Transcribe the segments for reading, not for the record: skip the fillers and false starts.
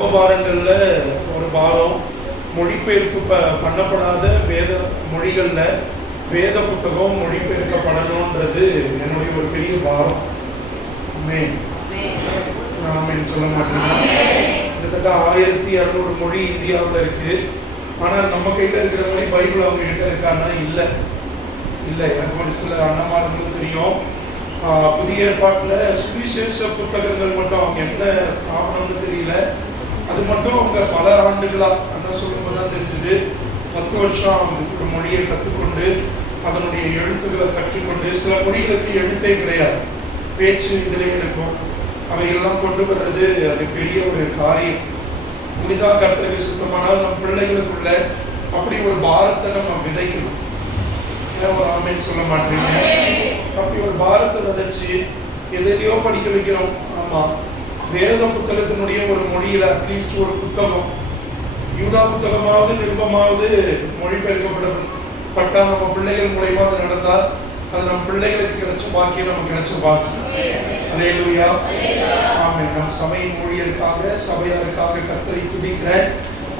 பாடங்கள்ல ஒரு பாடம் மொழிபெயர்ப்பு பண்ணப்படாத வேத மொழிகள்ல வேத புத்தகம் மொழிபெயர்க்கப்படணும்ன்றது என்னுடைய ஒரு பெரிய பாரம். நான் சொல்ல மாட்டேன். கிட்டத்தட்ட 1600 மொழி இந்தியாவில் இருக்கு. ஆனால் நம்ம கையில் இருக்கிற மாதிரி பைபிள் அவங்க கிட்ட இருக்கான்னா இல்லை. எனக்கு ஒரு சில அண்ணமார்களுக்கு தெரியும். புதிய ஏற்பாட்டில் சுவிசேஷ புத்தகங்கள் மட்டும் அவங்க என்ன ஸ்தாபனம்னு தெரியல. அது மட்டும் அவங்க பல ஆண்டுகளாக என்ன சொல்லும்போது தான் தெரிஞ்சது. 10 வருஷம் அவங்க ஒரு மொழியை கற்றுக்கொண்டு அதனுடைய எழுத்துக்களை கற்றுக்கொண்டு, சில மொழிகளுக்கு எழுத்தே கிடையாது, பேச்சு இதிலே இருக்கும். அவையெல்லாம் கொண்டு வர்றது அது பெரிய ஒரு காரியம். புனிதான் கர்த்தருக்கு சுத்தமானால் நம் பிள்ளைகளுக்குள்ள அப்படி ஒரு பாரத்தை நம்ம விதைக்கணும். ஒரு ஆமேன்னு சொல்ல மாட்டீங்க. அப்படி ஒரு பாரத்தை விதைச்சு எதையோ படிக்க வைக்கிறோம். ஆமா, வேத புத்தகத்தினுடைய ஒரு மொழியில அட்லீஸ்ட் ஒரு புத்தகம், யூதா புத்தகமாவது நிருபமாவது மொழிபெயர்க்கப்பட்டா நம்ம பிள்ளைகள் மூலமா அது நடந்தால் அது நம்ம பிள்ளைகளுக்கு கிடைச்ச பாக்கியம், நமக்கு கிடைச்ச பாக்கியம். அல்லேலூயா, ஆமென். நம் சபையின் ஊழியருக்காக சபையாருக்காக கர்த்தரை துதிக்கிறேன்.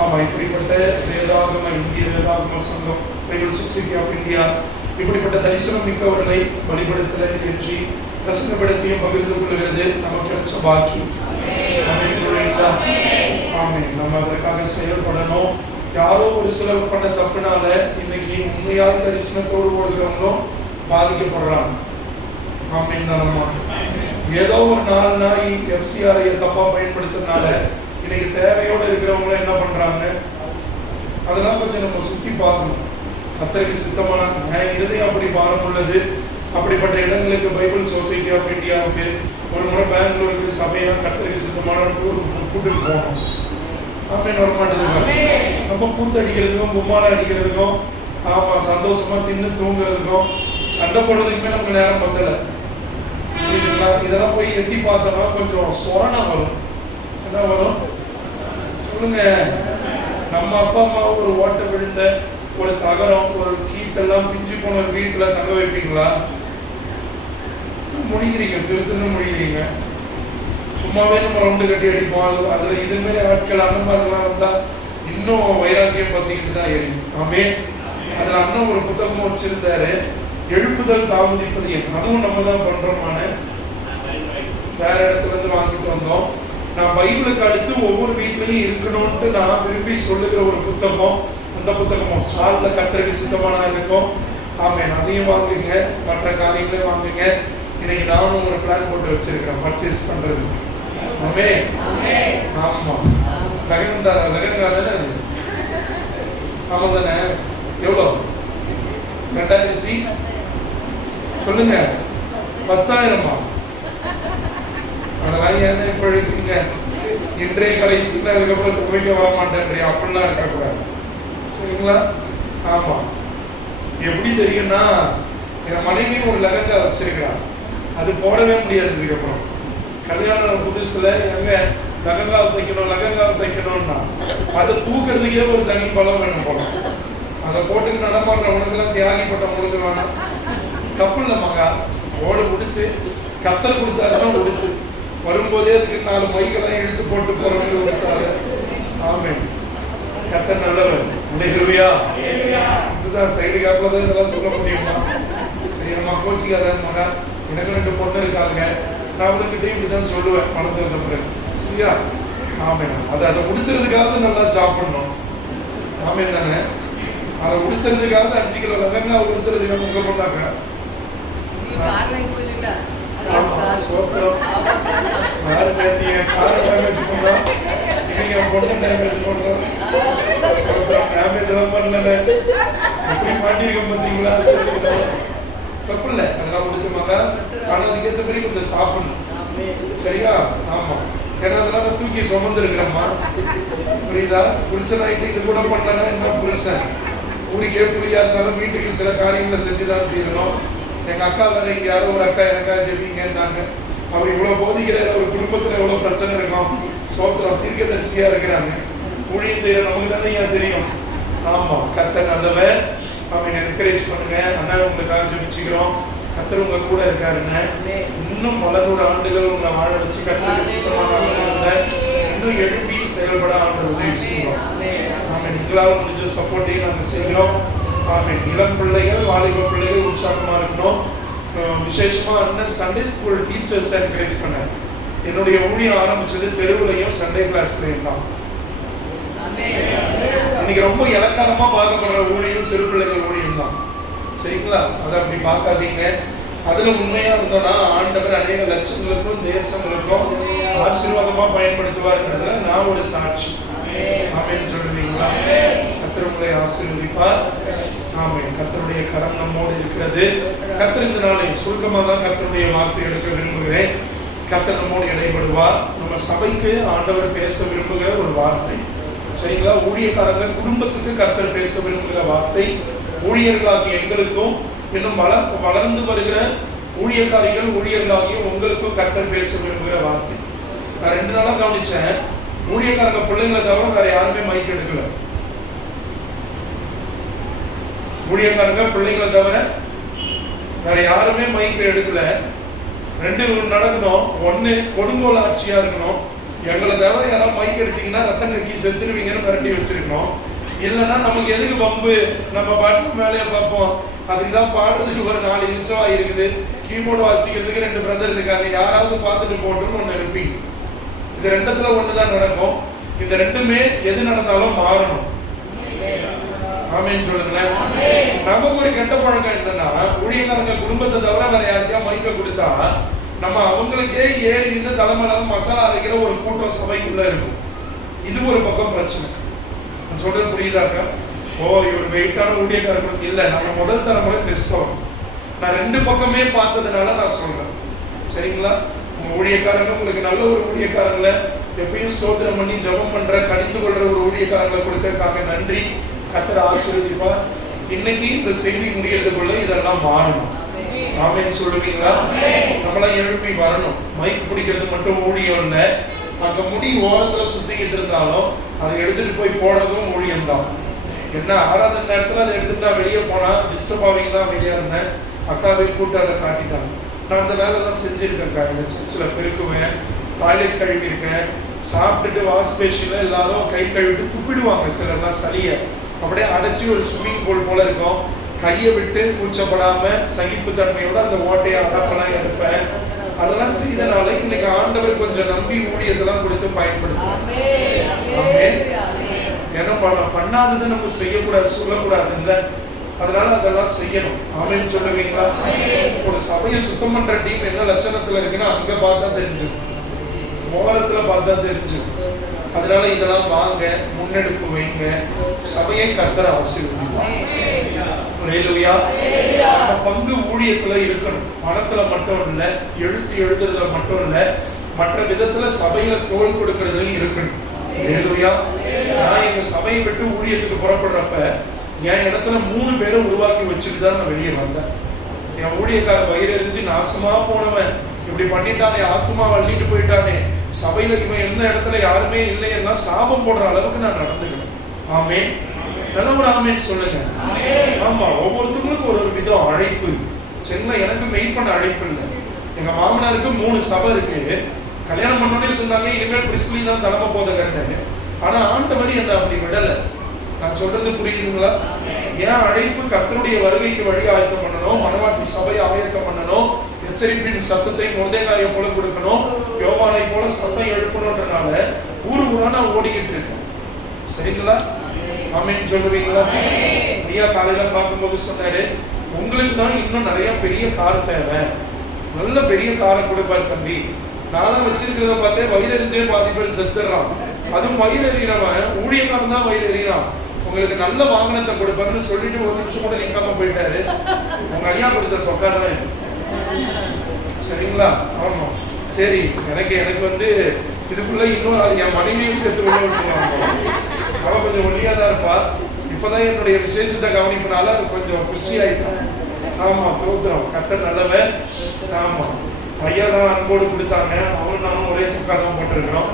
ஆமா, இப்படிப்பட்ட வேதாகம இந்திய வேதாகம சங்கம் பைபிள் சொசைட்டி ஆஃப் இந்தியா இப்படிப்பட்ட தரிசனம் மிக்கவர்களை வழிபடுத்தல ஏற்றி பிரசங்கப்படுத்தியும் பகிர்ந்து கொள்கிறது நமக்கு கிடைச்ச பாக்கியம். ஆமென். நம்ம அதற்காக செயல்படணும். யாரோ ஒரு சிலர் பண்ண தப்புனால இன்னைக்கு உண்மையாக தரிசனத்தோடு ஓடுகிறவங்களும் பாதிக்கப்படுறாங்க. ஆமென் தானம்மா. ஏதோ ஒரு 4 நாய் FCRஐ தப்பா பயன்படுத்துறதுனால இன்னைக்கு தேவையோடு இருக்கிறவங்களும் என்ன பண்றாங்க, அதெல்லாம் கொஞ்சம் நம்ம சுத்தி பார்க்கணும். கர்த்தருக்கு சித்தமான இருதயம் அப்படி பாரம் உள்ளது. அப்படிப்பட்ட இடங்களுக்கு பைபிள் சொசைட்டி ஆஃப் இந்தியாவுக்கு ஒரு முறை பெங்களூருக்கு சபையா கர்த்தருக்கு சித்தமான டூர் கூட்டிட்டு போகணும். ஆமென். வரமாட்டேது. நம்ம கூத்து அடிக்கிறதுக்கும் கும்மாளம் அடிக்கிறதுக்கும் ஆமா சந்தோஷமா தின்னு தூங்குறதுக்கும் சண்டை போடுறதுக்குமே நமக்கு நேரம் பத்தல. இதெல்லாம் போய் எட்டி பார்த்தோம்னா கொஞ்சம் சொரணம் வரும். என்ன வரும் சொல்லுங்க? நம்ம அப்பா அம்மா ஒரு ஓட்ட விழுந்த ஒரு தகரம் ஒரு கீத்தெல்லாம் பிஞ்சு போன வீட்டுல தங்க வைப்பீங்களா? முடிக்கிறீங்க, திருத்துன்னு முடிக்கிறீங்க. சும்மாவே நம்ம ரவுண்டு கட்டி அடிப்போம். அதுல இது மாதிரி ஆட்கள் அண்ணன்மார்கள்லாம் வந்தா இன்னும் வைராக்கியம் பத்திக்கிட்டு தான் எரியும். ஆமே. அதுல அண்ணன் ஒரு புத்தகம் வச்சிருந்தாரு, எழுப்புதல் தாமதிப்பது ஏன். அதுவும் நம்ம தான் பண்றோமான, வேற இடத்துல இருந்து வாங்கிட்டு வந்தோம். நான் பைபிளுக்கு அடுத்து ஒவ்வொரு வீட்லயும் இருக்கணும்ட்டு நான் விரும்பி சொல்லுகிற ஒரு புத்தகம். அந்த புத்தகமும் ஸ்டால்ல கர்த்தருக்கு சித்தமான இருக்கும். ஆமென். அதையும் வாங்குங்க, மற்ற காரியங்களையும் வாங்குங்க. இன்னைக்கு நானும் ஒரு பிளான் போட்டு வச்சிருக்கிறேன் பர்ச்சேஸ் பண்றது. ஆமே. ஆமா, லகனந்தா தானே அது? ஆமா தானே? எவ்வளோ? 2000 சொல்லுங்க. 10,000 அதெல்லாம் ஏன்னா இப்போ இருக்குங்க. இன்றைய கடைசியில் அதுக்கப்புறம் சபைக்க வர மாட்டேன் அப்படிலாம் இருக்கக்கூடாது. சரிங்களா? ஆமா. எப்படி தெரியும்னா, என் மனைவி ஒரு லெஹங்கா வச்சிருக்கிறான். அது போடவே முடியாது. இதுக்கப்புறம் கல்யாணம் புதுசுல எங்க லெஹங்காவை தைக்கணும்னா அதை தூக்குறதுக்கே ஒரு தனி பலம் வேணும் போல. அதை போட்டு நடமாடுறவனுக்கெல்லாம் தியாகிப்பட்டவங்களுக்கு வேணும். கப்பல்ல மகா ஓடு உடுத்து கத்தல் கொடுத்தாருன்னா உடுத்து வரும்போதே அதுக்கு 4 மைக்கெல்லாம் எடுத்து போட்டு போறவங்க உடுத்தாரு. ஆமென். கத்தர் நல்லவர். அல்லேலூயா. இதுதான் சைடு கேப்ல தான் இதெல்லாம் சொல்ல முடியுமா? சரி, நம்ம கோச்சிக்காத மகா, எனக்கு 2 பொண்ணு இருக்காங்க. நான் அவனுக்கிட்டே இப்படிதான் சொல்லுவேன் பணத்தை வந்த பிறகு. சரியா? ஆமென். அதை உடுத்துறதுக்காக நல்லா சாப்பிடணும். ஆமென் தானே? அதை உடுத்துறதுக்காக 5 கிலோ லெஹங்கா உடுத்துறதுக்காக உங்க பண்ணாங்க. தப்பு இல்லை, அதெல்லாம் கொடுத்துமாங்க. ஆனா அதுக்கேற்ற மாதிரி கொஞ்சம் சாப்பிடணும். சரியா? ஆமா. ஏன்னா அதெல்லாம் தூக்கி சுமந்துருக்கிறம்மா. புரியுதா? புருஷன் ஆகிட்டு இது கூட பண்ணலன்னா என்ன புருஷன்? ஊருக்கே புரியா இருந்தாலும் வீட்டுக்கு சில காரியங்களை செஞ்சுதான் தீரணும். எங்க அக்கா வேற இங்க யாரோ ஒரு அக்கா எனக்கா ஜெபிங்கன்னாங்க. அவர் இவ்வளவு போதிக்கிற ஒரு குடும்பத்துல எவ்வளவு பிரச்சனை இருக்கும். சோத்திரம் தீர்க்கதரிசியா இருக்கிறாங்க. ஊழியம் செய்யற நமக்கு தானே ஏன் தெரியும். ஆமா, கர்த்தர் நல்லவர். அவன் என்கரேஜ் பண்ணுங்க. அண்ணா உங்களுக்காக ஜெபிச்சுக்கிறோம். கர்த்தர் உங்க கூட இருக்காருங்க. இன்னும் பல 100 ஆண்டுகள் உங்களை வாழ வச்சு கர்த்தருக்கு சித்தமான இன்னும் எழுப்பி செயல்பட ஆண்டவர் உதவி செய்வோம். நாம நீங்களால முடிஞ்ச சப்போர்ட்டையும் நாங்கள் செய்கிறோம். இளம் பிள்ளைகள், வாலிப பிள்ளைகள் உற்சாகமா இருக்கணும். விசேஷமா அண்ணன் சண்டே ஸ்கூல் டீச்சர்ஸ் என்கரேஜ் பண்ண. என்னுடைய ஊழியம் ஆரம்பிச்சது தெருவுலையும் சண்டே கிளாஸ்லயும் தான். இன்னைக்கு ரொம்ப இலக்காரமா பார்க்கப்படுற ஊழியம் சிறு பிள்ளைகள் ஊழியம் தான். சரிங்களா? அதை அப்படி பார்க்காதீங்க. அதுல உண்மையா இருந்தோம்னா ஆண்டவர் அநேக லட்சங்களுக்கும் தேசங்களுக்கும் ஆசீர்வாதமா பயன்படுத்துவார்ன்றதுல நான் ஒரு சாட்சி. ஆமென் சொல்லுவீங்களா? கர்த்தர் உங்களை ஆசீர்வதிப்பார். ஆமென். கர்த்தருடைய கரம் நம்மோடு இருக்கிறது. கர்த்தர் இந்த நாளை சுருக்கமாக தான் கர்த்தருடைய வார்த்தை எடுக்க விரும்புகிறேன். கர்த்தர் நம்மோடு இடைபடுவார். நம்ம சபைக்கு ஆண்டவர் பேச விரும்புகிற ஒரு வார்த்தை. சரிங்களா? ஊழியக்காரங்க குடும்பத்துக்கு கர்த்தர் பேச விரும்புகிற வார்த்தை. ஊழியர்களாகிய எங்களுக்கும் இன்னும் வளர்ந்து வருகிற ஊழியக்காரிகள் ஊழியர்களாகிய உங்களுக்கும் கர்த்தர் பேச விரும்புகிற வார்த்தை. நான் 2 நாளா கவனிச்சேன். ஊழியக்காரங்க பிள்ளைங்களை தவிர வேற யாருமே மைக் எடுக்கல. ஊழியக்காரங்க பிள்ளைங்களை தவிர வேற யாருமே மைக் எடுக்கல. 2 நடக்கணும். 1 கொடுங்கோல் ஆட்சியா இருக்கணும். எங்களை தவிர யாராவது மைக் எடுத்தீங்கன்னா ரத்தம் கக்கி செத்துருவீங்கன்னு மிரட்டி வச்சிருக்கணும். இல்லைன்னா நமக்கு எதுக்கு பம்பு, நம்ம பாட்டு வேலையை பார்ப்போம். அதுக்கு தான் பாடுறதுக்கு ஒரு 4 நிமிஷம் இருக்குது. கீபோர்டு வாசிக்கிறதுக்கு 2 பிரதர் இருக்காங்க, யாராவது பார்த்துட்டு போட்டுன்னு ஒன்று இருப்பீங்க. இது 2த்துல 1 தான் நடக்கும். இந்த 2மே எது நடந்தாலும் மாறணும். ஆமென் சொல்லுங்களேன். நமக்கு ஒரு கெட்ட பழக்கம் என்னன்னா, ஊழியக்காரங்க குடும்பத்தை தவிர வேற யாருக்கா மைக்க கொடுத்தா நம்ம அவங்களுக்கே ஏறி நின்று தலைமையில மசாலா அரைக்கிற ஒரு கூட்டம் சபைக்குள்ள இருக்கும். இது ஒரு பக்கம் பிரச்சனை. நான் சொல்றது புரியுதாக்கா? இவர் வெயிட்டான ஊழியக்காரர்களுக்கு இல்லை. நம்ம முதல் தலைமுறை கிறிஸ்தவம். நான் 2 பக்கமே பார்த்ததுனால நான் சொல்றேன். சரிங்களா? ஊழியக்காரங்க உங்களுக்கு நல்ல ஒரு ஊழியக்காரங்களை எப்பயும் சோதனம் பண்ணி ஜபம் பண்ற கடிந்து கொள்ற ஒரு ஊழியக்காரங்களை கொடுத்ததுக்காக நன்றி. கர்த்தர் ஆசீர்வதிப்பார். இன்னைக்கு இந்த செய்தி முடியறதுக்குள்ள இதெல்லாம் மாறணும். ஆமென் சொல்லுவீங்களா? நம்மளாம் எழுப்பி வரணும். மைக் பிடிக்கிறது மட்டும் ஊழியம் இல்லை. அங்க முடி ஓரத்துல சுத்திக்கிட்டு இருந்தாலும் அதை எடுத்துட்டு போய் போடுறதும் ஊழியம் தான். என்ன ஆராதனை நேரத்துல அதை எடுத்துட்டு நான் வெளியே போனா டிஸ்டர்ப் ஆகிங்க தான் வெளியே இருந்தேன். அக்காவை கூட்டு அதை காட்டிட்டாங்க. நான் அந்த வேலைலாம் செஞ்சிருக்கேன்க்கா. எங்க சர்ச்சில் பெருக்குவேன், டாய்லெட் கழுவிருக்கேன். சாப்பிட்டுட்டு வாஷ் பேஷன்ல எல்லாரும் கை கழுவிட்டு துப்பிடுவாங்க. சிலர்லாம் சளியை அப்படியே அடைச்சி ஒரு ஸ்விம்மிங் பூல் போல இருக்கும். கையை விட்டு கூச்சப்படாம சகிப்பு தன்மையோட அந்த ஓட்டையை அடப்பெல்லாம் எடுப்பேன். அதெல்லாம் செய்தனால இன்னைக்கு ஆண்டவர் கொஞ்சம் நம்பி ஊழியத்தெல்லாம் கொடுத்து பயன்படுத்தும். ஏன்னா பண்ணாதது நம்ம செய்யக்கூடாது, சொல்லக்கூடாது இல்ல. அதனால அதெல்லாம் செய்யணும். ஆமென் சொல்லுவீங்களா? ஒரு சபையை சுத்தம் பண்ற டீம் என்ன லட்சணத்துல இருக்குன்னா அங்க பார்த்தா தெரிஞ்சும், மோகரத்துல பார்த்தா தெரிஞ்சும். அதனால இதெல்லாம் வாங்க, முன்னெடுப்பு வைங்க. சபையை கர்த்தர் ஆசீர்வதிப்பார். ஹல்லேலூயா. பங்கு ஊழியத்துல இருக்கணும். பணத்துல மட்டும் இல்ல, எழுதுறதுல மட்டும் இல்ல, மற்ற விதத்துல சபையில தோள் கொடுக்கறதுலயும் இருக்கணும். ஹல்லேலூயா. நான் எங்க சபையை விட்டு ஊழியத்துக்கு புறப்படுறப்ப என் இடத்துல 3 பேரை உருவாக்கி வச்சுட்டு தான் நான் வெளியே வந்தேன். என் ஊழியக்கார வயிறறிஞ்சு நாசமா போனவன் இப்படி பண்ணிட்டானே, ஆத்மா வள்ளிட்டு போயிட்டானே, சபையில இவன் எந்த இடத்துல யாருமே இல்லைன்னா சாபம் போடுற அளவுக்கு நான் நடந்துக்கணும். ஆமென். நல்ல ஒரு ஆமென் சொல்லுங்க. ஆமா, ஒவ்வொருத்தவங்களுக்கும் ஒரு விதம் அழைப்பு. சென்னை எனக்கு மெயின் பண்ண அழைப்பு இல்லை. எங்க மாமனாருக்கு 3 சபை இருக்கு. கல்யாணம் பண்ணோடனே சொன்னாங்க இனிமேல் பிரிஸ்லி தான் தலைமை போதகன்னு. ஆனா ஆண்டவர் என்ன அப்படி விடல. நான் சொல்றது புரியுதுங்களா? ஏன் அழைப்பு கர்த்தருடைய வருகைக்கு வழி ஆயத்தம் பண்ணணும், மனவாட்டி சபையை ஆயத்தம் பண்ணணும், எச்சரிப்பின் சத்தத்தை மொர்தெகாயை போல கொடுக்கணும், யோவானை போல சத்தம் எழுப்பணும்ன்றனால ஊரான ஓடிக்கிட்டு இருக்கோம். சரிங்களா? ஆமென் சொல்லுவீங்களா? ஐயா காலையில பார்க்கும்போது சொன்னாரு, உங்களுக்கு தான் இன்னும் நிறைய பெரிய கார் தேவை, நல்ல பெரிய காரை கொடுப்பாரு தம்பி. நானும் வச்சிருக்கிறத பார்த்தே வயிறறிஞ்சே பாதி பேர் செத்துறான். அதுவும் வயிறறிகிறவன் ஊழியக்காரன் தான் வயிறறிகிறான். உங்களுக்கு நல்ல வாகனத்தை கொடுப்பாருன்னு சொல்லிட்டு 1 நிமிஷம் கூட நிக்காம போயிட்டாரு. உங்க ஐயா கொடுத்த சொக்காதான். சரிங்களா? ஆமா. சரி, எனக்கு வந்து இதுக்குள்ள இன்னொரு ஆள் என் மனைவியும் சேர்த்து உள்ள விட்டுருவாங்க. அவன் கொஞ்சம் ஒல்லியா தான் இருப்பா. இப்பதான் என்னுடைய விசேஷத்தை கவனிப்புனால கொஞ்சம் புஷ்டி ஆயிட்டான். ஆமா, தோத்துறோம். கர்த்தர் நல்லவன். ஆமா, ஐயா தான் அன்போடு கொடுத்தாங்க. அவரும் நானும் ஒரே சுக்காதான் போட்டிருக்கிறோம்.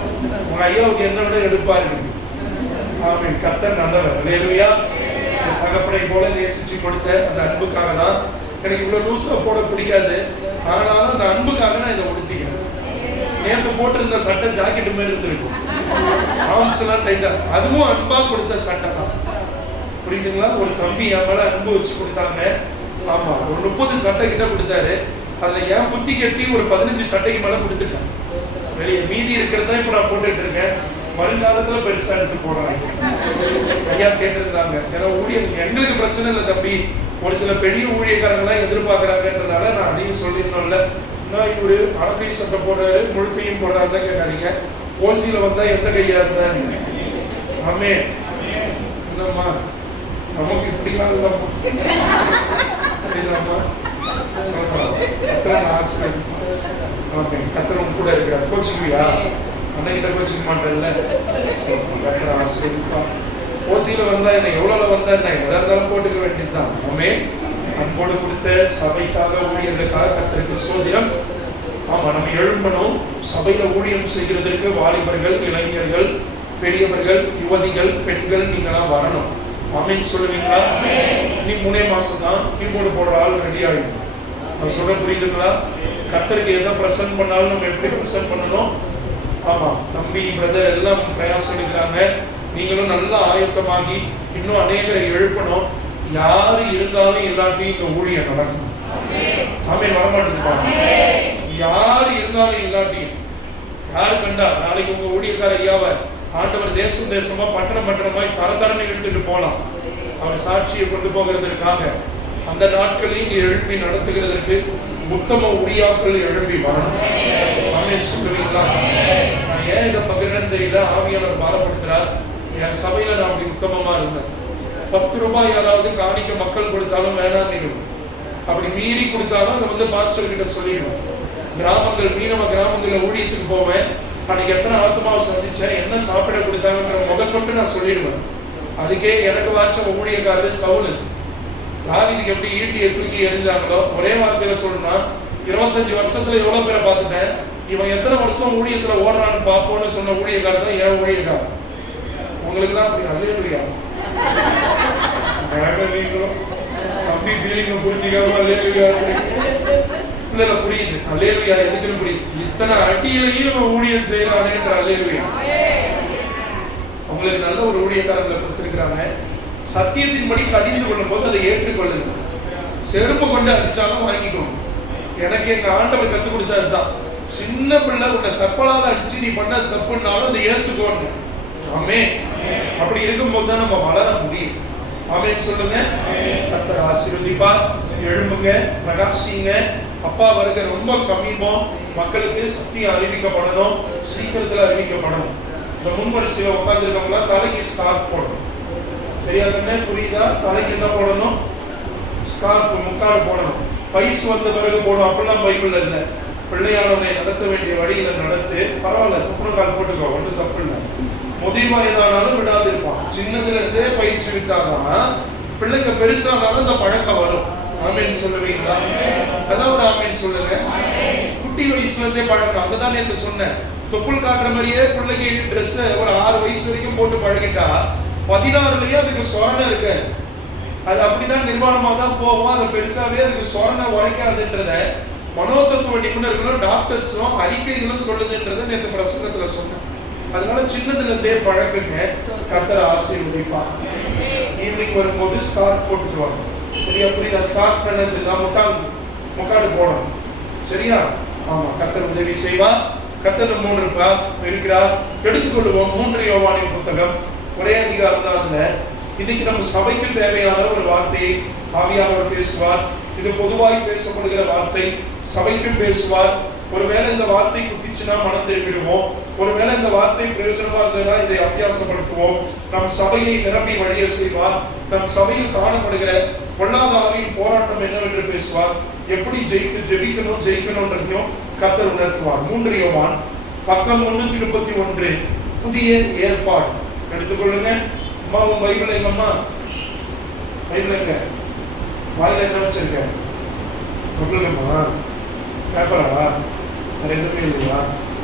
உங்க ஐயாவுக்கு என்ன விட எடுப்பா இருக்குது. ஆமென். கர்த்தர் நல்லவர். ஹல்லேலூயா. தகப்பனை போல நேசிச்சு கொடுத்த அந்த அன்புக்காக தான். எனக்கு இவ்வளவு லூசா போட பிடிக்காது, ஆனாலும் அந்த அன்புக்காக நான் இதை உடுத்திக்கிறேன். நேற்று போட்டிருந்த சட்டை ஜாக்கெட் மாதிரி இருந்திருக்கும், ஆர்ம்ஸ் எல்லாம் டைட்டா. அதுவும் அன்பா கொடுத்த சட்டை தான், புரியுதுங்களா? ஒரு தம்பி என் மேல அன்பு வச்சு கொடுத்தாங்க. ஆமா, ஒரு 30 சட்டை கிட்ட கொடுத்தாரு. அதுல என் புத்தி கட்டி ஒரு 15 சட்டைக்கு மேல கொடுத்துட்டேன். வெளியே மீதி இருக்கிறதா இப்ப நான் போட்டுட்டு இருக்கேன். வருங்காலத்துல பெருசா எடுத்து போடுறாங்க. ஐயா கேட்டிருந்தாங்க, ஏன்னா ஊழியர் எங்களுக்கு பிரச்சனை இல்லை தம்பி, ஒரு சில பெரிய ஊழியக்காரங்களாம் எதிர்பார்க்கறாங்கன்றதுனால நான் அதையும் சொல்லிடணும்ல. நான் இவரு அறக்கை சட்டை போடுறாரு, முழுக்கையும் போடுறாருன்னு கேட்காதீங்க. ஓசியில வந்தா எந்த கையா இருந்தா ஆமே இல்லம்மா, நமக்கு இப்படிலாம் இல்லம்மா, அப்படிதாம்மா சொல்றோம். கத்திரன் ஆசிரியர், ஆமே கத்திரன் கூட இருக்கிறார். கோச்சுக்குவியா? அன்னைக்கிட்ட கோச்சுக்க மாட்டேன்ல, சொல்றோம். கத்திரன் ஆசிரியர் ஓசியில வந்தா என்ன, எவ்வளவு வந்தா என்ன, எதா இருந்தாலும் போட்டுக்க வேண்டியதுதான். ஆமே, அன்போடு கொடுத்த சபைக்காக ஊழியர்களுக்காக கர்த்தருக்கு ஸ்தோத்திரம். ஆமா, நம்ம எழும்பணும். சபையில ஊழியம் செய்கிறதற்கு வாலிபர்கள், இளைஞர்கள், பெரியவர்கள், யுவதிகள், பெண்கள் நீங்களாம் வரணும். ஆமீன் சொல்லுவீங்களா? நீ 3 மாசம் தான் கீபோர்டு போடுற ஆள் ரெடி ஆகிடும். நான் சொல்ற புரியுதுங்களா? கர்த்தருக்கு எதை பிரசன்ட் பண்ணாலும் நம்ம எப்படி பிரசன்ட் பண்ணணும். ஆமா, தம்பி பிரதர் எல்லாம் பிரயாசம் எடுக்கிறாங்க. நீங்களும் நல்லா ஆயத்தமாகி இன்னும் அநேகரை எழுப்பணும். யாரு இருந்தாலும் இல்லாட்டியும் இந்த ஊழியம் நடக்கும். ஆமீன், வரமாட்டேங்குது. யாரு இருந்தாலும் இல்லாட்டியும், யாரு கண்டா நாளைக்கு உங்க ஊழியக்கார ஐயாவை ஆண்டவர் தேசம் தேசமா பட்டணம் பட்டணமாய் தரத்தரன்னு இழுத்துட்டு போலாம். அவர் சாட்சியை கொண்டு போகிறதற்காக அந்த நாட்களையும் இங்க எழுப்பி நடத்துகிறதற்கு உத்தம ஊழியாக்கள் எழுப்பி வரணும். ஆமீன் சொல்லுவீங்களா? நான் ஏன் இதை பகிர்றேன்னு தெரியல, ஆவியானவர் பாரப்படுத்துறார். என் சபையில நான் அப்படி உத்தமமா இருந்தேன். 10 ரூபாய் யாராவது காணிக்க மக்கள் கொடுத்தாலும் வேணான்னு, அப்படி மீறி கொடுத்தாலும் அதை வந்து பாஸ்டர் கிட்ட சொல்லிடுவேன். கிராமங்கள், மீனவ கிராமங்கள்ல ஊழியத்துக்கு போவேன். அன்னைக்கு எத்தனை ஆத்மாவை சந்திச்சேன், என்ன சாப்பிட கொடுத்தாங்கிற முதற்கொண்டு நான் சொல்லிடுவேன். அதுக்கே எனக்கு வாச்ச ஊழியக்காரர் சவுல், தாவீதுக்கு எப்படி ஈட்டியை தூக்கி எரிஞ்சாங்களோ ஒரே வார்த்தையில சொல்லணும்னா, 25 வருஷத்துல எவ்வளவு பேரை பார்த்துட்டேன், இவன் எத்தனை வருஷம் ஊழியத்துல ஓடுறான்னு பார்ப்போம்னு சொன்ன ஊழியக்காரர் தான் என் ஊழியக்காரர். உங்களுக்கு தான் அப்படி அல்லேலூயா. நீங்களும் தம்பி ஃபீலிங்க புரிஞ்சுக்காம அல்லேலூயா இல்ல புரியுது. அல்லேலூயா எதுக்குன்னு புரியுது. இத்தனை அடியிலையும் ஊழியம் செய்யறானேன்ற அல்லேலூயா. உங்களுக்கு நல்ல ஒரு ஊழியக்காரங்களை கொடுத்திருக்கிறாங்க. சத்தியத்தின்படி கடிந்து கொள்ளும் போது அதை ஏற்றுக்கொள்ளுங்க. செருப்பு கொண்டு அடிச்சாலும் வாங்கிக்கோங்க. எனக்கு எங்க ஆண்டவர் கத்துக் கொடுத்தது தான், சின்ன பிள்ளை உன்னை சப்பலால அடிச்சு நீ பண்ண தப்புனாலும் அதை ஏத்துக்கோங்க. ஆமே, அப்படி இருக்கும்போது தான் நம்ம வளர முடியும். ஆமென் சொல்லுங்க. கர்த்தர் ஆசீர்வதிப்பார். எழும்புங்க, பிரகாசிங்க. அப்பா வருகை ரொம்ப சமீபம். மக்களுக்கு சத்தியம் அறிவிக்கப்படணும், சீக்கிரத்துல அறிவிக்கப்படணும். இந்த முன்வரிசையில உட்கார்ந்துருக்கவங்களா தலைக்கு ஸ்கார்ஃப் போடணும். சரியா கண்ணே, புரியுதா? தலைக்கு என்ன போடணும்? ஸ்கார்ஃப், முக்காடு போடணும். வயசு வந்த பிறகு போடும், அப்படிலாம் பைபிள்ல இல்லை. பிள்ளையானவனை நடத்த வேண்டிய வழியில நடத்து. பரவாயில்ல, சப்புனக்கால் போட்டுக்கோ, ஒன்றும் தப்பு இல்லை. முதிர் வயதானாலும் விடாது இருப்பான். சின்னதுல இருந்தே பயிற்சி வித்தாதான் பிள்ளைங்க பெருசானாலும் இந்த பழக்கம் வரும். ஆமீன் சொல்லுவீங்களா? அதான் ஒரு ஆமீன் சொல்லுங்க. குட்டி வயசுல இருந்தே பழக்கம். அங்கதான் நேற்று சொன்னேன், தொப்புள் காட்டுற மாதிரியே பிள்ளைக்கு ட்ரெஸ் ஒரு 6 வயசு வரைக்கும் போட்டு பழகிட்டா 16லயே அதுக்கு சொரணை இருக்கு. அது அப்படிதான் நிர்வாணமாக தான் போகும். அது பெருசாவே அதுக்கு சொரணை உரைக்காதுன்றத மனோதத்துவ நிபுணர்களும் டாக்டர்ஸும் அறிக்கைகளும் சொல்லுதுன்றதை நேற்று பிரசங்கத்துல சொன்னேன். அதனால சின்னதுல இருந்தே பழக்குங்க. கர்த்தர் ஆசீர்வதிப்பார். ஈவினிங் வரும்போது ஸ்கார்ஃப் போட்டுக்குவாங்க. சரியா, புரியுதா? ஸ்கார்ஃப் என்னதுதான் முக்காடு போடணும். சரியா? ஆமா, கர்த்தர் உதவி செய்வார். கர்த்தர் 3 இருக்கிறார். எடுத்துக்கொள்வோம். 3 யோவானின் புத்தகம், ஒரே அதிகாரம் தான். அதுல இன்னைக்கு நம்ம சபைக்கு தேவையான ஒரு வார்த்தையை ஆவியானவர் பேசுவார். இது பொதுவாய் பேசப்படுகிற வார்த்தை, சபைக்கும் பேசுவார். ஒருவேளை இந்த வார்த்தை குத்திச்சுன்னா மனம் திரும்பிடுவோம். ஒருவேளை இந்த வார்த்தை பிரயோஜனமா இருந்ததுன்னா இதை அபியாசப்படுத்துவோம். நம் சபையை நிரம்பி வழிய செய்வார். நம் சபையில் காணப்படுகிற பொல்லாத ஆவியின் போராட்டம் என்னவென்று பேசுவார். எப்படி ஜெயிக்கணும்ன்றதையும் கர்த்தர் உணர்த்துவார். 3 யோவான் பக்கம் 331, புதிய ஏற்பாடு. எடுத்துக்கொள்ளுங்க. அம்மா, உன் பைபிள் எங்கம்மா? பைபிள் எங்க? வாயில என்ன வச்சிருக்க? சொல்லுங்கம்மா. பேப்பரா? வேற எதுவுமே இல்லையா?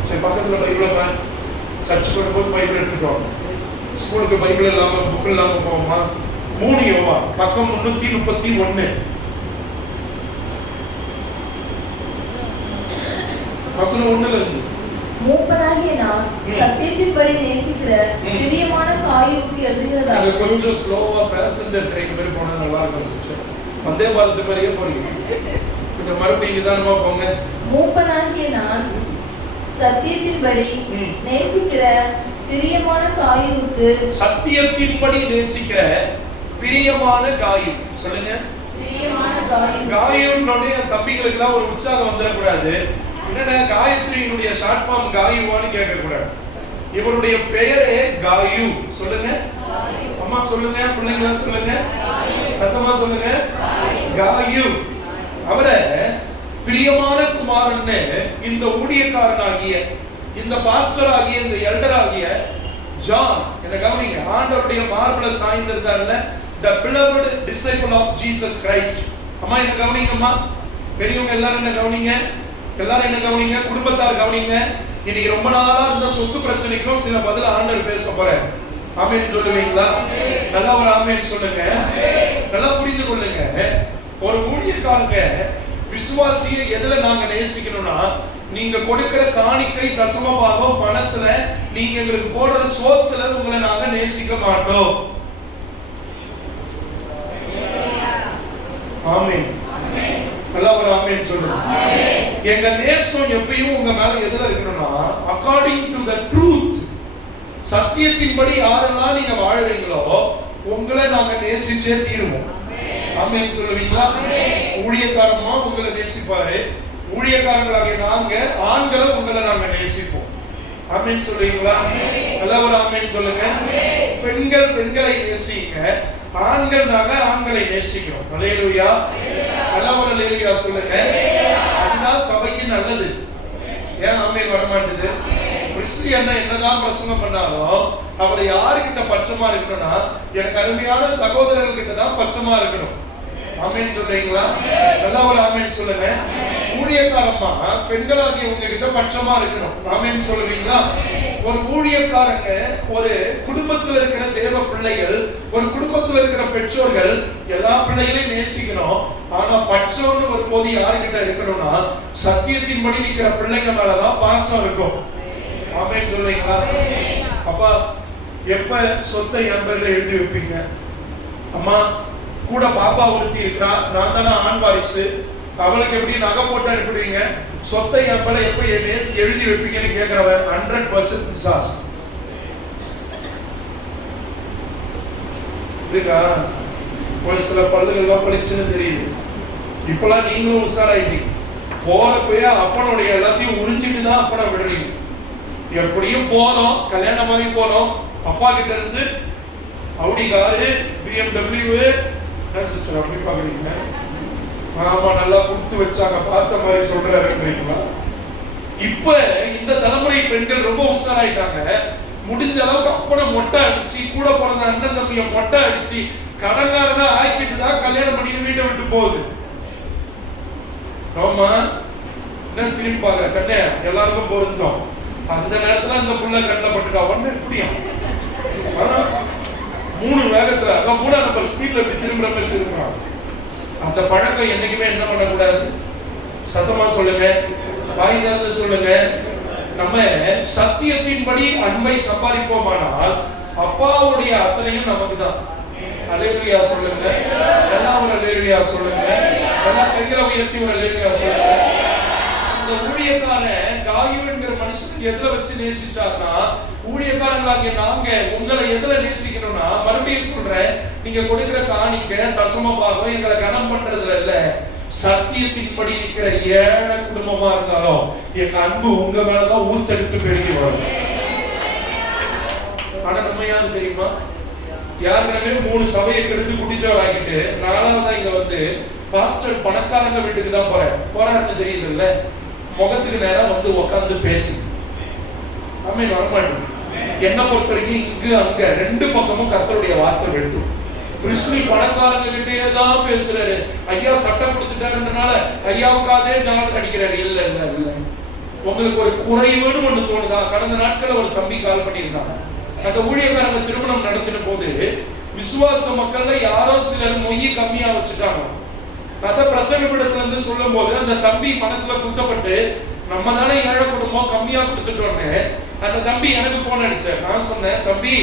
சரி, பக்கத்துல பைபிளை பாரு. சர்ச்சுக்கு வரும்போது பைபிள் எடுத்துக்கோ. ஸ்கூலுக்கு பைபிள் இல்லாம, புக் இல்லாம போவோமா? 3 யோவான் பக்கம் 331, வசனம் 1ல இருந்து மூப்பனாகிய நான் சத்தியத்தின்படி நேசிக்கிற பிரியமான காயுவுக்கு எழுதுகிறதாவது. கொஞ்சம் ஸ்லோவா பேசஞ்சர் ட்ரெயின் மாதிரி போனா நல்லா இருக்கும் சிஸ்டர். வந்தே பாரத் மாதிரியே போறீங்க. கொஞ்சம் மறுபடியும் நிதானமா போங்க. மூப்பனாகிய நான் சத்தியத்தின்படி நேசிக்கிற பிரியமான காயுவுக்கு. சத்தியத்தின்படி நேசிக்கிற பிரியமான காயு. சொல்லுங்க. பிரியமான காயு. காயுன்னே தம்பிகளுக்கு எல்லாம் ஒரு உற்சாகம் வந்துடக்கூடாது. என்னடா காயத்ரியினுடைய ஷார்ட் ஃபார்ம் காயுவான்னு கேட்க கூடாது. இவருடைய பெயரே காயு. சொல்லுங்க அம்மா, சொல்லுங்க பிள்ளைங்களா, சொல்லுங்க சத்தமா சொல்லுங்க. காயு. அவரை பிரியமான குமாரன்னு இந்த ஊழியக்காரனாகிய, இந்த பாஸ்டர் ஆகிய, இந்த எல்டர் ஆகிய ஜான், என்ன கவனிங்க, ஆண்டவருடைய மார்பல சாய்ந்திருந்தாருல, the beloved disciple of Jesus Christ. அம்மா என்ன கவனிங்கம்மா, பெரியவங்க எல்லாரும் என்ன கவனிங்க, எல்லாரும் என்ன கவனிங்க, குடும்பத்தார் கவனிங்க. இன்னைக்கு ரொம்ப நாளா இருந்த சொத்து பிரச்சனைக்கும் சில பதில் ஆண்டவர் பேச போறேன். ஆமென் சொல்லுவீங்களா? நல்லா ஒரு ஆமென் சொல்லுங்க. நல்லா புரிந்து கொள்ளுங்க. ஒரு ஊழியக்காரங்க விசுவாசியை எதுல நாங்க நேசிக்கணும்னா, நீங்க கொடுக்கிற காணிக்கை, தசம பாகம், பணத்துல, நீங்க எங்களுக்கு போடுற சோத்துல உங்களை நாங்க நேசிக்க மாட்டோம். ஆமென். நல்லா ஒரு ஆமென் சொல்லுங்க. எங்க நேசம் எப்பயும் உங்க மேல எதுல இருக்கணும்னா, according to the truth, சத்தியத்தின்படி யாரெல்லாம் நீங்க வாழறீங்களோ உங்களை நாங்க நேசிச்சே தீருவோம். ஆமென் சொல்லுவீங்களா? ஊழியக்காரமா உங்களை நேசிப்பாரு, ஊழியக்காரங்களாகிய நாங்க ஆண்களை உங்களை நாங்க நேசிப்போம். ஆமென் சொல்லுவீங்களா? நல்லா ஒரு ஆமென் சொல்லுங்க. பெண்கள் பெண்களை நேசிங்க, ஆண்கள் நாங்க ஆண்களை நேசிக்கிறோம். அல்லேலூயா. நல்லா ஒரு அல்லேலூயா சொல்லுங்க. அதுதான் சபைக்கு நல்லது. ஏன் ஆமென் வர மாட்டேது? கிறிஸ்டியன் என்னதான் பிரசங்கம் பண்ணாலும் அவர் யாருக்கிட்ட பட்சமா இருக்கணும்னா, எனக்கு அருமையான சகோதரர்கள் கிட்ட தான் பட்சமா இருக்கணும். ஆமென் சொல்றீங்களா? நல்லா ஒரு ஆமென் சொல்லுங்க. ஊழியக்காரமா பெண்களாகிய உங்ககிட்ட பட்சமா இருக்கணும். ஆமென் சொல்லுவீங்களா? ஒரு ஊழியக்காரங்க, ஒரு குடும்பத்தில் இருக்கிற தேவ பிள்ளைகள், ஒரு குடும்பத்தில் இருக்கிற பெற்றோர்கள் எல்லா பிள்ளைகளையும் நேசிக்கணும். ஆனா பட்சம்னு வரும்போது யாருக்கிட்ட இருக்கணும்னா, சத்தியத்தின்படி நிக்கிற பிள்ளைங்க மேலதான் பாசம் இருக்கும். ஆமென் சொல்றீங்களா? அப்பா, எப்ப சொத்தை என் பேர்ல எழுதி வைப்பீங்க? அம்மா, கூட பாப்பா ஒருத்தி இருக்கா, நான் தானே ஆண் வாரிசு, அவளுக்கு எப்படி நகை போட்டு அனுப்பிடுவீங்க? சொத்தை என் பேர்ல எப்ப எழுதி வைப்பீங்கன்னு கேட்கிறவன் 100% பிசாசு. இருக்கா? ஒரு சில பல்லுகள்லாம் பளிச்சுன்னு தெரியுது. இப்பெல்லாம் நீங்களும் உஷாராயிட்டீங்க. போறப்பயே அப்பனுடைய எல்லாத்தையும் உறிஞ்சிட்டு தான் அப்பனை விடுறீங்க. எப்படியும் போனோம், கல்யாணமாகி போனோம், அப்பா கிட்ட இருந்து அவுடி காரு, BMW, சிஸ்டர் அப்படி பாக்குறீங்க? ஆமா, நல்லா கொடுத்து வச்சாங்க, பார்த்த மாதிரி சொல்றீங்களா? இப்ப இந்த தலைமுறை பெண்கள் ரொம்ப உஷாராயிட்டாங்க. முடிஞ்ச அளவுக்கு அப்பனை மொட்டை அடிச்சு, கூட பிறந்த அண்ணன் தம்பிய மொட்டை அடிச்சு, கடங்காரனா ஆக்கிட்டு தான் கல்யாணம் பண்ணிட்டு வீட்டை விட்டு போகுது. ஆமா, என்ன திரும்பி பாக்க கண்ணே, எல்லாருக்கும் பொருத்தம். அந்த நேரத்துல அந்த புள்ள கண்ணில் பட்டுட்டா ஒண்ணு எப்படியும் 3 வேகத்துல 3ஆம் நம்பர் ஸ்பீட்ல இப்படி திரும்புற மாதிரி திரும்புறான். அந்த பழக்கம் என்னைக்குமே என்ன பண்ணக்கூடாது? சத்தமா சொல்லுங்க, வாய் திறந்து சொல்லுங்க. நம்ம சத்தியத்தின்படி அன்பை சம்பாதிப்போமானால் அப்பாவுடைய அத்தனையும் நமக்கு தான். அல்லேலூயா சொல்லுங்க. எல்லாம் ஒரு அல்லேலூயா சொல்லுங்க. எல்லாம் கைகளை உயர்த்தி ஒரு அல்லேலூயா சொல்லுங்க. இந்த ஊழியக்காரன் காயு என்கிற மனுஷனுக்கு எதுல வச்சு நேசிச்சார்னா, ஊழியக்காரங்களாகிய நாங்க உங்களை எதுல நேசிக்கணும்னா, மறுபடியும் சொல்றேன், நீங்க கொடுக்கிற காணிக்க, தசம பாகம் எங்களை கனம் பண்றதுல இல்ல, சத்தியத்தின்படி நிக்கிற ஏழை குடும்பமா இருந்தாலும் எங்க அன்பு உங்க மேலதான் ஊத்தெடுத்து பெருகி வரும். ஆனா உண்மையானது தெரியுமா? யாருமே 3 சபையை கெடுத்து குடிச்சவர் ஆகிட்டு 4ஆவதா இங்க வந்து பாஸ்டர் பணக்காரங்க வீட்டுக்கு தான் போறாருன்னு தெரியுது இல்ல, முகத்துக்கு நேரம் வந்து உட்காந்து பேசு. ஆமென் வரமாட்டேன். என்ன பொறுத்த வரைக்கும் இங்கு அங்க 2 பக்கமும் கர்த்தருடைய வார்த்தை வெட்டும். கிறிஸ்துவ பணக்காரங்க கிட்டே தான் பேசுறாரு. ஐயா சட்டம் கொடுத்துட்டாருன்றனால ஐயாவுக்காதே ஜாலர் அடிக்கிறாரு. இல்ல இல்ல இல்ல, உங்களுக்கு ஒரு குறைவுன்னு ஒண்ணு தோணுதா? கடந்த நாட்கள் ஒரு தம்பி கால் பண்ணியிருந்தாங்க. அந்த ஊழியக்காரங்க திருமணம் நடத்தின போது விசுவாச மக்கள்ல யாரோ சிலர் மொய் கம்மியா வச்சுட்டாங்க. அத பிரசங்கப்படத்துல இருந்து சொல்லும் போது அந்த தம்பி மனசுல குத்தப்பட்டு நம்ம தானே ஏழை குடும்பம், கம்மியா கொடுத்துட்டோன்னு அந்த தம்பி எனக்கு போன் அடிச்சார். நான் சொன்னேன், தம்பி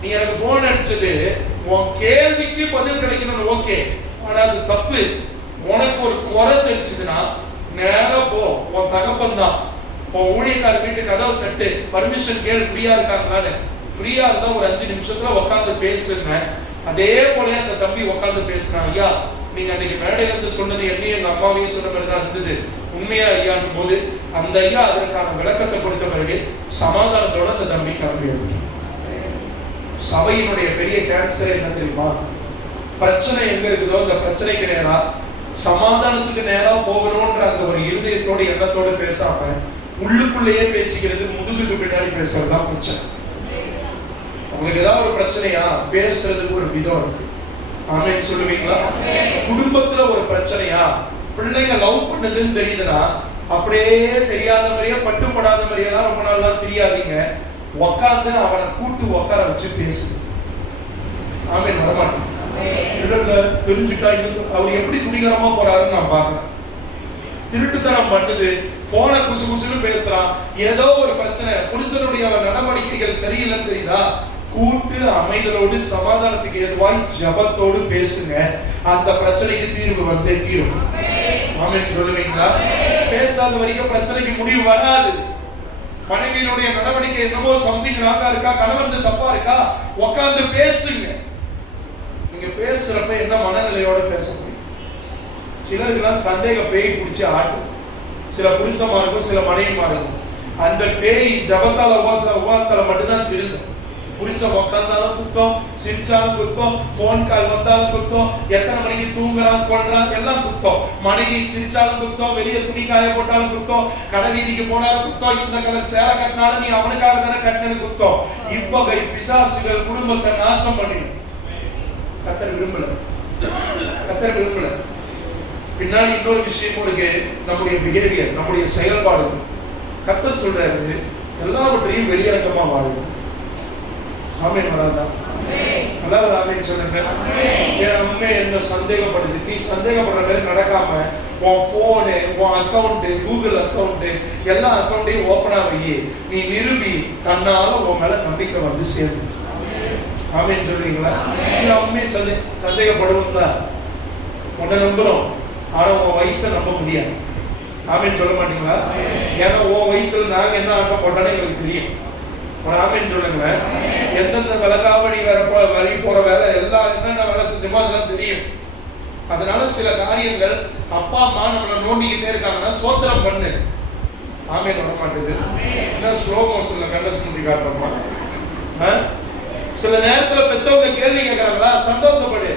நீ எனக்கு போன் அடிச்சது உன் கேள்விக்கு பதில் கிடைக்கணும், ஓகே, ஆனா அது தப்பு. உனக்கு ஒரு குறை தெரிஞ்சதுன்னா நேரா போ, உன் தகப்பன் தான் உன் ஊழியக்கார வீட்டுக்கு கதவை தட்டு, பர்மிஷன் கேள், ஃப்ரீயா இருக்காங்களான்னு. ஃப்ரீயா இருந்தா ஒரு 5 நிமிஷத்துல உட்காந்து பேசுங்க. அதே போல அந்த தம்பி உட்காந்து பேசினான். ஐயா நீங்க அன்னைக்கு மேடையில இருந்து சொன்னது என்னையும் எங்க அம்மாவையும் சொன்ன மாதிரிதான் இருந்தது, உண்மையா ஐயான்னு போது அந்த ஐயா அதற்கான விளக்கத்தை கொடுத்த பிறகு சமாதானத்தோட அந்த தம்பி கிளம்பி எடுத்துட்டான். சபையினுடைய பெரிய கேன்சர் என்ன தெரியுமா? பிரச்சனை எங்க இருக்குதோ அந்த பிரச்சனைக்கு நேரா சமாதானத்துக்கு நேரா போகணும்ன்ற அந்த ஒரு இருதயத்தோட எண்ணத்தோடு பேசாம உள்ளுக்குள்ளேயே பேசிக்கிறது, முதுகுக்கு பின்னாடி பேசுறதுதான் பிரச்சனை. உங்களுக்கு ஏதாவது ஒரு பிரச்சனையா பேசுறதுக்கு ஒரு விதம் இருக்கு. ஆமென் சொல்லுவீங்களா? குடும்பத்துல ஒரு பிரச்சனையா, பிள்ளைங்க லவ் பண்ணதுன்னு தெரியுதுன்னா அப்படியே தெரியாத மாதிரியே பட்டுப்படாத மாதிரியெல்லாம் ரொம்ப நாள்லாம் தெரியாதீங்க. உக்காந்து அவனை கூட்டு உட்கார வச்சு பேசுது. ஆமென் வரமாட்டேன். தெரிஞ்சுட்டா இன்னும் அவர் எப்படி துணிகரமா போறாருன்னு நான் பாக்குறேன். திருட்டுத்தனம் பண்ணுது, போனை குசு குசுன்னு பேசுறான், ஏதோ ஒரு பிரச்சனை, புருஷனுடைய நடவடிக்கைகள் சரியில்லைன்னு தெரியுதா, கூட்டு அமைதலோடு சமாதானத்துக்கு ஏதுவாய் ஜபத்தோடு பேசுங்க. அந்த பிரச்சனைக்கு தீர்வு வந்தே தீரும். ஆமென் சொல்லுவீங்களா? பேசாத வரைக்கும் பிரச்சனைக்கு முடிவு வராது. மனைவியினுடைய நடவடிக்கை என்னமோ சம்திங் ராங்கா இருக்கா, கணவன் தப்பா இருக்கா, உட்கார்ந்து பேசுங்க. நீங்க பேசுறப்ப என்ன மனநிலையோட பேச முடியும்? சிலருக்கெல்லாம் சந்தேக பேய் பிடிச்சி ஆட்டும். சில புருஷமா இருக்கும், சில மனைவிமா இருக்கும். அந்த பேய் ஜபத்தால உபாசத்தால மட்டும்தான் தெரியும். புருஷன் உட்கார்ந்தாலும் குத்தம், சிரிச்சாலும் குத்தம், போன் கால் வந்தாலும் குத்தம், எத்தனை மணிக்கு தூங்குறான் கொள்றான் எல்லாம் குத்தம். மனைவி சிரிச்சாலும் குத்தம், வெளியே துணி காய போட்டாலும் குத்தம், கடை வீதிக்கு போனாலும் குத்தம், இந்த கலர் சேலை கட்டினாலும் நீ அவனுக்காக தானே கட்டினு குத்தம். இவ்வகை பிசாசுகள் குடும்பத்தை நாசம் பண்ணிடும். கர்த்தர் விரும்பல, கர்த்தர் விரும்பல. பின்னாடி இன்னொரு விஷயம் இருக்கு, நம்முடைய பிஹேவியர், நம்முடைய செயல்பாடு. கர்த்தர் சொல்றாரு எல்லாவற்றையும் வெளியரங்கமா வாழும். ஆமென் வராதா? நல்லா ஆமென் சொல்லுங்க. என் அம்மே என்ன சந்தேகப்படுது, நீ சந்தேகப்படுற மாதிரி நடக்காம உன் போனு, உன் அக்கௌண்ட், கூகுள் அக்கௌண்ட், எல்லா அக்கௌண்ட்டையும் ஓப்பனா வை. நீ நிரூபி, தன்னால உன் மேல நம்பிக்கை வந்து சேர்ந்து. ஆமென் சொல்றீங்களா? அம்மே சந்தேகப்படுவோம் தான், உன்னை நம்புறோம், ஆனா உன் வயசை நம்ப முடியாது. ஆமென் சொல்ல மாட்டீங்களா? ஏன்னா உன் வயசுல நாங்க என்ன ஆட்டம் போட்டோன்னு எங்களுக்கு தெரியும். ஆமென் சொல்லுங்க. எந்தெந்த விலகாவடி வரி போற வேலை எல்லாம் என்னென்ன வேலை செஞ்சோமோ அதெல்லாம் தெரியும். அதனால சில காரியங்கள் அப்பா அம்மா நம்மளை நோண்டிக்கிட்டே இருக்காங்கன்னா சோத்திரம் பண்ணு. ஆமென் வர மாட்டேது. என்ன ஸ்லோ மோஷன்ல கண்டஸ் பண்ணி காட்டுறோமா? சில நேரத்துல பெத்தவங்க கேள்வி கேட்கறாங்களா, சந்தோஷப்படு.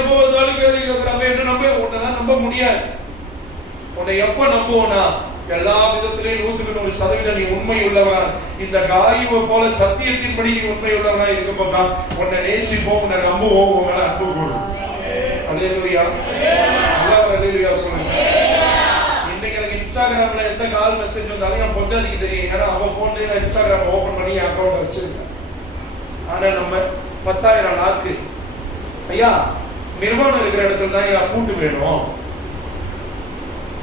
எப்போ ஒரு கேள்வி கேட்கறாங்க, என்ன நம்ப முடியாது. உன்னை எப்ப நம்புவோனா எல்லா விதத்திலையும் 100% நீ உண்மை உள்ளவனா, இந்த காயுவை போல சத்தியத்தின்படி நீ உண்மை உள்ளவனா இருக்கும்போது தான் உன்னை நேசிப்போம், உன்னை நம்புவோம், உன் மேல அன்பு கூடும். அல்லேலூயா, அல்லேலூயா சொல்லுங்க. இன்னைக்கு எனக்கு இன்ஸ்டாகிராம்ல எந்த கால் மெசேஜ் வந்தாலும் என் பொஞ்சாதிக்கு தெரியும். ஏன்னா அவன் போன்லயே நான் இன்ஸ்டாகிராம் ஓபன் பண்ணி என் அக்கௌண்ட் வச்சிருக்கேன். ஆனா நம்ம 10,000 லாக்கு. ஐயா நிர்வாணம் இருக்கிற இடத்துல தான் ஐயா கூட்டு வேணும்,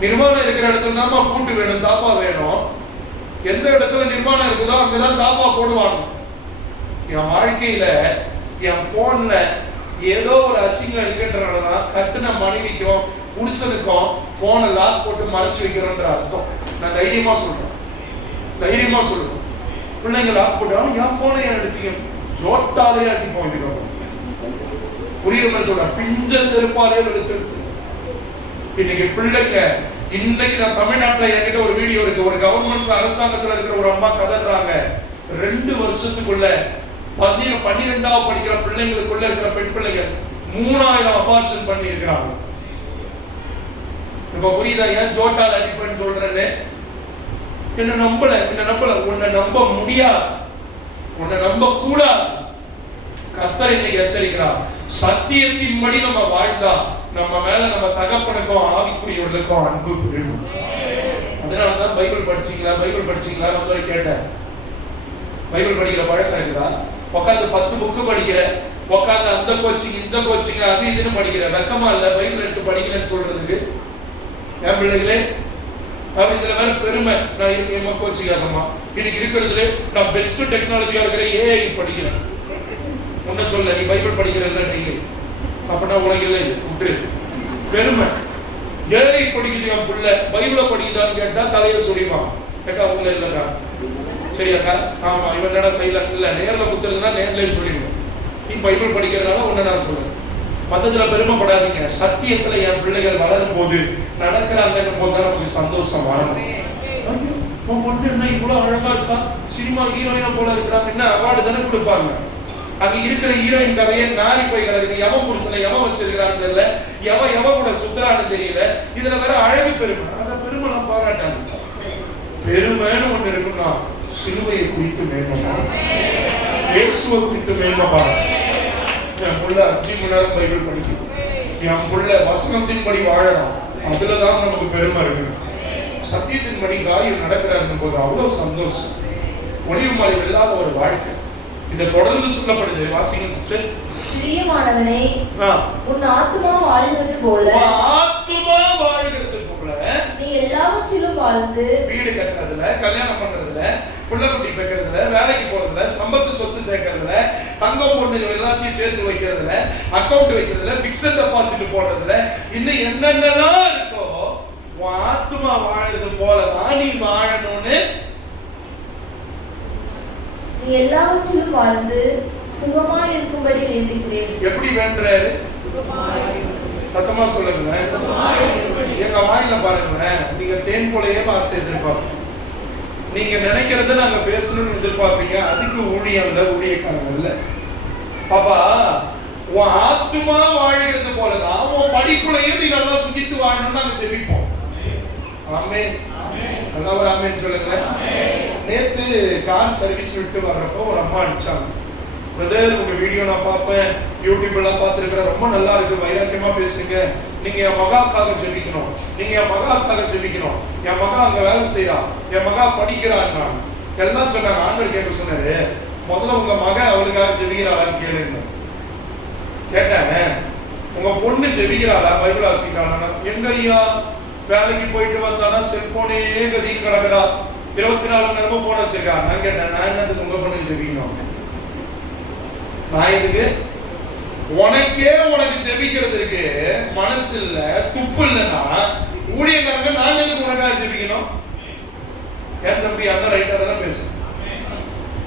நிர்வாணம் இருக்கிற இடத்துல தான் கூட்டு வேணும், தாப்பா வேணும். எந்த இடத்துல நிர்வாணம் இருக்குதோ அங்கதான் தாப்பா போடுவாங்க. என் வாழ்க்கையில என் போன்ல ஏதோ ஒரு அசிங்கம் இருக்குன்றதுனாலதான் கட்டுன மனைவிக்கும் புருஷனுக்கும் போனை லாக் போட்டு மறைச்சு வைக்கிறோன்ற அர்த்தம். நான் தைரியமா சொல்றேன், தைரியமா சொல்றேன். பிள்ளைங்க லாக் போட்டாலும் என் போனை ஏன் எடுத்தீங்க, ஜோட்டாலே அடிப்போம். இதுக்கு புரியுற மாதிரி சொல்றேன், பிஞ்ச செருப்பாலே எடுத்து. இன்னைக்கு பிள்ளைங்க, இன்னைக்கு நான் தமிழ்நாட்டுல என்கிட்ட ஒரு வீடியோ இருக்கு, ஒரு கவர்மெண்ட் அரசாங்கத்துல இருக்கிற ஒரு அம்மா கதறாங்க. 2 வருஷத்துக்குள்ள 12ஆவது படிக்கிற பிள்ளைங்களுக்குள்ள இருக்கிற பெண் பிள்ளைகள் 3000 அபார்ஷன் பண்ணி இருக்கிறாங்க. இப்ப புரியுதா ஏன் ஜோட்டால அடிப்பேன்னு சொல்றேன்னு? என்ன நம்பல, உன்னை நம்ப முடியாது, உன்னை நம்ப கூடாது. கர்த்தர் இன்னைக்கு எச்சரிக்கிறார். சத்தியத்தின்படி நம்ம வாழ்ந்தா நம்ம மேல நம்ம தகப்பனுக்கும் ஆவிக்குரியவர்களுக்கும் அன்பு பெருகும். அதனாலதான் பைபிள் படிச்சீங்களா வந்து கேட்டேன். பைபிள் படிக்கிற பழக்கம் இருக்குதா? உட்காந்து 10 புக்கு படிக்கிற, உட்காந்து அந்த கோச்சிங் இந்த கோச்சிங் அது இதுன்னு படிக்கிற, வெக்கமா இல்ல பைபிள் எடுத்து படிக்கிறேன்னு சொல்றதுக்கு? என் பிள்ளைகளே இதுல வேற பெருமை, நான் எம்மா கோச்சிக்காதம்மா, இன்னைக்கு இருக்கிறதுல நான் பெஸ்ட் டெக்னாலஜியா இருக்கிற ஏஐ படிக்கிறேன். ஒன்னும் சொல்ல, நீ பைபிள் படிக்கிறல்ல டெய்லி, அப்படின்னா உனக்கு இல்லை, இது விட்டு பெருமை. ஏஐ படிக்குது என் புள்ள, பைபிளை படிக்குதான்னு கேட்டா தலையை சொல்லிப்பான். ஏக்கா உங்களை இல்லைக்கா, சரியாக்கா, ஆமா இவன் என்னடா சைலண்ட் இல்ல, நேரில் குத்துறதுன்னா நேர்லன்னு சொல்லிடுவேன். நீ பைபிள் படிக்கிறதுனால ஒன்னு நான் சொல்றேன். மத்ததுல பெருமைப்படாதீங்க. சத்தியத்துல என் பிள்ளைகள் வளரும் போது நடக்கிறாங்கன்னு போது தான் நமக்கு சந்தோஷம் வரணும். உன் பொண்ணு என்ன இவ்வளவு அழகா இருக்கா, சினிமா ஹீரோயினா போல இருக்கிறாங்க, என்ன அவார்டு தானே கொடுப்பாங்க. அங்க இருக்கிற ஹீரோயின் கதையை நாரி போய் கிடக்குது. எவன் புருஷனை எவன் வச்சிருக்கிறான்னு தெரியல, எவன் கூட சுத்துறான்னு தெரியல. இதுல வேற அழகு பெருமை. அந்த பெருமை நான் பாராட்டாது. பெருமைன்னு ஒண்ணு இருக்குன்னா சிலுவையை குறித்து மேன்மை, இயேசுவை குறித்து மேன்மை பாராட்டு. என் புள்ள 5 மணி நேரம் பைபிள் படிக்கும், என் புள்ள வசனத்தின்படி வாழலாம், அதுலதான் நமக்கு பெருமை இருக்கு. சத்தியத்தின்படி காரியம் நடக்கிறாருன்னு போது அவ்வளவு சந்தோஷம். ஒளிவு மறை இல்லாத ஒரு வாழ்க்கை. இதை தொடர்ந்து சொல்லப்படுது. வாசிங்க சிஸ்டர். பிரியமானவனே, உன் ஆத்துமா வாழ்கிறது போல, ஆத்துமா வாழ்கிறது போல நீ எல்லாவற்றிலும் வாழ்ந்து, வீடு கட்டுறதுல, கல்யாணம் பண்றதுல, புள்ளக்குட்டி பெக்கிறதுல, வேலைக்கு போறதுல, சம்பத்து சொத்து சேர்க்கறதுல, தங்கம் பொண்ணு எல்லாத்தையும் சேர்த்து வைக்கிறதுல, அக்கௌண்ட் வைக்கிறதுல, பிக்ஸட் டெபாசிட் போடுறதுல, இன்னும் என்னென்னலாம் இருக்கோ உன் ஆத்துமா வாழ்றது போலதான் நீ வாழணும்னு. நீ எல்லாவற்றிலும் வாழ்ந்து சுகமாய் இருக்கும்படி வேண்டுகிறேன். எப்படி வேண்டுறாரு? சத்தமா சொல்லுங்க. எங்க வாயில பாருங்க, நீங்க தேன் போலயே வார்த்தை எதிர்பார்ப்பீங்க. நீங்க நினைக்கிறத நாங்க பேசணும்னு எதிர்பார்ப்பீங்க. அதுக்கு ஊழியம் இல்ல, ஊழியக்காரங்க இல்ல. பாப்பா, உன் ஆத்துமா வாழ்கிறது போலதான் உன் படிப்புலையும் நீ நல்லா சுகித்து வாழணும்னு நாங்க ஜெபிப்போம். ஆமென். நல்லவர் ஆமென் சொல்லுங்க. நேத்து கார் சர்வீஸ் விட்டு வர்றப்போ ஒரு அம்மா அடிச்சாங்க. பிரதர், உங்க வீடியோ நான் பார்ப்பேன், யூடியூப் எல்லாம் பார்த்துருக்கிறேன், ரொம்ப நல்லா இருக்கு, வைராக்கியமா பேசுங்க, நீங்க என் மகாக்காக ஜெபிக்கணும், நீங்க என் மகாக்காக ஜெபிக்கணும், என் மகா அங்க வேலை செய்யறா, என் மகா படிக்கிறான்னா எல்லாம் சொன்னாங்க. ஆண்டவர் கேட்க சொன்னாரு, முதல்ல உங்க மக அவளுக்காக ஜெபிக்கிறாளான்னு கேளுங்க. கேட்டேன், உங்க பொண்ணு ஜெபிக்கிறாளா, பைபிள் வாசிக்கிறாளா? எங்க ஐயா, வேலைக்கு போயிட்டு வந்தானா செல்போனே கதிக்கு கிடக்குறா, 24 மணி நேரமும் போன் வச்சிருக்கா. நான் கேட்டேன், நான் என்னதுக்கு உங்க பொண்ணுக்கு ஜெபிக்கணும்? நான் இதுக்கு உனக்கு ஜெபிக்கிறது இருக்கு மனசு இல்ல, துப்பு இல்லைன்னா ஊழியக்காரங்க நான் எதுக்கு உனக்காக ஜெபிக்கணும்? என் தம்பி அண்ணன் ரைட்டா தானே பேசு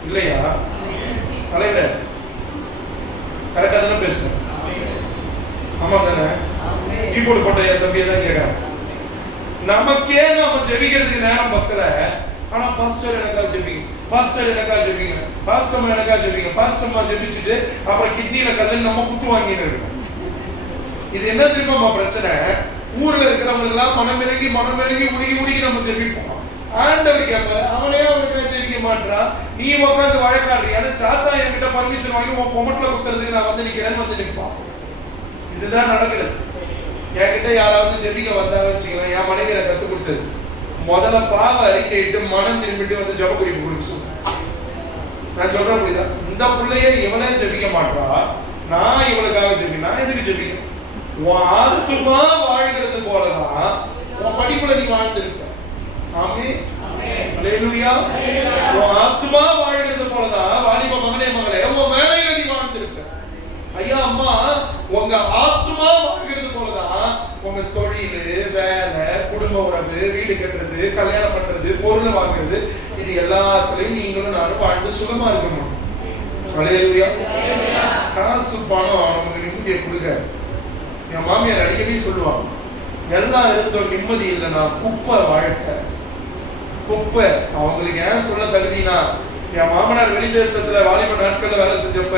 இல்லையா? தலைவர் கரெக்டா தானே பேசு? ஆமா தானே? கீபோர்டு போட்ட என் தம்பியை தான் கேட்கறேன். நமக்கே நாம ஜெபிக்கிறதுக்கு நேரம் பத்தல, ஆனா பாஸ்டர் எனக்காக ஜெபிங்க, பாஸ்டர் எனக்காக ஜெபிங்க, பாஸ்டர் எனக்காக ஜெபிங்க, பாஸ்டர்மா ஜெபிச்சுட்டு அப்புறம் கிட்னில கல்லு நம்ம குத்து வாங்கின்னு இருக்கோம். இது என்ன தெரியுமா பிரச்சனை? ஊர்ல இருக்கிறவங்க எல்லாம் மனமிறங்கி உருகி நம்ம ஜெபிப்போம். ஆண்டவர் கேட்பாரு, அவனே அவனுக்கு ஜெபிக்க மாட்டான், நீ உட்காந்து வழக்காடுறியான சாத்தா என்கிட்ட பர்மிஷன் வாங்கி உன் பொமட்டில் குத்துறதுக்கு நான் வந்து நிக்கிறேன்னு வந்து நிற்பான். இதுதான் நடக்குது. என்கிட்ட யாராவது ஜெபிக்க வந்தா வச்சுக்கலாம், என் மனைவியை கத்துக் கொடுத்தது முதல்ல பாவ அறிக்கையிட்டு மனம் திரும்பிட்டு வந்து ஜப குறிப்பு கொடுக்க சொல்றேன். நான் சொல்றேன் அப்படிதான். இந்த பிள்ளைய இவனே ஜெபிக்க மாட்டா, நான் இவளுக்காக ஜெபிக்க, நான் எதுக்கு ஜெபிக்கணும்? உன் ஆத்துமா வாழ்கிறது போலதான் உன் படிப்புல நீ வாழ்ந்திருக்க. ஆமென். அல்லேலூயா. உன் ஆத்துமா வாழ்கிறது போலதான் வாலிப மகனே மகளே உன் வேலையில நீ வாழ்ந்திருக்க. ஐயா அம்மா, உங்க ஆத்துமா வாழ்கிறது போலதான் உங்க தொழில், வேலை, குடும்ப உறவு, வீடு கட்டுறது, கல்யாணம் பண்றது, பொருள் வாங்குறது, இது எல்லாத்துலயும் நீங்களும் நானும் வாழ்ந்து சுகமா இருக்க முடியும். அல்லேலூயா. காசு பணம் நமக்கு நிம்மதியை கொடுக்க. என் மாமியார் அடிக்கடி சொல்லுவாங்க, எல்லாம் இருந்தோம் நிம்மதி இல்லைன்னா குப்பை வாழ்க்கை, குப்பை. அவங்களுக்கு ஏன் சொல்ல தகுதினா, என் மாமனார் வெளிதேசத்துல வாலிப நாட்கள்ல வேலை செஞ்சப்ப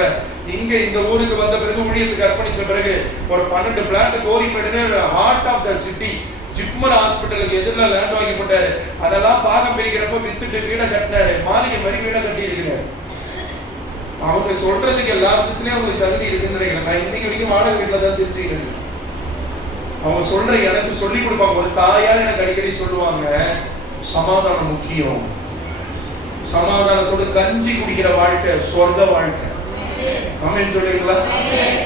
இங்க இந்த ஊருக்கு வந்த பிறகு ஊழியத்துக்கு அர்ப்பணிச்ச பிறகு ஒரு 12 பிளாட் கோரிமேடுன்னு heart of the city JIPMER ஹாஸ்பிட்டலுக்கு எதிரில் லேண்ட் வாங்கி போட்டாரு. அதெல்லாம் பாகம் பெய்கிறப்ப வித்துட்டு வீடை கட்டினாரு, மாளிகை மாதிரி வீடை கட்டி இருக்கிறாரு. அவங்க சொல்றதுக்கு எல்லா இடத்துலயும் அவங்களுக்கு தகுதி இருக்குன்னு நினைக்கிறேன். நான் இன்னைக்கு வரைக்கும் வாடகை வீட்டுல தான் தெரிஞ்சுக்கிறேன். அவங்க சொல்ற எனக்கு சொல்லி கொடுப்பாங்க. ஒரு தாயார் எனக்கு அடிக்கடி சொல்லுவாங்க, சமாதானம் முக்கியம், சமாதானத்தோடு கஞ்சி குடிக்கிற வாழ்க்கை சொர்க்க வாழ்க்கை. ஆமென் சொல்றீங்களா?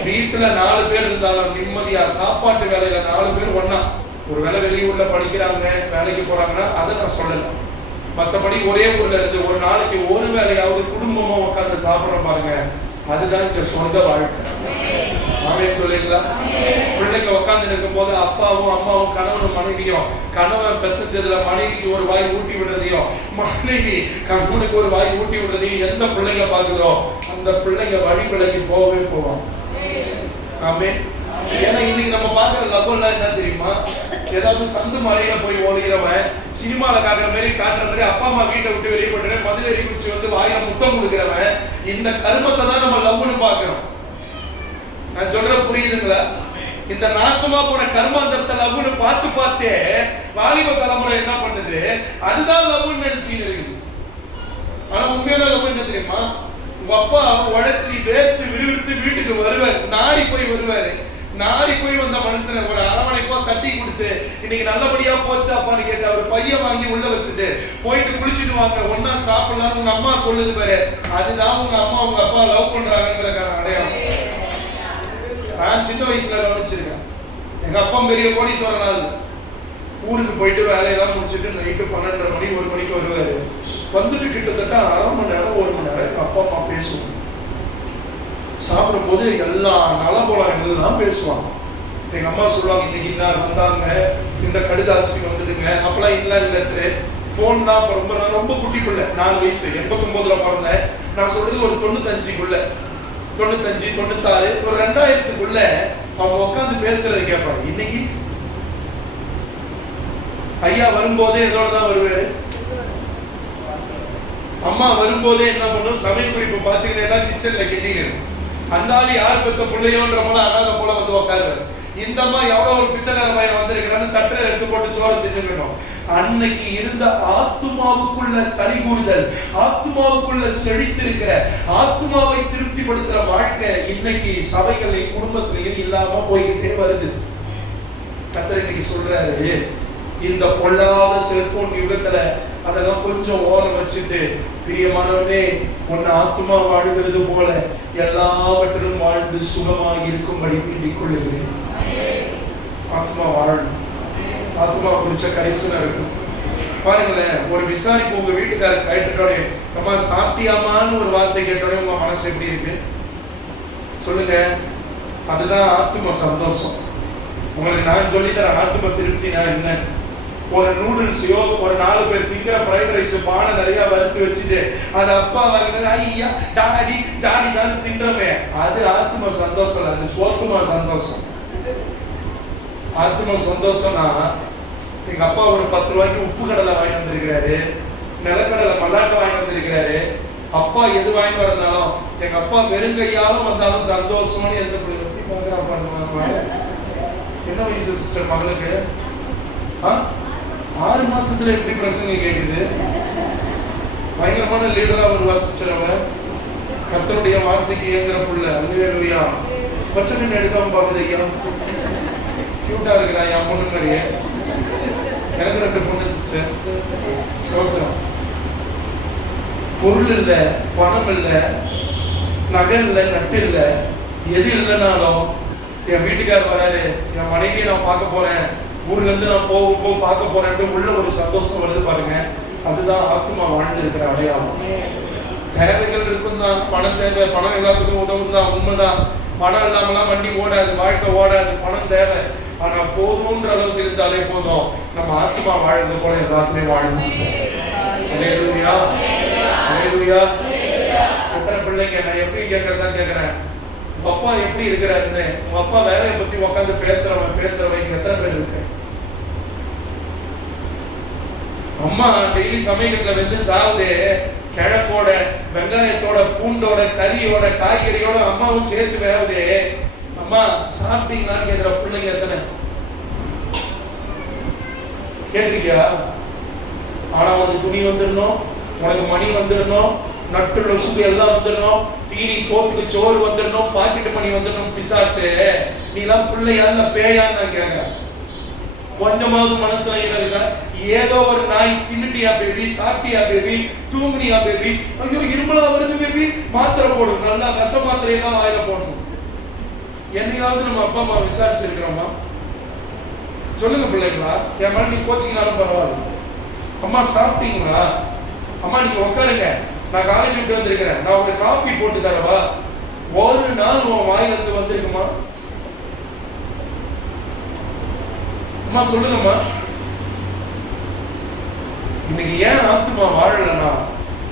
வீட்டுல 4 பேர் இருந்தாலும் நிம்மதியா, சாப்பாட்டு வேலையில 4 பேர் ஒண்ணா ஒருவேளை வெளியூர்ல படிக்கிறாங்க, வேலைக்கு போறாங்கன்னா அதை நான் சொல்லலாம். மற்றபடி ஒரே ஊர்ல இருந்து ஒரு நாளைக்கு ஒரு வேளையாவது குடும்பமா உட்கார்ந்து சாப்பிடுறோம் பாருங்க, அதுதான் இங்க சொந்த வாழ்க்கை. ஆமென் சொல்லுங்களா? பிள்ளைங்க உட்கார்ந்து இருக்கும் போது அப்பாவும் அம்மாவும் கணவனும் மனைவியும், கணவன் பிசைஞ்சதுல மனைவிக்கு ஒரு வாய் ஊட்டி விடுறதையும், மனைவி கணவனுக்கு ஒரு வாய் ஊட்டி விடுறதையும் எந்த பிள்ளைங்க பாக்குதோ அந்த பிள்ளைங்க வழி விலகி போகவே போவோம். ஆமென். ஏன்னா இன்னைக்கு நம்ம பாக்குற லவ்லாம் என்ன தெரியுமா? ஏதாவது சந்து மலையில போய் ஓடுகிறவன், சினிமால காட்டுற மாதிரி அப்பா அம்மா வீட்டை விட்டு வெளியே போட்டு மதுரை குச்சி வந்து வாயில முத்தம் கொடுக்கிறவன், இந்த கர்மத்தை தான் நம்ம லவ்னு பாக்குறோம். நான் சொல்ற புரியுதுங்களா? இந்த நாசமா போன கர்மாந்தரத்தை லவ்னு பார்த்து பார்த்தே வாலிப தலைமுறை என்ன பண்ணுது, அதுதான் லவ்னு நினைச்சுன்னு இருக்குது. ஆனா உண்மையான லவ் என்ன தெரியுமா? உங்க அப்பா உழைச்சி வேர்த்து விறுவிறுத்து வீட்டுக்கு வருவார், நாடி போய் வருவாரு. நாடி போய் வந்த மனுஷனை ஒரு அரவணைப்பா தட்டி கொடுத்து, இன்னைக்கு நல்லபடியா போச்சு அப்பான்னு கேட்டு அவர் பையன் வாங்கி உள்ள வச்சுட்டு போயிட்டு குளிச்சுட்டு வாங்க ஒன்னா சாப்பிடலாம்னு உங்க அம்மா சொல்லுது பாரு, அதுதான் உங்க அம்மா உங்க அப்பா லவ் பண்றாங்கன்றதுக்கான அடையாளம். நான் சின்ன வயசுல கவனிச்சிருக்கேன். எங்க அப்பா பெரிய கோடீஸ்வரனா இல்ல, ஊருக்கு போயிட்டு வேலையெல்லாம் முடிச்சுட்டு நைட்டு 12:30 மணி 1 மணிக்கு வருவாரு. வந்துட்டு கிட்டத்தட்ட 1/2 மணி நேரம் 1 மணி நேரம் எங்க அப்பா அம்மா பேசுவாங்க. சாப்பிடும் போது எல்லா நலபோலம் இதெல்லாம் பேசுவாங்க. எங்க அம்மா சொல்லுவாங்க, இன்னைக்கு இன்னார் வந்தாங்க, இந்த கடிதாசி வந்ததுங்க, அப்பெல்லாம் இல்ல லெட்டரு போன் தான். ரொம்ப குட்டி பிள்ளை, 4 வயசு, 89ல பிறந்தேன். நான் சொல்றது ஒரு 95க்குள்ள, 95 96 ஒரு 2000க்குள்ள அவங்க உட்காந்து பேசுறதை கேட்பாங்க. இன்னைக்கு ஐயா வரும்போதே இதோட தான் வருவாரு. அம்மா வரும்போதே என்ன பண்ணும், சமையல் குறிப்பு பாத்தீங்கன்னா கிச்சன்ல கிட்டிங்க அந்த ஆளு யார் பெத்த பிள்ளையோன்ற போல அனாத போல வந்து உட்காருவாரு. இந்த அம்மா எவ்வளவு ஒரு பிச்சைக்கார பையன் வந்திருக்கிறான்னு தட்டில எடுத்து போட்டு சோறு தின்னுக்கணும். அன்னைக்கு இருந்த ஆத்துமாவுக்குள்ள கலிகூறுதல், ஆத்துமாவுக்குள்ள செழித்திருக்கிற, ஆத்துமாவை திருப்திப்படுத்துற வாழ்க்கை இன்னைக்கு சபைகளையும் குடும்பத்திலையும் இல்லாம போய்கிட்டே வருது. கர்த்தர் இன்னைக்கு சொல்றாரு, இந்த பொல்லாத செல்போன் யுகத்துல அதெல்லாம் கொஞ்சம் ஓரம் வச்சுட்டு, பிரியமானவனே உன்னை ஆத்துமா வாழுகிறது போல எல்லாவற்றிலும் வாழ்ந்து சுகமாக இருக்கும்படி வேண்டிக் கொள்ளுகிறேன். ஆத்மா வாழணும், ஆத்மா குறிச்ச கரிசனை இருக்கும். பாருங்களேன், ஒரு விசாரிப்பு உங்க வீட்டுக்காரர் கேட்டோடனே, அம்மா சாப்பிட்டியாமான்னு ஒரு வார்த்தை கேட்டோடனே உங்க மனசு எப்படி இருக்கு சொல்லுங்க? அதுதான் ஆத்ம சந்தோஷம். உங்களுக்கு நான் சொல்லித்தரேன் ஆத்ம திருப்தி நான் என்ன. ஒரு நூடுல்ஸையோ ஒரு 4 பேர் திங்கிற ஃப்ரைட் ரைஸ் பானை நிறைய வறுத்து வச்சுட்டு அது அப்பா வாங்கினது ஐயா டாடி ஜாடி தான் தின்றமே, அது ஆத்ம சந்தோஷம், அது சோத்துமா சந்தோஷம். ஆத்ம சந்தோஷம்னா, எங்க அப்பா ஒரு 10 ரூபாய்க்கு உப்பு கடலை வாங்கி வந்திருக்கிறாரு, நிலக்கடலை மல்லாட்டை வாங்கி வந்திருக்கிறாரு. அப்பா எது வாங்கி வரனாலும் எங்க அப்பா வெறுங்கையாலும் வந்தாலும் சந்தோஷம்னு எந்த பிள்ளை எப்படி பாக்குறாங்க? என்ன வயசு சிஸ்டர் மகளுக்கு? 6 மாசத்துல எப்படி பிரசங்க கேக்குது? பயங்கரமான லீடரா வருவா சிஸ்டர். அவன் கர்த்தருடைய வார்த்தைக்கு ஏங்குற புள்ள. அல்லேலூயா. வச்சனை எடுக்காம பாக்குது. ஐயா கியூட்டா இருக்கிறா என் பொண்ணு மாதிரியே. எனக்கு 2 பொண்ணு சிஸ்டர். சோத்திரம். பொருள் இல்ல, பணம் இல்ல, நகை இல்ல, நட்டு இல்ல, எது இல்லைனாலும் என் வீட்டுக்காரர் வராரு, என் மனைவியை நான் பார்க்க போறேன், ஊர்ல இருந்து நான் போக பார்க்க போறேன், உள்ள ஒரு சந்தோஷம் வருது பாருங்க. அதுதான் ஆத்மா வாழ்ந்திருக்கிற அடையாளம். தேவைகள் இருக்கும் தான், பணம் தேவை, பணம் எல்லாத்துக்கும் உதவும் தான், உண்மைதான். பணம் இல்லாமலாம் வண்டி ஓடாது, வாழ்க்கை ஓடாது, பணம் தேவை. ஆனா போதும்ன்ற அளவுக்கு இருந்தாலே போதும். நம்ம ஆத்மா வாழ்றது போல எல்லாத்துலயும் வாழணும். அல்லேலூயா, அல்லேலூயா. எத்தனை பிள்ளைங்க, நான் எப்படி கேட்கறதான் கேட்கிறேன், உங்க அப்பா எப்படி இருக்கிறாருன்னு. உங்க அப்பா வேலையை பத்தி உட்காந்து பேசுறவங்க எத்தனை பேர் இருக்கு? அம்மா டெய்லி சமையல்ல வந்து சாவுதே, கிழக்கோட வெங்காயத்தோட பூண்டோட கறியோட காய்கறியோட அம்மாவும் சேர்த்து வேவுதே. அம்மா சாப்பிட்டீங்களான்னு கேட்கிற பிள்ளைங்க எத்தனை கேட்டிருக்கியா? ஆனா உனக்கு துணி வந்துடணும், உனக்கு மணி வந்துடணும், நட்டு லொசுக்கு எல்லாம் வந்துடணும், தீனி சோத்துக்கு சோறு வந்துடணும், பாக்கெட்டு மணி வந்துடணும். பிசாசு, நீ எல்லாம் பிள்ளையா இல்ல பேயான்னு நான் கேட்க. கொஞ்சமாவது மனசு இருக்கா? ஏதோ ஒரு நாய் தின்னுட்டியா பேபி, சாப்பிட்டியா பேபி, தூங்குனியா பேபி, ஐயோ இருமலா வருது பேபி, மாத்திரை போடும், நல்லா விஷ மாத்திரையெல்லாம் வாயில போடணும். என்னையாவது நம்ம அப்பா அம்மா விசாரிச்சிருக்கிறோமா? சொல்லுங்க பிள்ளைங்களா, என் மேல நீ கோச்சிங்கனாலும் பரவாயில்ல. அம்மா சாப்பிட்டீங்களா, அம்மா நீங்க உட்காருங்க, நான் காலேஜ் விட்டு வந்திருக்கிறேன், நான் ஒரு காஃபி போட்டு தரவா, ஒரு நாள் உன் வாயில இருந்து வந்திருக்குமா? அம்மா சொல்லுங்கம்மா. இன்னைக்கு ஏன் ஆத்மா வாழலன்னா,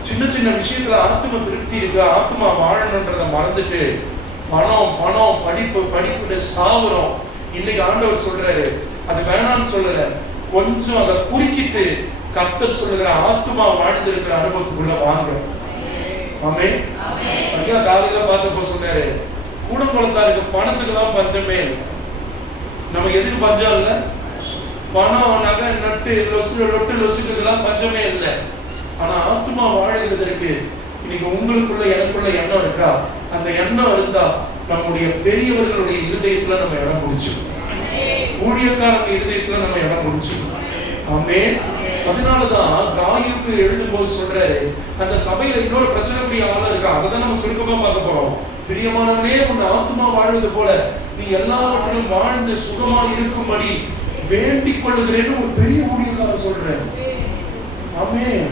சின்ன சின்ன விஷயத்துல ஆத்ம திருப்தி இருக்கு, ஆத்மா வாழணுன்றத மறந்துட்டு பணம் பணம் படிப்பு படிப்புன்னு சாவுறோம். இன்னைக்கு ஆண்டவர் சொல்றாரு, அது வேணாம்னு சொல்லல, கொஞ்சம் அதை குறுக்கிட்டு கர்த்தர் சொல்லுகிற ஆத்மா வாழ்ந்திருக்கிற அனுபவத்துக்குள்ள வாங்க. ஆமென். ஐயா காலையில பார்த்தப்ப சொன்னாரு, கூடங்குளத்தாருக்கு பணத்துக்கு தான் பஞ்சமே இல்லை. நமக்கு எதுக்கு பஞ்சம் இல்லை? பணம் நகை நட்டு லொட்டு லொசுக்குலாம் பஞ்சமே இல்லை. ஆனா ஆத்மா வாழ்கிறதற்கு இன்னைக்கு உங்களுக்குள்ள எனக்குள்ள எண்ணம் இருக்கா? அந்த எண்ணம் இருந்தா நம்முடைய பெரியவர்களுடைய இருதயத்துல நம்ம இடம் பிடிச்சிடும், ஊழியக்காரங்க இருதயத்துல நம்ம இடம் பிடிச்சிடும். ஆமென். அதனாலதான் காயுக்கு எழுதும்போது சொல்றாரு, அந்த சபையில இன்னொரு பிரச்சனைக்குரிய ஆளா இருக்கா, அதான் நம்ம சுருக்கமா பார்க்க போறோம். பிரியமானவனே, உன் ஆத்மா வாழ்வது போல நீ எல்லாவற்றிலும் வாழ்ந்து சுகமா இருக்கும்படி வேண்டிக் கொள்ளுகிறேன்னு ஒரு பெரிய ஊழியக்காரர் சொல்றாரு. ஆமென்.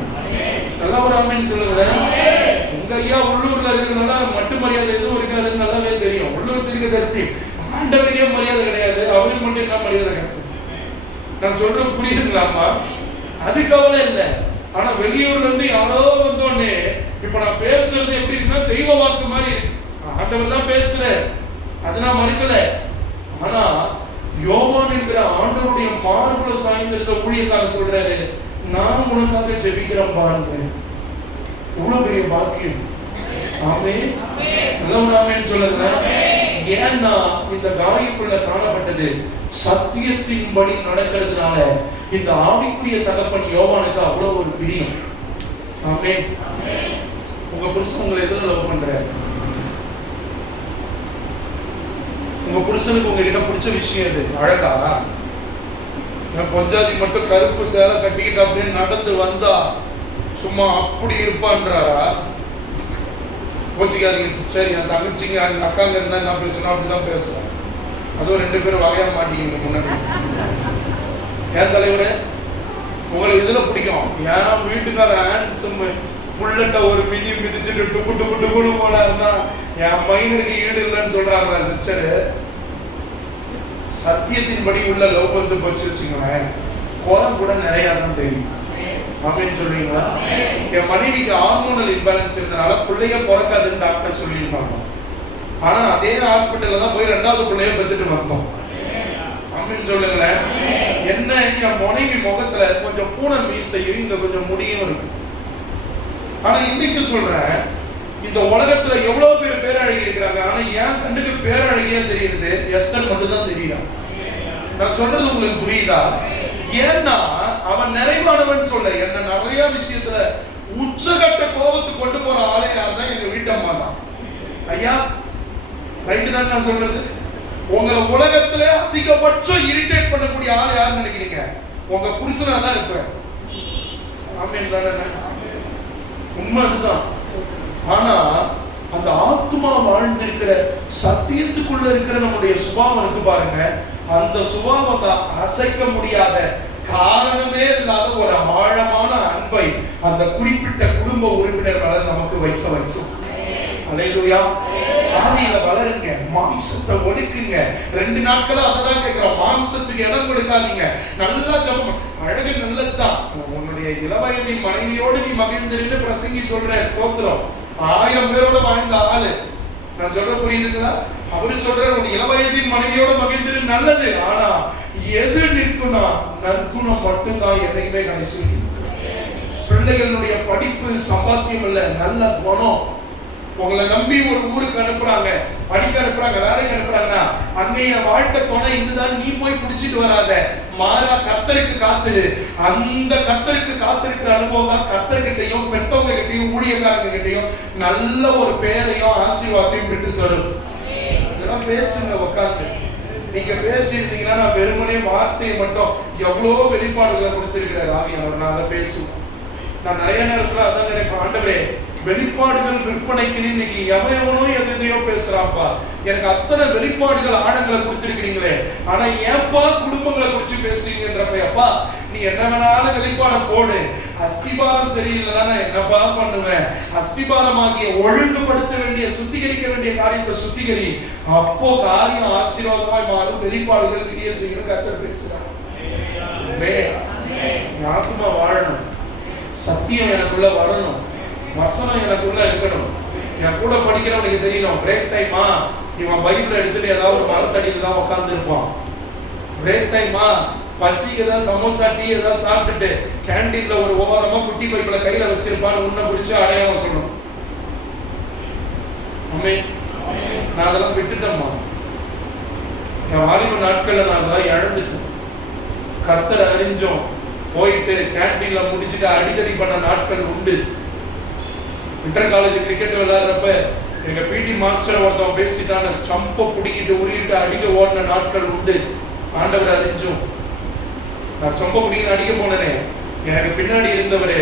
நல்லா ஒரு ஆமென் சொல்லுங்க. உங்க ஐயா உள்ளூர்ல இருக்கிறதுனால மட்டு மரியாதை எதுவும் இருக்காதுன்னு நல்லாவே தெரியும். உள்ளூர் தீர்க்கதரிசி ஆண்டவருக்கே மரியாதை கிடையாது, அவருக்கு மட்டும் என்ன மரியாதை கிடையாது? நான் சொல்றது புரியுதுங்களாமா? அது கவலை இல்லை. ஆனா வெளியூர்ல இருந்து யாரோ வந்தோடனே இப்ப நான் பேசுறது எப்படி இருக்குன்னா தெய்வ வாக்கு மாதிரி இருக்கு. ஆண்டவர் தான் பேசுறேன், அது நான் மறுக்கல. ஆனா யோவான் என்கிற ஆண்டவருடைய மார்புல சாய்ந்திருந்த ஊழியக்காரர் சொல்றாரு, நான் உனக்காக ஜெபிக்கிறேன் பாருங்க. எவ்வளவு பெரிய பாக்கியம். ஆமென். நல்ல ஆமென் சொல்லுங்க. ஏன்னா இந்த காயுக்குள்ள காணப்பட்டது சத்தியத்தின்படி நடக்கிறதுனால இந்த ஆவிக்குரிய தகப்பன் யோவானுக்கு அவ்வளவு ஒரு பிரியம். ஆமென். உங்க புருஷன் உங்களை எதுல லவ் பண்றாரு? உங்க புருஷனுக்கு உங்ககிட்ட பிடிச்ச விஷயம் எது? அழகா? பொஞ்சாதி மட்டும் கருப்பு சேலை கட்டிக்கிட்டு அப்படின்னு நடந்து வந்தா சும்மா அப்படி இருப்பான்றாரா? கோச்சிக்காதீங்க சிஸ்டர், என் தங்கச்சிங்க அக்காங்க இருந்தா என்ன பேசணும் அப்படிதான் பேசுறேன். அதுவும் 2 பேரும் வகையா மாட்டீங்க முன்னாடி. ஏன் தலைவரே உங்களை இதுல பிடிக்கும்? என் வீட்டுக்கார ஹேண்ட்ஸம் புல்லட்ட ஒரு மிதி மிதிச்சுட்டு டுப்பு டுப்பு டுப்புன்னு போனாருன்னா என் மைனருக்கு ஈடு இல்லைன்னு சொல்றாங்களா சிஸ்டரு? சத்தியத்தின்படி உள்ள லவ் வந்து போச்சு வச்சுங்களேன், குறை கூட நிறைய தான் தெரியும். அப்படின்னு சொல்றீங்களா? என் மனைவிக்கு ஹார்மோனல் இம்பேலன்ஸ் இருந்தனால பிள்ளைய பிறக்காதுன்னு டாக்டர் சொல்லியிருப்பாங்க. ஆனா அதே ஹாஸ்பிட்டல்ல தான் போய் 2வது பிள்ளைய பெற்றுட்டு வந்தோம். அப்படின்னு சொல்லுங்களேன். என்ன, என் மனைவி முகத்துல கொஞ்சம் பூனை மீசையும் இங்க கொஞ்சம் முடியும் இருக்கு. ஆனா இன்னைக்கு சொல்றேன், இந்த உலகத்துல எவ்வளவு பேர் பேரழகி இருக்கிறாங்க, ஆனா என் கண்ணுக்கு பேரழகியா தெரியுது எஸ்டர் மட்டும் தான் தெரியுதா? நான் சொல்றது உங்களுக்கு புரியுதா? ஏன்னா அவன் நிறைவானவன் சொல்ல, என்ன நிறைய விஷயத்துல உச்சகட்ட கோபத்துக்கு கொண்டு போற ஆளே யாருன்னா எங்க வீட்டம்மா தான். ஐயா ரைட்டு தான் நான் சொல்றது. உங்களை உலகத்துல அதிகபட்சம் இரிட்டேட் பண்ணக்கூடிய ஆள் யாருன்னு நினைக்கிறீங்க? உங்க புருஷனா தான் இருப்பேன். ஆமென் தானே? உண்மை அதுதான். ஆனா அந்த ஆத்மா வாழ்ந்திருக்கிற சத்தியத்துக்குள்ள இருக்கிற நம்முடைய சுபாவம் இருக்கு பாருங்க, அந்த சுபாவத்தை அசைக்க முடியாத, காரணமே இல்லாத ஒரு ஆழமான அன்பை அந்த குறிப்பிட்ட குடும்ப உறுப்பினர் மேல நமக்கு வைக்கும். அல்லேலூயா. ஆவியில வளருங்க, மாம்சத்தை ஒடுக்குங்க. 2 நாட்களா அததான் கேட்கிறோம், மாம்சத்துக்கு இடம் கொடுக்காதீங்க. நல்லா ஜெபம். அழகு நல்லதுதான். உன்னுடைய இளவயதின் மனைவியோடு நீ மகிழ்ந்துன்னு பிரசங்கி சொல்ற தோத்திரம். 1000 பேரோட வாழ்ந்த ஆளு. நான் சொல்ற புரியுதுங்களா? அவரு சொல்ற உன் இளவயதின் மனைவியோட மகிழ்ந்து நல்லது. ஆனா எது நிற்கும்னா நற்குணம் மட்டும்தான் என்னைக்குமே கடைசி. பிள்ளைகளுடைய படிப்பு சம்பாத்தியம் இல்ல, நல்ல குணம். உங்களை நம்பி ஒரு ஊருக்கு அனுப்புறாங்க, படிக்க அனுப்புறாங்க, வேலைக்கு அனுப்புறாங்கன்னா அங்கேய வாழ்க்கை துணை இதுதான் நீ போய் பிடிச்சிட்டு வராத. மாறா கர்த்தருக்கு காத்துரு. அந்த கர்த்தருக்கு காத்திருக்கிற அனுபவம் தான் கர்த்தர்கிட்டையும் பெற்றவங்க கிட்டையும் ஊழியக்காரங்க கிட்டையும் நல்ல ஒரு பேரையும் ஆசீர்வாதத்தையும் பெற்று தரும். இதெல்லாம் பேசுங்க உட்காந்து. நீங்க பேசியிருந்தீங்கன்னா நான் வெறுமனே வார்த்தையை மட்டும் எவ்வளோ வெளிப்பாடுகளை கொடுத்திருக்கிறார் ஆவியானவர், நான் அதை பேசுவேன். நான் நிறைய நேரத்துல அதான் நினைப்பேன், ஆண்டவரே வெளிப்பாடுகள் விற்பனைக்கு இன்னைக்கு எவனோ எதையோ பேசுறாப்பா. எனக்கு அத்தனை வெளிப்பாடுகள் ஆழங்களை கொடுத்திருக்கிறீங்களே, ஆனா ஏன்பா குடும்பங்களை குறிச்சு பேசுறீங்கன்றப்ப, அப்பா நீ என்ன வேணாலும் வெளிப்பாட போடு, அஸ்திபாரம் சரியில்லைன்னா நான் என்னப்பா பண்ணுவேன்? அஸ்திபாரமாகிய ஒழுங்குபடுத்த வேண்டிய சுத்திகரிக்க வேண்டிய காரியத்தை சுத்திகரி, அப்போ காரியம் ஆசீர்வாதமாய் மாறும். வெளிப்பாடுகள் கிரியை செய்யணும் கர்த்தர் பேசுறாங்க. ஆத்மா வாழணும், சத்தியம் எனக்குள்ள வரணும், வசனம் எனக்குள்ள இருக்கணும். என் கூட படிக்கிறவனுக்கு தெரியணும் பிரேக் டைமா இவன் பைபிள் எடுத்துட்டு ஏதாவது ஒரு மரத்தடியில தான் உட்கார்ந்து இருப்பான். பிரேக் டைமா பசிக்கு சமோசா டீ ஏதாவது சாப்பிட்டுட்டு கேண்டீன்ல ஒரு ஓரமா குட்டி பைப்பில கையில வச்சிருப்பான்னு உன்னை பிடிச்சு அடையாளம் சொல்லணும். நான் அதெல்லாம் விட்டுட்டேம்மா. என் வாலிப நாட்கள்ல நான் அதெல்லாம் இழந்துட்டேன். கர்த்தர் அறிஞ்சோம் போயிட்டு கேண்டீன்ல முடிச்சுட்டு அடிதடி பண்ண நாட்கள் உண்டு. இன்டர் காலேஜ் கிரிக்கெட் விளையாடுறப்ப எங்க பிடி மாஸ்டர் ஒருத்தவன் பேசிட்டான ஸ்டம்ப பிடிக்கிட்டு உருகிட்டு அடிக்க ஓடின நாட்கள் உண்டு. ஆண்டவர் அறிஞ்சும் நான் ஸ்டம்ப பிடிக்கிட்டு அடிக்க போனேனே, எனக்கு பின்னாடி இருந்தவரு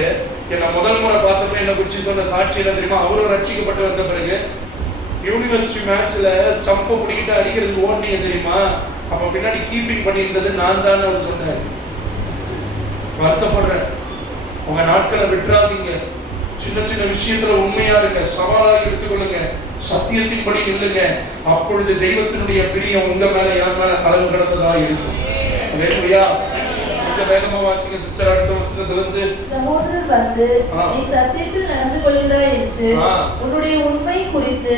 என்ன முதல் முறை பார்த்தப்ப என்ன குறிச்சு சொன்ன சாட்சி என்ன தெரியுமா? அவரும் ரட்சிக்கப்பட்டு வந்த பிறகு யூனிவர்சிட்டி மேட்ச்ல ஸ்டம்ப பிடிக்கிட்டு அடிக்கிறதுக்கு ஓடினீங்க தெரியுமா? அப்ப பின்னாடி கீப்பிங் பண்ணியிருந்தது நான் தான் அவர் சொன்னார். வருத்தப்படுறேன். உங்க நாட்களை விட்டுறாதீங்க. சின்ன சின்ன விஷயத்துல உண்மையா இருங்க, சவாலாக எடுத்துக்கொள்ளுங்க, சத்தியத்தின்படி நில்லுங்க. அப்பொழுது தெய்வத்தினுடைய பிரியம் உங்க மேல யார் மேல அளவு கடந்ததா இருக்கும். வேகமா வாசிங்க சிஸ்டர். அடுத்த வசனத்துல இருந்து சகோதரர் வந்து நீ சத்தியத்தில் நடந்து கொள்கிறாய் என்று உன்னுடைய உண்மை குறித்து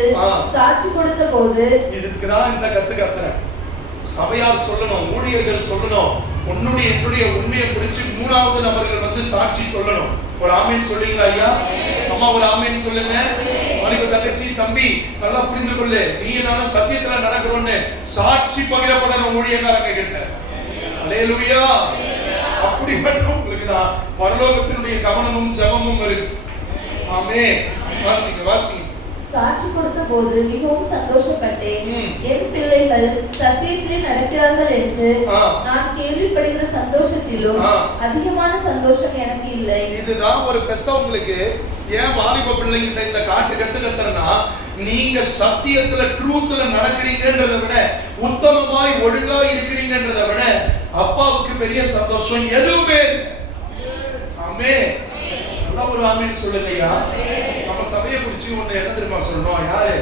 சாட்சி கொடுத்த போது, இதுக்குதான் இந்த கத்துறேன். சபையார் சொல்லணும், ஊழியர்கள் சொல்லணும், என்னுடைய உண்மையை குறிச்சு மூணாவது நபர்கள் வந்து சாட்சி சொல்லணும். ஒரு ஆமீன் சொல்லுங்க ஐயா, அம்மா ஒரு ஆமீன் சொல்லுங்க. வாலிப தங்கச்சி தம்பி நல்லா புரிந்து கொள்ளு, நீ நானும் சத்தியத்துல நடக்கிறோன்னு சாட்சி பகிரப்படணும் ஊழியக்காரங்க கிட்ட. அல்லேலூயா. அப்படிப்பட்ட உங்களுக்கு தான் பரலோகத்தினுடைய கவனமும் ஜெபமும் இருக்கு. ஆமென். வாசிங்க. சாட்சி கொடுத்த போது மிகவும் சந்தோஷப்பட்டேன். என் பிள்ளைகள் சத்தியத்தில் நடக்கிறார்கள் என்று நான் கேள்விப்படுகிற சந்தோஷத்திலும் அதிகமான சந்தோஷம் எனக்கு இல்லை. இதுதான் ஒரு பெத்தவங்களுக்கு ஏன் வாலிப பிள்ளைங்கிட்ட இந்த காட்டு கத்துறனா, நீங்க சத்தியத்துல ட்ரூத்ல நடக்கிறீங்கன்றதை விட, உத்தமமாய் ஒழுங்கா இருக்கிறீங்கன்றதை விட அப்பாவுக்கு பெரிய சந்தோஷம் எதுவுமே. ஆமென். ஒரு ஆமீன் சொல்லுங்கய்யா. நம்ம சபையை குறிச்சு ஒண்ணு என்ன தெரியுமா சொல்லணும்? யாரு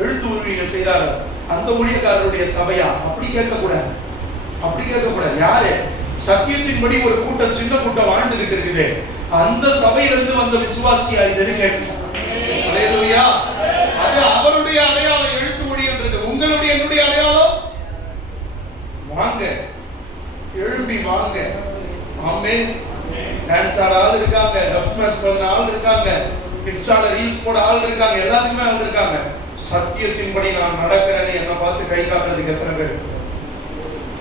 எழுத்து ஊழியர்கள் செய்யறாரு அந்த ஊழியக்காரருடைய சபையா? அப்படி கேட்க கூடாது. யாரு சத்தியத்தின்படி ஒரு கூட்டம், சின்ன கூட்டம் வாழ்ந்துகிட்டு இருக்குது, அந்த சபையிலிருந்து வந்த விசுவாசியா இதுன்னு கேட்கணும். அல்லேலூயா. அது அவருடைய அடையாளம். எழுத்து ஊழியன்றது உங்களுடைய என்னுடைய அடையாளம். வாங்க, எழுப்பி வாங்க. ஆமென். டான்ஸ் ஆட ஆள் இருக்காங்க, டப் ஸ்மாஷ் பண்ண ஆள் இருக்காங்க, இன்ஸ்டால ரீல்ஸ் போட ஆள் இருக்காங்க, எல்லாத்துக்குமே ஆள் இருக்காங்க. சத்தியத்தின்படி நான் நடக்கிறேன்னு என்ன பார்த்து கை காட்டுறதுக்கு எத்தனை பேர்?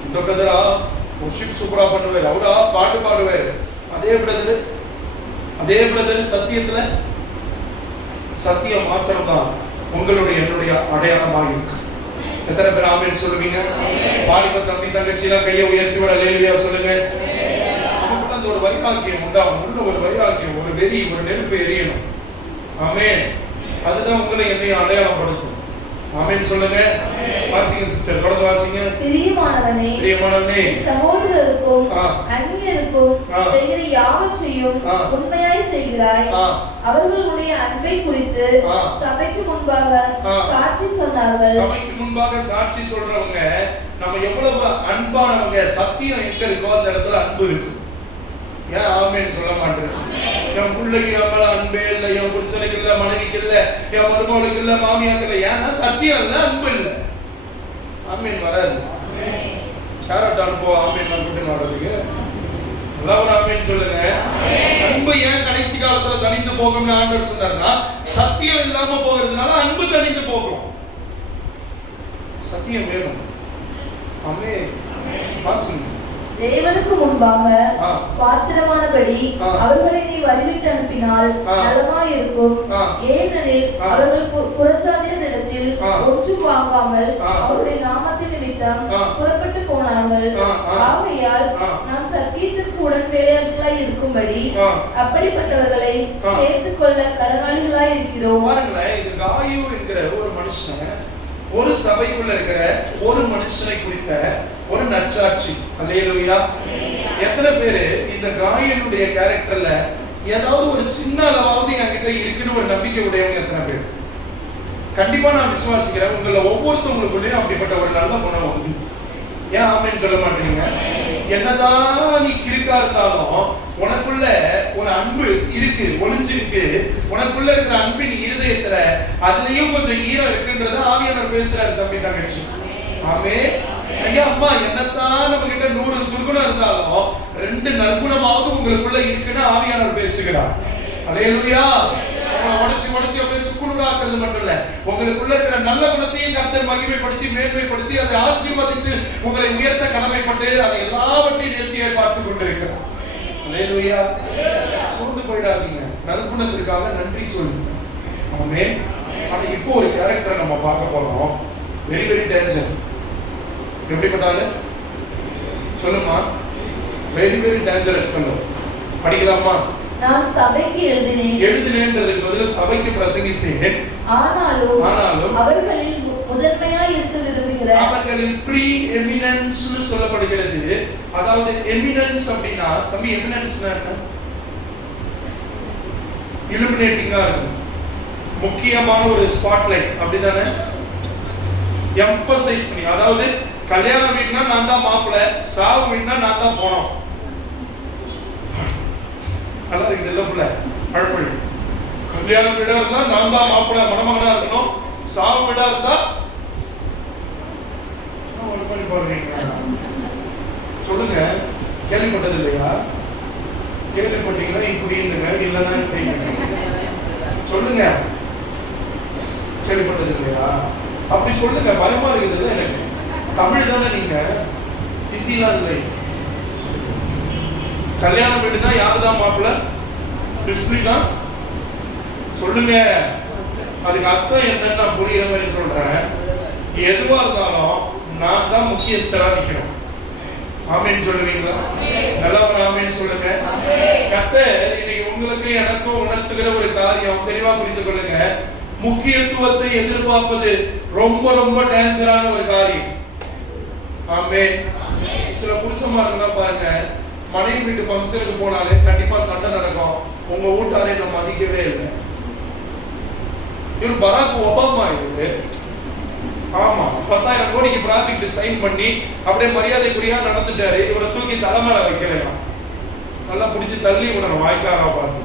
இந்த பிரதரா வொர்ஷிப் சூப்பரா பண்ணுவார், அவரா பாட்டு பாடுவார், அதே பிரதர் சத்தியத்துல சத்தியம் மாத்திரம் தான் உங்களுடைய என்னுடைய அடையாளமாக இருக்கு. எத்தனை பேர் ஆமென் சொல்லுவீங்க? வாலிப தம்பி தங்கச்சி எல்லாம் கையை உயர்த்தி விட அல்லேலூயா சொல்லுங்க. ஒரு வைராக்கியம் உண்டாகும், உள்ள ஒரு வைராக்கியம், ஒரு வெறி, ஒரு நெருப்பு எரியணும். ஆமென். அதுதான் உங்களை என்னைய அடையாளப்படுத்தும். ஆமென் சொல்லுங்க. வாசிங்க சிஸ்டர், தொடர்ந்து வாசிங்க. பிரியமானவனே சகோதரருக்கும் அந்நியருக்கும் செய்கிற யாவற்றையும் உண்மையாய் செய்கிறாய். அவர்களுடைய அன்பை குறித்து சபைக்கு முன்பாக சாட்சி சொன்னார்கள். சபைக்கு முன்பாக சாட்சி சொல்றவங்க நம்ம எவ்வளவு அன்பானவங்க. சத்தியம் எங்க இருக்கோ அந்த இடத்துல அன்பு இருக்கு. ஏன் ஆமென் சொல்ல மாட்டேன்? என் பிள்ளைக்கு என் மேல அன்பே இல்லை, என் புருஷனுக்கு இல்லை, மனைவிக்கு இல்லை, என் மருமகளுக்கு இல்லை, மாமியாருக்கு இல்லை. ஏன்னா சத்தியம் இல்லை, அன்பு இல்லை. ஆமென் வராது. ஷாரட் அனுபவம் ஆமென் கூட்டம் வர்றதுக்கு எல்லாரும் ஆமென் சொல்லுங்க. அன்பு ஏன் கடைசி காலத்துல தனிந்து போகும்னு ஆண்டவர் சொன்னார்னா, சத்தியம் இல்லாம போகிறதுனால அன்பு தனிந்து போகும். சத்தியம் வேணும். ஆமென். வாசிங்க. தேவனுக்கு முன்பாக பாத்திரமானபடி அவர்களை நீ வழிவிட்டு அனுப்பினால் நலமாய் இருக்கும். ஏனெனில் அவர்கள் புறஜாதியரிடத்தில் ஒன்றும் வாங்காமல் அவருடைய நாமத்தின் நிமித்தம் புறப்பட்டு போனார்கள். ஆகையால் நாம் சத்தியத்துக்கு கூட உடன் வேலையாட்களாய் இருக்கும்படி அப்படிப்பட்டவர்களை சேர்த்துக் கொள்ள கடனாளிகளாய் இருக்கிறோம். பாருங்களேன், இது காயு என்கிற ஒரு மனுஷன், ஒரு சபைக்குள்ள இருக்கிற ஒரு மனுஷனை குறித்த ஒரு நற்சாட்சி. அல்லேலூயா. எத்தனை பேரு இந்த காயனுடைய கேரக்டர்ல ஏதாவது ஒரு சின்ன அளவாவது என்கிட்ட இருக்குன்னு ஒரு நம்பிக்கை உடையவங்க எத்தனை பேர்? கண்டிப்பா நான் விசுவாசிக்கிறேன், உங்களை ஒவ்வொருத்தவங்களுக்குள்ளேயும் அப்படிப்பட்ட ஒரு நல்ல குணம் வந்து. ஏன் ஆமென் சொல்ல மாட்டீங்க? என்னதான் நீ கிறுக்கா இருந்தாலும் உனக்குள்ள ஒரு அன்பு இருக்கு, ஒளிஞ்சிருக்கு. உனக்குள்ள இருக்கிற அன்பின் இருதயத்துல அதுலயும் கொஞ்சம் ஈரம் இருக்குன்றத ஆவியானவர் பேசுறாரு தம்பி தங்கச்சி. ஆமென். ஐயா அம்மா, என்னத்தான் நம்ம கிட்ட 100 துர்குணம் இருந்தாலும் 2 நற்குணமாவது உங்களுக்குள்ள இருக்குன்னு ஆவியானவர் பேசுகிறார். அல்லேலூயா. உடைச்சு அப்படியே சுக்குநூறாக்குறது மட்டும் இல்ல, உங்களுக்குள்ள இருக்கிற நல்ல குணத்தையும் கர்த்தர் மகிமைப்படுத்தி மேன்மைப்படுத்தி அதை ஆசீர்வதித்து உங்களை உயர்த்த கடமைப்பட்டு அதை எல்லாவற்றையும் நிறுத்தியை பார்த்து கொண்டிருக்கிறார். அல்லேலூயா. சோர்ந்து போயிடாதீங்க, நற்குணத்திற்காக நன்றி சொல்லுங்க. ஆமென். ஆனா இப்போ ஒரு கேரக்டரை நம்ம பார்க்க போறோம். Very very danger. எப்படிப்பட்டாலும் சொல்லுமா, வெரி வெரி டேஞ்சரஸ் fellow. படிக்கலாமா? நான் சபைக்கு எழுதினேன்றதுக்கு பதிலா சபைக்கு பிரசங்கித்தேன். ஆனாலும் அவர்களில் முதன்மையாய் இருக்க விரும்புகிற, அவர்களில் ப்ரீ எமினன்ஸ் சொல்லப்படுகிறது. அதாவது எமினன்ஸ் அப்படின்னா, தம்பி எமினன்ஸ்னா என்ன? இலுமினேட்டிங்கா இருக்கும், முக்கியமான ஒரு ஸ்பாட்லைட், அப்படிதானே? எம்பசைஸ் பண்ணி, அதாவது கல்யாண வீட்னா நான் தான் மாப்பிள்ளை, சாவு வீட்னா நான் தான் போனோம். நல்லா இருக்குது இல்ல புள்ள? பழப்பழி. கல்யாண வீடா இருந்தா நான் தான் மாப்பிள்ளை மணமகனா இருக்கணும், சாவு வீடா இருந்தா ஒரு மாதிரி பாருங்க. சொல்லுங்க, கேள்விப்பட்டது இல்லையா? கேள்விப்பட்டீங்களா? இப்படி இருந்துங்க, இல்லைன்னா இப்படி சொல்லுங்க. கேள்விப்பட்டது இல்லையா? அப்படி சொல்லுங்க, பயமா இருக்குது இல்ல எனக்கு. தமிழ் தானே நீங்க, ஹிந்திலாம் இல்லை. கல்யாண வீடுனா யாருதான் மாப்பிள்ள? டிஸ்னி தான். சொல்லுங்க, அதுக்கு அர்த்தம் என்னன்னு புரியுற மாதிரி சொல்றேன். எதுவா இருந்தாலும் நான் தான் முக்கியஸ்தரா நிக்கணும். ஆமென் சொல்லுவீங்களா? நல்லா ஆமென் சொல்லுங்க. கர்த்தர் இன்னைக்கு உங்களுக்கு எனக்கும் உணர்த்துகிற ஒரு காரியம் தெளிவா புரிந்து கொள்ளுங்க. முக்கியத்துவத்தை எதிர்பார்ப்பது ரொம்ப ரொம்ப டேஞ்சரான ஒரு காரியம். ஆமென். சில புருஷன்மார்கள்லாம் பாருங்க, மனைவி வீட்டு ஃபங்க்ஷனுக்கு போனாலே கண்டிப்பா சண்டை நடக்கும். உங்க வீட்டாரை நம்ம மதிக்கவே இல்லை. இவர் பராக் ஒபாமா இவரு. ஆமா, 10,000 கோடிக்கு ப்ராஜெக்ட் சைன் பண்ணி அப்படியே மரியாதைக்குரியா நடந்துட்டாரு. இவரை தூக்கி தலைமையில வைக்கலாம், நல்லா பிடிச்சி தள்ளி விடணும் வாய்க்காக பார்த்து.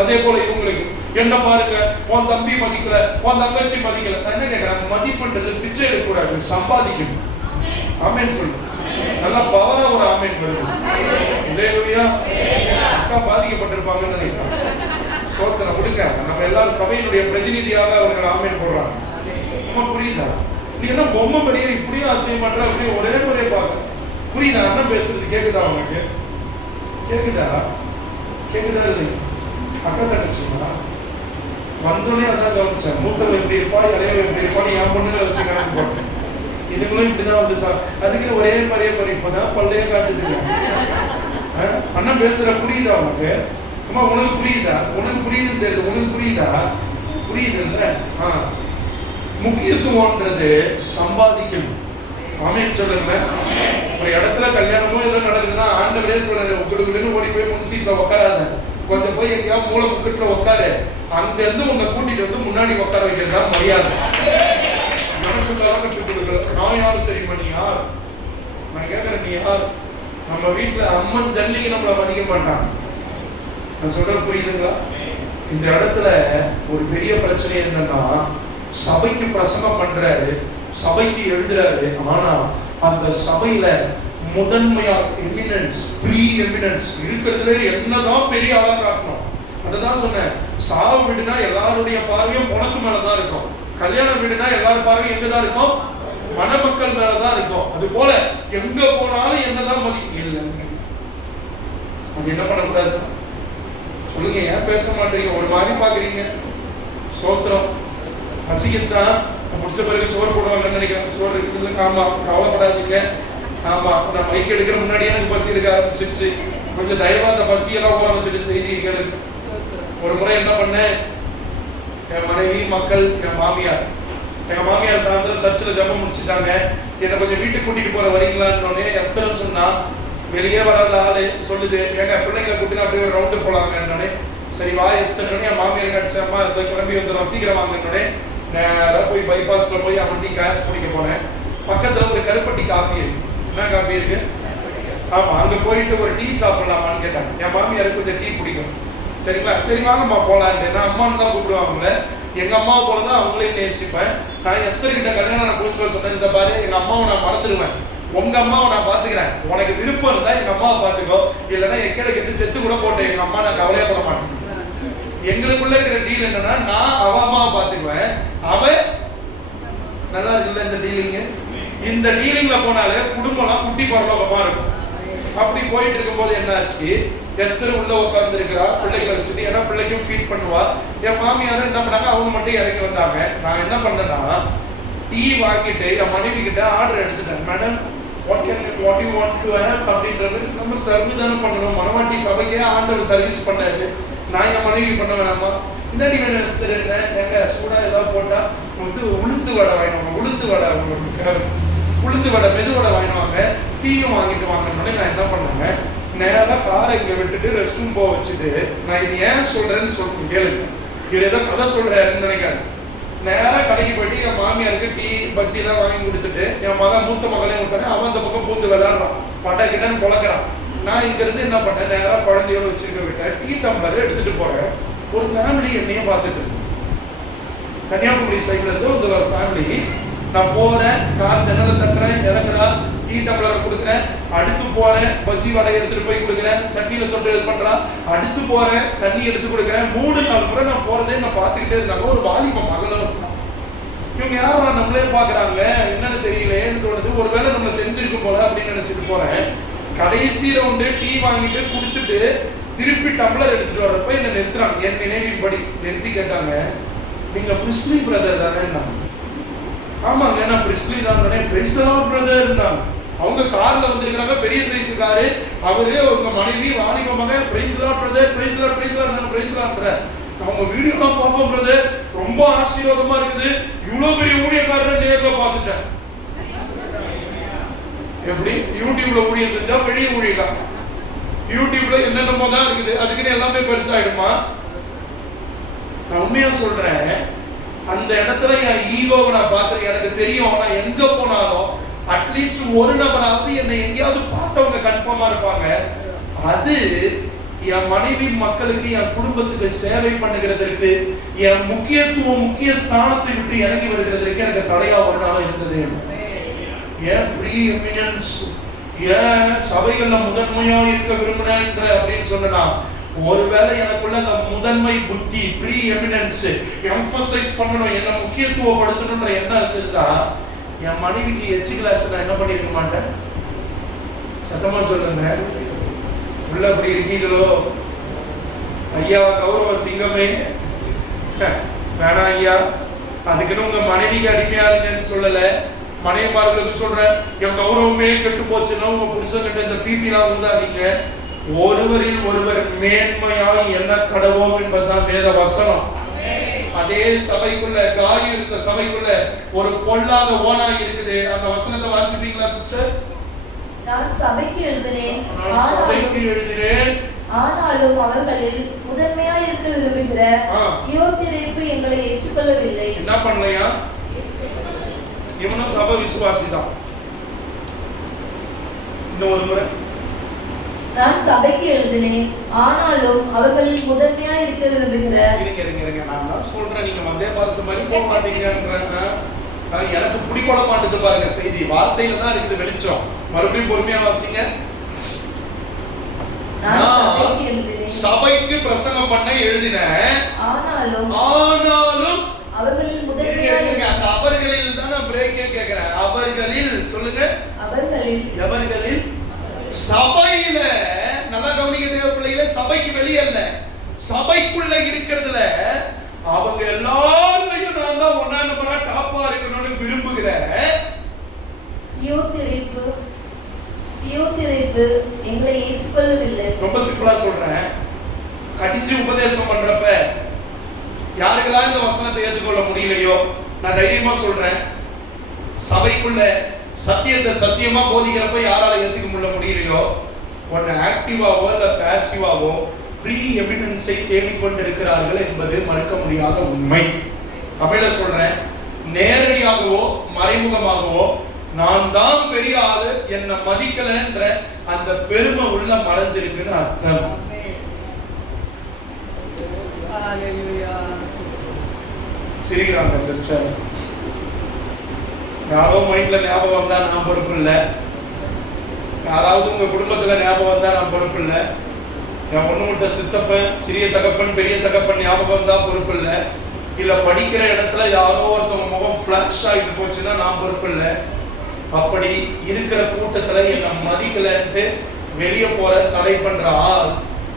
அதே போல இவங்களுக்கு என்ன பாருங்க, உன் தம்பி மதிக்கல, உன் தங்கச்சி மதிக்கல. நான் என்ன கேட்கிறேன், மதிப்புன்றது பிச்சை எடுக்கக்கூடாது, சம்பாதிக்கணும். ஆமென் சொல்லு. நல்லா பவரா ஒரு ஆமென் வருது. அல்லேலூயா. அக்கா பாதிக்கப்பட்டிருப்பாங்கன்னு நினைக்கிறேன். சோத்திரம் கொடுங்க. நம்ம எல்லாரும் சபையினுடைய பிரதிநிதியாக அவர்கள் ஆமென் போடுறாங்க. நம்ம புரியுதா? நீ என்ன பொம்மை பெரிய இப்படியும் அசைய மாட்டா, அப்படியே ஒரே ஒரே பார்க்க புரியுதா? அண்ணன் பேசுறது கேக்குதா உங்களுக்கு? கேக்குதா? கேக்குதா இல்லை? அக்கா தங்கச்சிங்களா? வந்தோடனே அதான் கவனிச்சேன். மூத்தவங்க எப்படி இருப்பா, இளையவங்க எப்படி இருப்பா, நீ என் பொண்ணுங்களை வச்சு கணக்கு போட்டேன். இதுங்களும் இப்படிதான் வந்து அதுக்கு ஒரே மாதிரியே பண்ணி இப்பதான் பள்ளையே காட்டுதுங்க. அண்ணன் பேசுற புரியுதா உனக்கு? அம்மா உனக்கு புரியுதா? உனக்கு புரியுது தெரியுது, உனக்கு புரியுதா? புரியுது இல்ல? முக்கியத்துவம்ன்றது சம்பாதிக்கணும். ஆமென் சொல்லுங்க. ஒரு இடத்துல கல்யாணமோ ஏதோ நடக்குதுன்னா ஆண்டவரே சொல்றாரு, உங்களுக்கு ஓடி போய் முன் சீட்ல உட்காராத, கொஞ்சம் போய் எங்கேயாவது மூளை முக்கட்டுல உட்காரு, அங்க இருந்து உன்னை கூட்டிட்டு வந்து முன்னாடி உட்கார வைக்கிறதா மரியாதை. எனக்கு தலை கற்றுக் நான் யாரு தெரியுமா? நீ யார்? நான் கேட்கறேன், நீ யார்? நம்ம வீட்டுல அம்மன் ஜல்லிக்கு நம்மள மதிக்க மாட்டாங்க. நான் சொல்றது புரியுதுங்களா? இந்த இடத்துல ஒரு பெரிய பிரச்சனை என்னன்னா, சபைக்கு பிரசங்கம் பண்றாரு, சபைக்கு எழுதுறாரு, ஆனா அந்த சபையில முதன்மையா எமினன்ஸ், ப்ரீ எமினன்ஸ் இருக்கிறதுல என்னதான் பெரிய ஆளா காட்டணும். அததான் சொன்னேன், சாவு வீடுனா எல்லாருடைய பார்வையும் பணத்து மேலதான் இருக்கும், கல்யாண வீடுனா எல்லாரும் பார்வையும் எங்கதான் இருக்கும்? மணமக்கள் மேலதான் இருக்கும். அது போல எங்க போனாலும் என்னதான் மதிக்க இல்லை. அது என்ன பண்ணக்கூடாது சொல்லுங்க? ஏன் பேச மாட்டீங்க? ஒரு மாதிரி பாக்குறீங்க. சோத்திரம். பசிக்குதான் முடிச்ச பிறகு சோறு போடுவாங்கன்னு நினைக்கிறேன். சோறு இருக்குது. ஆமா, கவலைப்படாதீங்க. ஆமா, நான் மைக் எடுக்கிற முன்னாடியே எனக்கு பசி எடுக்க ஆரம்பிச்சிருச்சு. கொஞ்சம் தயவா அந்த பசியெல்லாம் ஓர வச்சுட்டு செய்தி கேளுங்க. ஒரு முறை என்ன பண்ணேன், என் மனைவி, மக்கள், என் மாமியார். எங்க மாமியார் சாயந்தரம் சர்ச்சில் ஜெபம் முடிச்சுட்டாங்க. என்னை கொஞ்சம் வீட்டுக்கு கூட்டிட்டு போற வரீங்களான்னு எஸ்தர் சொன்னா, வெளியே வராத ஆளு சொல்லுது, எங்க பிள்ளைங்களை கூட்டினா அப்படியே ஒரு ரவுண்டு போலாங்கன்னே. சரி வா எஸ்தர், என் மாமியார் கடிச்சம்மா இந்த கிளம்பி வந்துடும், சீக்கிரம் வாங்கன்னே. நேராக போய் பைபாஸ்ல போய் அவன்ட்டி கேஸ் குடிக்க போனேன். பக்கத்துல ஒரு கருப்பட்டி காப்பி இருக்கு. என்ன காப்பி இருக்கு? ஆமா, அங்க போயிட்டு ஒரு டீ சாப்பிடலாமான்னு கேட்டாங்க. என் மாமியாருக்கு கொஞ்சம் டீ பிடிக்கும். சரிங்களா, சரி வாங்கம்மா போலான்ட்டு. நான் அம்மான்னு தான் கூப்பிடுவாங்கல்ல, எங்க அம்மாவை போலதான் அவங்களையும் நேசிப்பேன். நான் எஸ்தர் கிட்ட கல்யாணம் புதுசுல சொன்னேன், இந்த பாரு எங்க அம்மாவை நான் மறந்துடுவேன், உங்க அம்மாவை நான் பாத்துக்கிறேன், உனக்கு விருப்பம் இருந்தா எங்க அம்மாவை பாத்துக்கோ, இல்லைன்னா எக்கட கெட்டு செத்து கூட போட்டேன், எங்க அம்மா நான் கவலையப்பட மாட்டேன். எங்களுக்குள்ள இருக்கிற டீல் என்னன்னா, நான் அவ அம்மாவை பாத்துக்குவேன், அவ நல்லா இருக்குல்ல இந்த டீலிங். இந்த டீலிங்ல போனாலே குடும்பம்லாம் குட்டி பரலோகமா இருக்கும். அப்படி போயிட்டு இருக்கும்போது என்னாச்சு, எஸ்தர் உள்ள உட்கார்ந்து இருக்கிறா பிள்ளைகளை வச்சுட்டு, ஏன்னா பிள்ளைக்கும் ஃபீட் பண்ணுவா. என் மாமியாரும் என்ன பண்ணாங்க, அவங்க மட்டும் இறங்கி வந்தாங்க. நான் என்ன பண்ணேன்னா, டீ வாங்கிட்டு என் மனைவி கிட்ட ஆர்டர் எடுத்துட்டேன். Madam what you want to have அப்படின்றது நம்ம சர்வ் தானே பண்ணணும். மனவாட்டி சபைக்கே ஆண்டவர் சர்வீஸ் பண்ணாரு, நான் என் மனைவி பண்ண வேணாமா? முன்னாடி வேணும் எஸ்தர், என்ன எங்க சூடா ஏதாவது போட்டா வந்து உளுந்து வடை வாங்கினாங்க, உளுந்து வடை உளுந்து வடை மெது வடை வாங்கினாங்க, டீயும் வாங்கிட்டு வாங்கினோடனே நான் என்ன பண்ணேங்க, நேராக காரை இங்கே விட்டுட்டு ரெஸ்ட் ரூம் போக வச்சுட்டு, நான் இது ஏன் சொல்றேன்னு சொல்றேன் கேளுங்க, இவர் ஏதோ கதை சொல்றாருன்னு நினைக்காது. நேராக கடைக்கு போயிட்டு என் மாமியாருக்கு டீ பஜ்ஜி எல்லாம் வாங்கி கொடுத்துட்டு, என் மகன் மூத்த மகளையும் விட்டானே, அவன் அந்த பக்கம் பூந்து விளையாடுறான், பட்டா கிட்டன்னு பொழக்கிறான். நான் இங்க இருந்து என்ன பண்ணேன், நேராக குழந்தையோட வச்சிருக்க விட்டேன், டீ டம்ளர் எடுத்துட்டு போறேன். ஒரு ஃபேமிலி என்னையும் பார்த்துட்டு இருக்கு, கன்னியாகுமரி சைட்ல இருந்து ஒரு ஃபேமிலி. நான் போறேன், கார் ஜன்னலை தட்டுறேன், இறங்குறா, டீ டம்ளரை கொடுக்குறேன், அடுத்து போறேன், பஜ்ஜி வடை எடுத்துட்டு போய் கொடுக்குறேன், சட்னியில தொட்டு இது பண்றா, அடுத்து போறேன், தண்ணி எடுத்து கொடுக்குறேன். 3-4 முறை நான் போறதே நான் பார்த்துக்கிட்டே இருந்தாங்க. ஒரு வாலிப மகளும், இவங்க யாரும் நம்மளே பாக்குறாங்க, என்னன்னு தெரியலேன்னு தோணுது. ஒருவேளை நம்மள தெரிஞ்சிருக்கும் போல அப்படின்னு நினைச்சிட்டு போறேன். கடைசி ரவுண்டு டீ வாங்கிட்டு குடிச்சிட்டு திருப்பி டம்ளர் எடுத்துட்டு வரப்ப என்ன நிறுத்துறாங்க. என் நினைவின்படி நிறுத்தி கேட்டாங்க, நீங்க பிரிஸ்லி பிரதர் தானே? ஆமாங்க நான் பிரிஸ்லி தான். Praise the Lord brother. அவங்க கார்ல வந்திருக்காங்க, பெரிய சைஸ் காரு, அவரு உங்க மனைவி வாலிப மகன், praise the Lord brother, praise the Lord, praise the Lord, praise the Lord. அவங்க வீடியோலாம் பார்ப்போம் பிரதர், ரொம்ப ஆசீர்வாதமா இருக்குது, இவ்வளவு பெரிய ஊழியக்காரரை நேர்ல பார்த்துட்டேன். எப்படி யூடியூப்ல ஊழியம் செஞ்சா பெரிய ஊழியக்காரன், யூடியூப்ல என்னென்னமோ தான் இருக்குது, அதுக்குன்னு எல்லாமே பெருசாயிடுமா? நான் உண்மையா சொல்றேன், அந்த இடத்துல என் ஈகோவை நான் பார்க்கிறேன். எனக்கு தெரியும், நான் எங்க போனாலும் அட்லீஸ்ட் ஒரு நபராவது என்னை எங்கேயாவது பார்த்தவங்க கன்ஃபார்மா இருப்பாங்க. அது என் மனைவி மக்களுக்கு, என் குடும்பத்துக்கு சேவை பண்ணுகிறதற்கு, என் முக்கிய ஸ்தானத்தை விட்டு இறங்கி வருகிறதற்கு எனக்கு தடையா ஒரு நாள் இருந்தது. ஏன் ப்ரீ எமினன்ஸ், ஏன் சபைகள்ல முதன்மையா இருக்க விரும்பினேன் அப்படின்னு சொன்னா, ஒருவேளை எனக்குள்ள அந்த முதன்மை புத்தி, ப்ரீ எமினன்ஸ், எம்பசைஸ் பண்ணணும், என்ன முக்கியத்துவப்படுத்தணும்ன்ற எண்ணம் இருந்திருந்தா, என் மனைவிக்கு எச்சு கிளாஸ் நான் என்ன பண்ணிருக்க மாட்டேன். சத்தமா சொல்லுங்க, உள்ள அப்படி இருக்கீங்களோ? ஐயா கௌரவ சிங்கமே, வேணாம் ஐயா, அதுக்குன்னு உங்க மனைவிக்கு அடிமையா இருங்கன்னு சொல்லல. மனைவிமார்களுக்கு சொல்றேன், என் கௌரவமே கெட்டு போச்சுன்னா உங்க புருஷன் கிட்ட இந்த பிபிலாம் உண்டாதீங்க. ஒருவரில் ஒருவர் மேன்மையாய் என்ன கடவோம் என்பதுதான் வேத வசனம். அதே சபைக்குள்ள, காய் இருந்த சபைக்குள்ள ஒரு பொல்லாத ஓனாய் இருக்குது. அந்த வசனத்தை வாசிப்பீங்களா சிஸ்டர்? நான் சபைக்கு எழுதினேன், ஆனாலும் அவர்களில் முதன்மையாய் இருக்க விரும்புகிற தியோத்திரேப்பு எங்களை ஏற்றுக்கொள்ளவில்லை. என்ன பண்ணலையா? இவனும் சபை விசுவாசி தான். இன்னும் ஒரு முறை, நான் சபைக்கு எழுதினேன், ஆனாலும் அவர்களில் முதன்மையாய் இருக்க விரும்புகிற. இருங்க நான் தான் சொல்றேன், நீங்க வந்தே பார்த்த மாதிரி போக மாட்டீங்கன்றாங்க. எனக்கு பிடிபட மாட்டேது பாருங்க செய்தி, வார்த்தையில தான் இருக்குது வெளிச்சம். மறுபடியும் பொறுமையா வாசிங்க. சபைக்கு பிரசங்கம் பண்ண எழுதினேன், ஆனாலும் அவர்களில் முதன்மையாய். அந்த அவர்களில் தான் நான் பிரேக்கே கேக்குறேன். அவர்களில் சொல்லுங்க, அவர்களில் சபையில நல்லா கவனிக்க தேவ பிள்ளைகளே, சபைக்கு வெளியே இல்ல, சபைக்குள்ள இருக்கிறதுல அவங்க எல்லாரையும் நான் தான் ஒன்னா நம்பரா டாப்பா இருக்கணும்னு விரும்புகிறேன். தியோதிரேப்பு எங்களை ஏற்றுக்கொள்ளவில்லை. ரொம்ப சிம்பிளா சொல்றேன். கடிஞ்சு உபதேசம் பண்றப்ப யாருக்கெல்லாம் இந்த வசனத்தை ஏற்றுக்கொள்ள முடியலையோ, நான் தைரியமா சொல்றேன், சபைக்குள்ள சத்தியத்தை சத்தியமா போதிக்கிறப்ப யாரால ஏற்றுக்க முடியலையோ, ஒன்னு ஆக்டிவாவோ இல்ல பாசிவாவோ ப்ரீ எவிடன்ஸை தேடிக்கொண்டிருக்கிறார்கள் என்பது மறுக்க முடியாத உண்மை. தமிழ சொல்றேன், நேரடியாகவோ மறைமுகமாகவோ நான் தான் பெரிய ஆளு, என்ன மதிக்கலன்ற அந்த பெருமை உள்ள மறைஞ்சிருக்குன்னு அர்த்தம். சிரிக்கிறாங்க சிஸ்டர். யாரோ மைண்ட்ல ஞாபகம் வந்தா நான் பொறுப்பு இல்லை, யாராவது உங்க குடும்பத்துல ஞாபகம் வந்தா நான் பொறுப்பு இல்லை, என் ஒண்ணு முட்ட சித்தப்பன் சிறிய தகப்பன் பெரிய தகப்பன் ஞாபகம் வந்தா பொறுப்பு இல்லை, இல்ல படிக்கிற இடத்துல யாரோ ஒருத்தவங்க முகம் ஃபிளாஷ் ஆகிட்டு போச்சுன்னா நான் பொறுப்பு இல்லை. அப்படி இருக்கிற கூட்டத்துல என்ன மதிக்கலன்ட்டு வெளியே போற தடை பண்ற ஆள்,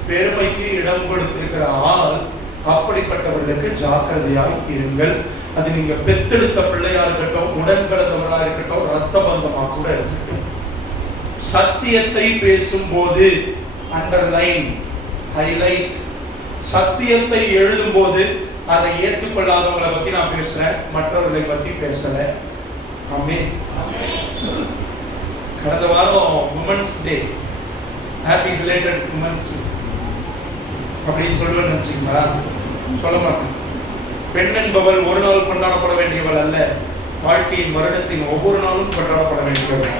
பெருமைக்கு இடம் கொடுத்திருக்கிற ஆள், அப்படிப்பட்டவர்களுக்கு ஜாக்கிரதையாய் இருங்கள். அது நீங்க பெத்தெடுத்த பிள்ளையா இருக்கட்டும், உடன் பிறந்தவர்களா இருக்கட்டும், ரத்த பந்தமா கூட இருக்கட்டும். சத்தியத்தை பேசும்போது அண்டர்லைன், ஹைலைட், சத்தியத்தை எழுதும் போது அதை ஏற்றுக்கொள்ளாதவங்களை பத்தி நான் பேசுறேன், மற்றவர்களை பத்தி பேசல. ஆமென். கடந்த வாரம் women's day, happy belated women's day அப்படின்னு சொல்லுவேன்னு நினைச்சீங்களா? சொல்ல மாட்டேன். பெண் என்பவள் ஒரு நாள் கொண்டாடப்பட வேண்டியவள் அல்ல, வாழ்க்கையின் வருடத்தின் ஒவ்வொரு நாளும் கொண்டாடப்பட வேண்டியவள்.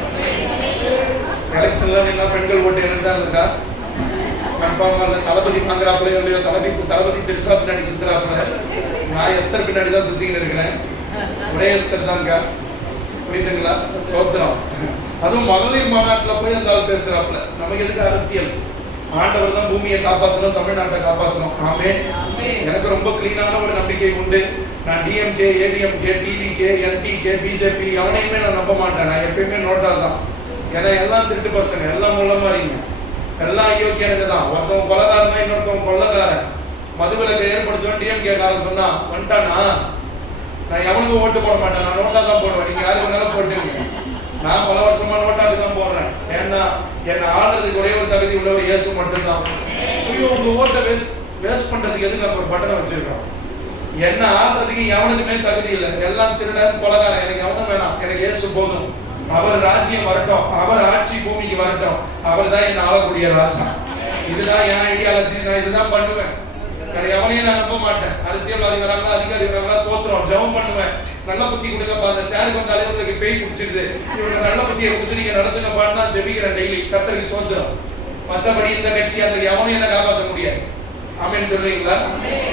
எலெக்ஷன்ல என்ன பெண்கள் ஓட்டு எனக்கு தான் இருக்கா? கன்ஃபார்மா இல்லை. தளபதி வாங்குறாப்புலையோ இல்லையோ, தளபதி திருசா பின்னாடி சுத்துறாப்புல, நான் எஸ்தர் பின்னாடி தான் சுத்திக்கிட்டு இருக்கிறேன். ஒரே எஸ்தர் தான்க்கா, புரியுதுங்களா? சோத்திரம். அதுவும் மகளிர் மாநாட்டில் போய் அந்த ஆள் பேசுறாப்புல. நமக்கு எதுக்கு அரசியல்? ஆண்டவர் தான் பூமியை காப்பாற்றணும், தமிழ்நாட்டை காப்பாற்றணும். ஆமென். எனக்கு ரொம்ப கிளீனான ஒரு நம்பிக்கை உண்டு. நான் DMK, ADMK, TVK, NTK, BJP அவனையுமே நான் நம்ப மாட்டேன். நான் எப்பயுமே நோட்டா தான். ஏன்னா எல்லாம் திருட்டு பசங்க, எல்லாம் முள்ள மாதிரிங்க, எல்லாம் ஐயோக்கியனுக்கு தான். ஒருத்தவங்க கொலைகாரன், இன்னொருத்தவங்க கொள்ளக்காரன். மதுவிலக்கை ஏற்படுத்துவேன் டிஎம்கே காரன் சொன்னா வந்துட்டானா, நான் எவனுக்கு ஓட்டு போட மாட்டேன், நான் நோட்டா தான் போடுவேன். நீங்க யாருக்கு வேணாலும் போட்டுங்க, நான் பல வருஷமா நோட்டாக்கு தான் போடுறேன். ஏன்னா என்னை ஆடுறதுக்கு ஒரே ஒரு தகுதி உள்ளவர் இயேசு மட்டும்தான். உங்க ஓட்டை வேஸ்ட் பண்றதுக்கு எதுக்கு நம்ம ஒரு பட்டனை வச்சிருக்கோம்? என்ன ஆடுறதுக்கு எவனுக்குமே தகுதி இல்லை. எல்லாம் திருடன் கொலைகாரன். எனக்கு எவனும் வேணாம், எனக்கு இயேசு போதும். அவர் ராஜ்யம் வரட்டும், அவர் ஆட்சி பூமிக்கு வரட்டும், அவர் தான் என்ன ஆளக்கூடிய ராஜா. இதுதான் என் ஐடியாலஜி, நான் இதுதான் பண்ணுவேன். வேற எவனையும் நான் நம்ப மாட்டேன். அரசியல்வாதி வராங்களா, அதிகாரி வராங்களா, தோத்துறோம், ஜெபம் பண்ணுவேன். நல்ல புத்தி கொடுங்கப்பா, அந்த சேருக்கு வந்தாலே உங்களுக்கு பேய் பிடிச்சிருது, இவங்க நல்ல புத்தியை கொடுத்து நீங்க நடந்துங்கப்பான்னு நான் ஜெபிக்கிறேன் டெய்லி, கர்த்தருக்கு சோத்திரம். மற்றபடி இந்த கட்சி அந்த எவனையும் என்ன காப்பாற்ற முடியாது. ஆமென் சொல்லுவீங்களா?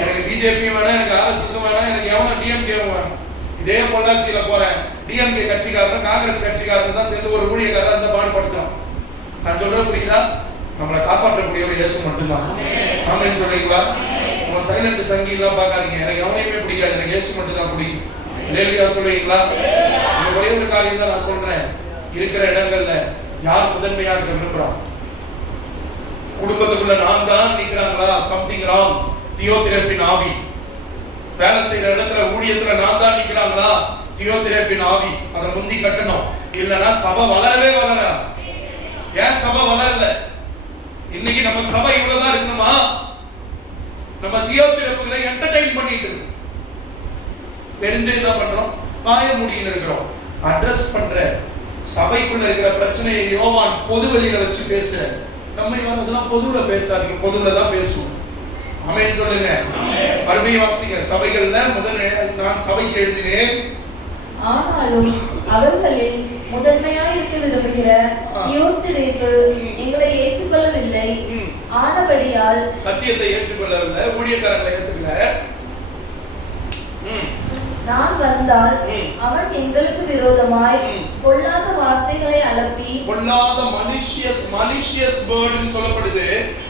எனக்கு பிஜேபி வேணாம், எனக்கு ஆர்எஸ்எஸ் வேணாம், எனக்கு எவனும் டிஎம்கேவும் வேணாம். இதே பொள்ளாச்சியில போறேன், டிஎம்கே கட்சிக்காரன் காங்கிரஸ் கட்சிக்காரன் தான் சேர்ந்து ஒரு ஊழியக்காரன் அந்த பாடுபடுத்துறோம். நான் சொல்ற புரியுதா? நம்மளை காப்பாற்றக்கூடிய ஒரு இயேசு மட்டும்தான். ஆமென் சொல்லுவீங்களா? உங்க சைலண்ட் சங்கி எல்லாம் பார்க்காதீங்க, எனக்கு எவனையுமே பிடிக்காது, எனக்கு இயேசு மட்டும்தான் பிடிக்கும். இல்லையா சொல்லுவீங்களா? ஒரே ஒரு காரியம் தான் நான் சொல்றேன். இருக்கிற இடங்கள்ல யார் முதன்மையா இருக்க விரும்புறான்? குடும்பத்துக்குள்ள நான் தான் நிக்கிறாங்களா? Something wrong. தியோதிரேப்பின் ஆவி. வேலை செய்யற இடத்துல ஊழியத்துல நான் தான் நிக்கிறாங்களா? தியோதிரேப்பின் ஆவி. அதை முந்தி கட்டணும். இல்லைன்னா சபை வளரவே வளரா. ஏன் சபை வளரல? இன்னைக்கு நம்ம சபை இவ்வளவுதான் இருக்கணுமா? நம்ம தியோதிரேப்புகளை என்டர்டெயின் பண்ணிட்டு இருக்கோம். தெரிஞ்சு என்ன பண்றோம்? பாய முடின்னு இருக்கிறோம். அட்ரஸ் பண்ற சபைக்குள்ள இருக்கிற பிரச்சனையை யோவான் பொது வெளியில வச்சு பேசுற. நம்ம இதெல்லாம் பொதுவுல பேசாதீங்க, பொதுவுல தான் பேசுவோம். ஆமென் சொல்லுங்க. மறுபடியும் வாசிங்க. சபைகள்ல நான் சபைக்கு எழுதினேன், ஆனாலும் அவர்களில் முதன்மையாய் இருக்க விரும்புகிற தியோதிரேப்பு எங்களை ஏற்றுக்கொள்ளவில்லை. ஆனபடியால் சத்தியத்தை ஏற்றுக்கொள்ளவில்லை, ஊழியக்காரங்களை ஏற்றுக்கல. நான் வந்தால் அவன் எங்களுக்கு விரோதமாய் பொல்லாத வார்த்தைகளை அலப்பி, பொல்லாத மலிஷியஸ் வேர்ட்னு சொல்லப்படுது.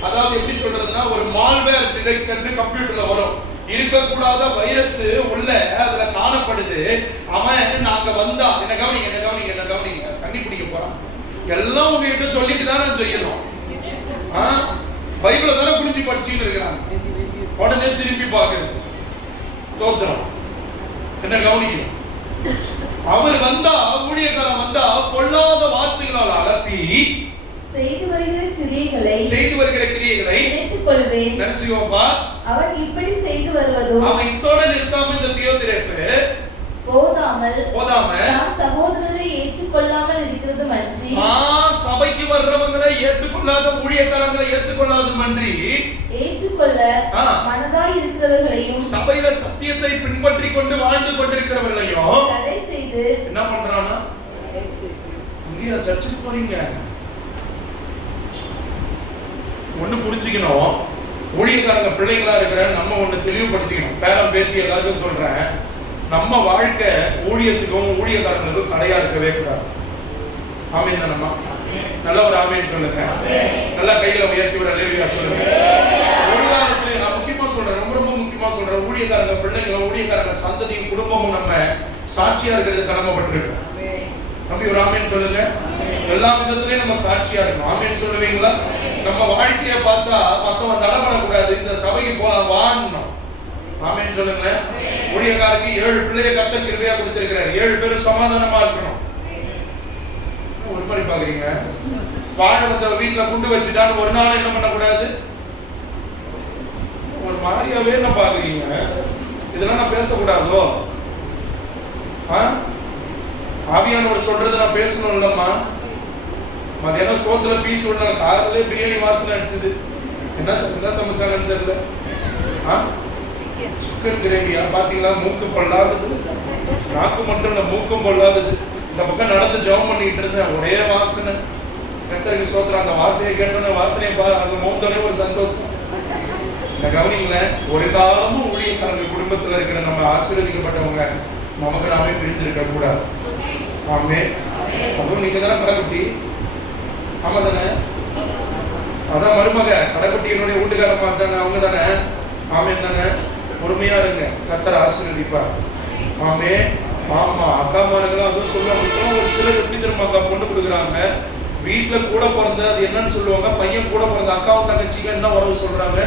அதாவது எப்படி சொல்றதுன்னா, ஒரு மால்வேர் டிடெக்டர்னு கம்ப்யூட்டர்ல வரும், இருக்கக்கூடாத வைரஸ் உள்ள அதுல காணப்படுது. அவன் நாங்க வந்தா என்ன கவனிங்க, என்ன கவனிங்க, என்ன கவனிங்க, தண்ணி பிடிக்க போறான், எல்லாம் உங்ககிட்ட சொல்லிட்டு தான் நான் செய்யணும். பைபிளை தானே புரிஞ்சு படிச்சுட்டு இருக்கிறாங்க. உடனே திருப்பி பாக்குறது தோத்திரம். என்ன கவனிக்கணும்? அவர் வந்தா, ஊழியக்காரன் வந்தா பொல்லாத வார்த்தைகளால் அலப்பி செய்து வருகிற கிரியைகளை நினைத்துக் கொள்வேன். நினைச்சுக்கோப்பா. அவன் இப்படி செய்து வருவதோ அவன் இத்தோட நிறுத்தாம இந்த தியோதிரேப்பு போதாமல் தான் சகோதரரை ஏற்றுக்கொள்ளாமல் இருக்கிறது மன்றி, சபைக்கு வர்றவங்களை ஏற்றுக்கொள்ளாத ஊழியக்காரங்களை ஏற்றுக்கொள்ளாத மன்றி, ஏற்றுக்கொள்ள மனதாய் இருக்கிறவர்களையும் சபையில சத்தியத்தை பின்பற்றி கொண்டு வாழ்ந்து கொண்டிருக்கிறவர்களையும் தடை செய்து என்ன பண்றானா? இங்க சர்ச்சுக்கு போறீங்க, ஒண்ணு புரிஞ்சுக்கணும். ஊழியக்காரங்க பிள்ளைங்களா இருக்கிற நம்ம ஒண்ணு தெளிவுபடுத்திக்கணும். பேரம் பேத்தி எல்லாருக்கும் சொல்றேன், நம்ம வாழ்க்கை ஊழியத்துக்கும் ஊழியக்காரங்களுக்கும் தடையா இருக்கவே கூடாது. ஆமீன் தானம்மா? நல்ல ஒரு ஆமீன் சொல்லுங்க. நல்லா கையில உயர்த்தி ஒரு அல்லேலூயா சொல்லுங்க. ஒரு காலத்துல நான் முக்கியமா சொல்றேன், ரொம்ப முக்கியமா சொல்றேன், ஊழியக்காரங்க பிள்ளைங்களும் ஊழியக்காரங்க சந்ததியும் குடும்பமும் நம்ம சாட்சியா இருக்கிறது கடமைப்பட்டிருக்கோம். தம்பி ஒரு ஆமீன் சொல்லுங்க. எல்லா விதத்திலயும் நம்ம சாட்சியா இருக்கணும். ஆமீன் சொல்லுவீங்களா? நம்ம வாழ்க்கைய பார்த்தா மத்தவன் தடப்படக்கூடாது. இந்த சபைக்கு போலாம் வான்னு ஆமீன் சொல்லுங்க. ஊழியக்காரருக்கு 7 பிள்ளைய கர்த்தர் கிருபையா கொடுத்திருக்கிறார். 7 பேரும் சமாதானமா இருக்கணும். ஒரு மாதிரி பாக்குறீங்க, வாழ வந்த வீட்டுல குண்டு வச்சுட்டான்னு ஒரு நாள் என்ன பண்ணக்கூடாது? ஒரு மாதிரியாவே என்ன பாக்குறீங்க? இதெல்லாம் நான் பேசக்கூடாதோ? ஆவியானவர் சொல்றது நான் பேசணும் இல்லம்மா? மதியானம் சோத்துல பீஸ் விடணும், காரிலே பிரியாணி வாசனை அடிச்சது. என்ன சமைச்சாங்கன்னு தெரியல. சிக்கன் கிரேவியா? பாத்தீங்களா? மூக்கு பொல்லாதது, நாக்கு மட்டும் இல்ல மூக்கும் பொல்லாதது. இந்த பக்கம் நடந்து ஜெபம் பண்ணிட்டு இருந்தேன், ஒரே வாசனை. கர்த்தருக்கு ஸ்தோத்திரம். அந்த வாசனையை கேட்டோன்னு வாசனையை அது மோந்தோடனே ஒரு சந்தோஷம். கவனிங்களேன், ஒரு காலமும் ஊழியக்காரங்க குடும்பத்துல இருக்கிற நம்ம ஆசீர்வதிக்கப்பட்டவங்க நமக்கு நாமே பிரிந்திருக்க கூடாது. ஆமே. அதுவும் நீங்க தானே கடைக்குட்டி? ஆமா தானே? அதான் மருமக கடைக்குட்டி, என்னுடைய வீட்டுக்காரமா தானே, அவங்க தானே? ஆமே தானே? பொறுமையா இருங்க, கர்த்தர் ஆசீர்வதிப்பார். ஆமே. ஆமா, அக்கா மாருங்களும் அதுவும் சொல்லுவாங்க. ஒரு சிலர் எப்படி தெரியுமா அக்கா பொண்ணு கொடுக்குறாங்க, வீட்டுல கூட பிறந்த அது என்னன்னு சொல்லுவாங்க, பையன் கூட பிறந்த அக்காவும் தங்கச்சிங்க என்ன உறவு சொல்றாங்க,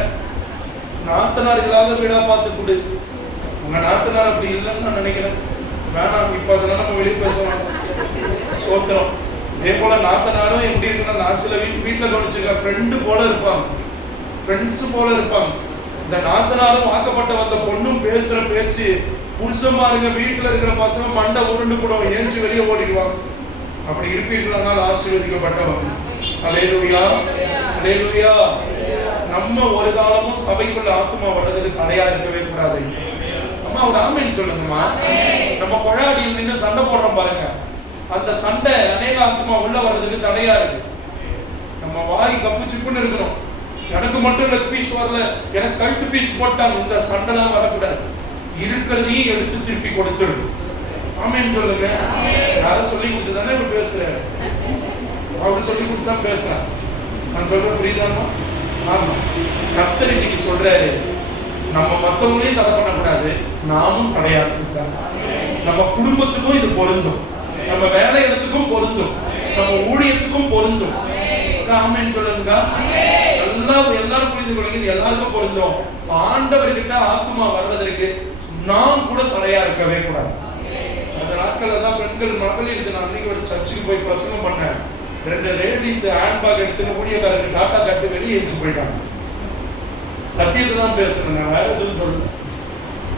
நாத்தனார் இல்லாத வீடா பார்த்து கொடு. உங்க நாத்தனார் அப்படி இல்லைன்னு நான் நினைக்கிறேன். வேணாம், இப்ப அதெல்லாம் நம்ம வெளியே பேசலாம். சோத்திரம். இதே போல நாத்தனாரும் எப்படி இருக்குன்னா, நான் சில வீட்டுல கவனிச்சிருக்கேன், ஃப்ரெண்டு போல இருப்பாங்க, ஃப்ரெண்ட்ஸ் போல இருப்பாங்க. இந்த நாத்தனாரும் வாக்கப்பட்ட வந்த பொண்ணும் பேசுற பேச்சு, புருஷமா இருங்க வீட்டுல இருக்கிற பசங்க மண்டை உருண்டு கூட ஏஞ்சி வெளியே ஓடிடுவாங்க. அப்படி இருப்பீர்களானால் ஆசீர்வதிக்கப்பட்டவங்க. அல்லேலூயா, அல்லேலூயா. நம்ம ஒரு காலமும் சபைக்குள்ள ஆத்துமா வர்றதுக்கு தடையா இருக்கவே கூடாது. அம்மா ஒரு ஆமீன் சொல்லுங்கம்மா. நம்ம கொழாடியில் நின்று சண்டை போடுறோம் பாருங்க, அந்த சண்டை அநேக ஆத்துமா உள்ள வர்றதுக்கு தடையா இருக்கு. நம்ம வாய் கப்பு சிப்புன்னு இருக்கணும். எனக்கு மட்டும் லெக் பீஸ் வரல, எனக்கு கழுத்து பீஸ் போட்டாங்க, இந்த சண்டைலாம் வரக்கூடாது. இருக்கிறதையும் எடுத்து திருப்பி கொடுத்துடும். ஆமீன் சொல்லுங்க. யாரும் சொல்லி கொடுத்து தானே இப்ப பேசுறேன், அவரு சொல்லி கொடுத்து தான் பேசுறேன். நான் சொல்ற புரியுதாமா? ஆமா. கர்த்தர் இன்னைக்கு சொல்றாரு, நம்ம மத்தவங்களையும் தடை பண்ணக்கூடாது, நாமும் தடையா இருக்கக்கூடாது. நம்ம குடும்பத்துக்கும் இது பொருந்தும், நம்ம வேலை இடத்துக்கும் பொருந்தும், நம்ம ஊழியத்துக்கும் பொருந்தும். ஆமென் சொல்லுங்க. எல்லாரும் புரிந்து கொள்ளுங்க, இது எல்லாருக்கும் பொருந்தும். ஆண்டவர்கிட்ட ஆத்துமா வர்றதற்கு நாம் கூட தடையா இருக்கவே கூடாது. அந்த நாட்கள்ல தான் பெண்கள் மகளிர் இது, நான் அன்னைக்கு ஒரு சர்ச்சுக்கு போய் பிரசங்கம் பண்ணேன். 2 லேடிஸ் ஹேண்ட்பேக் எடுத்து ஊழியக்காரருக்கு டாட்டா காட்டு வெளியே ஏஞ்சி போயிட்டாங்க. சத்தியத்தை தான் பேசுறேன், நான் வேற எதுவும் சொல்லுங்க.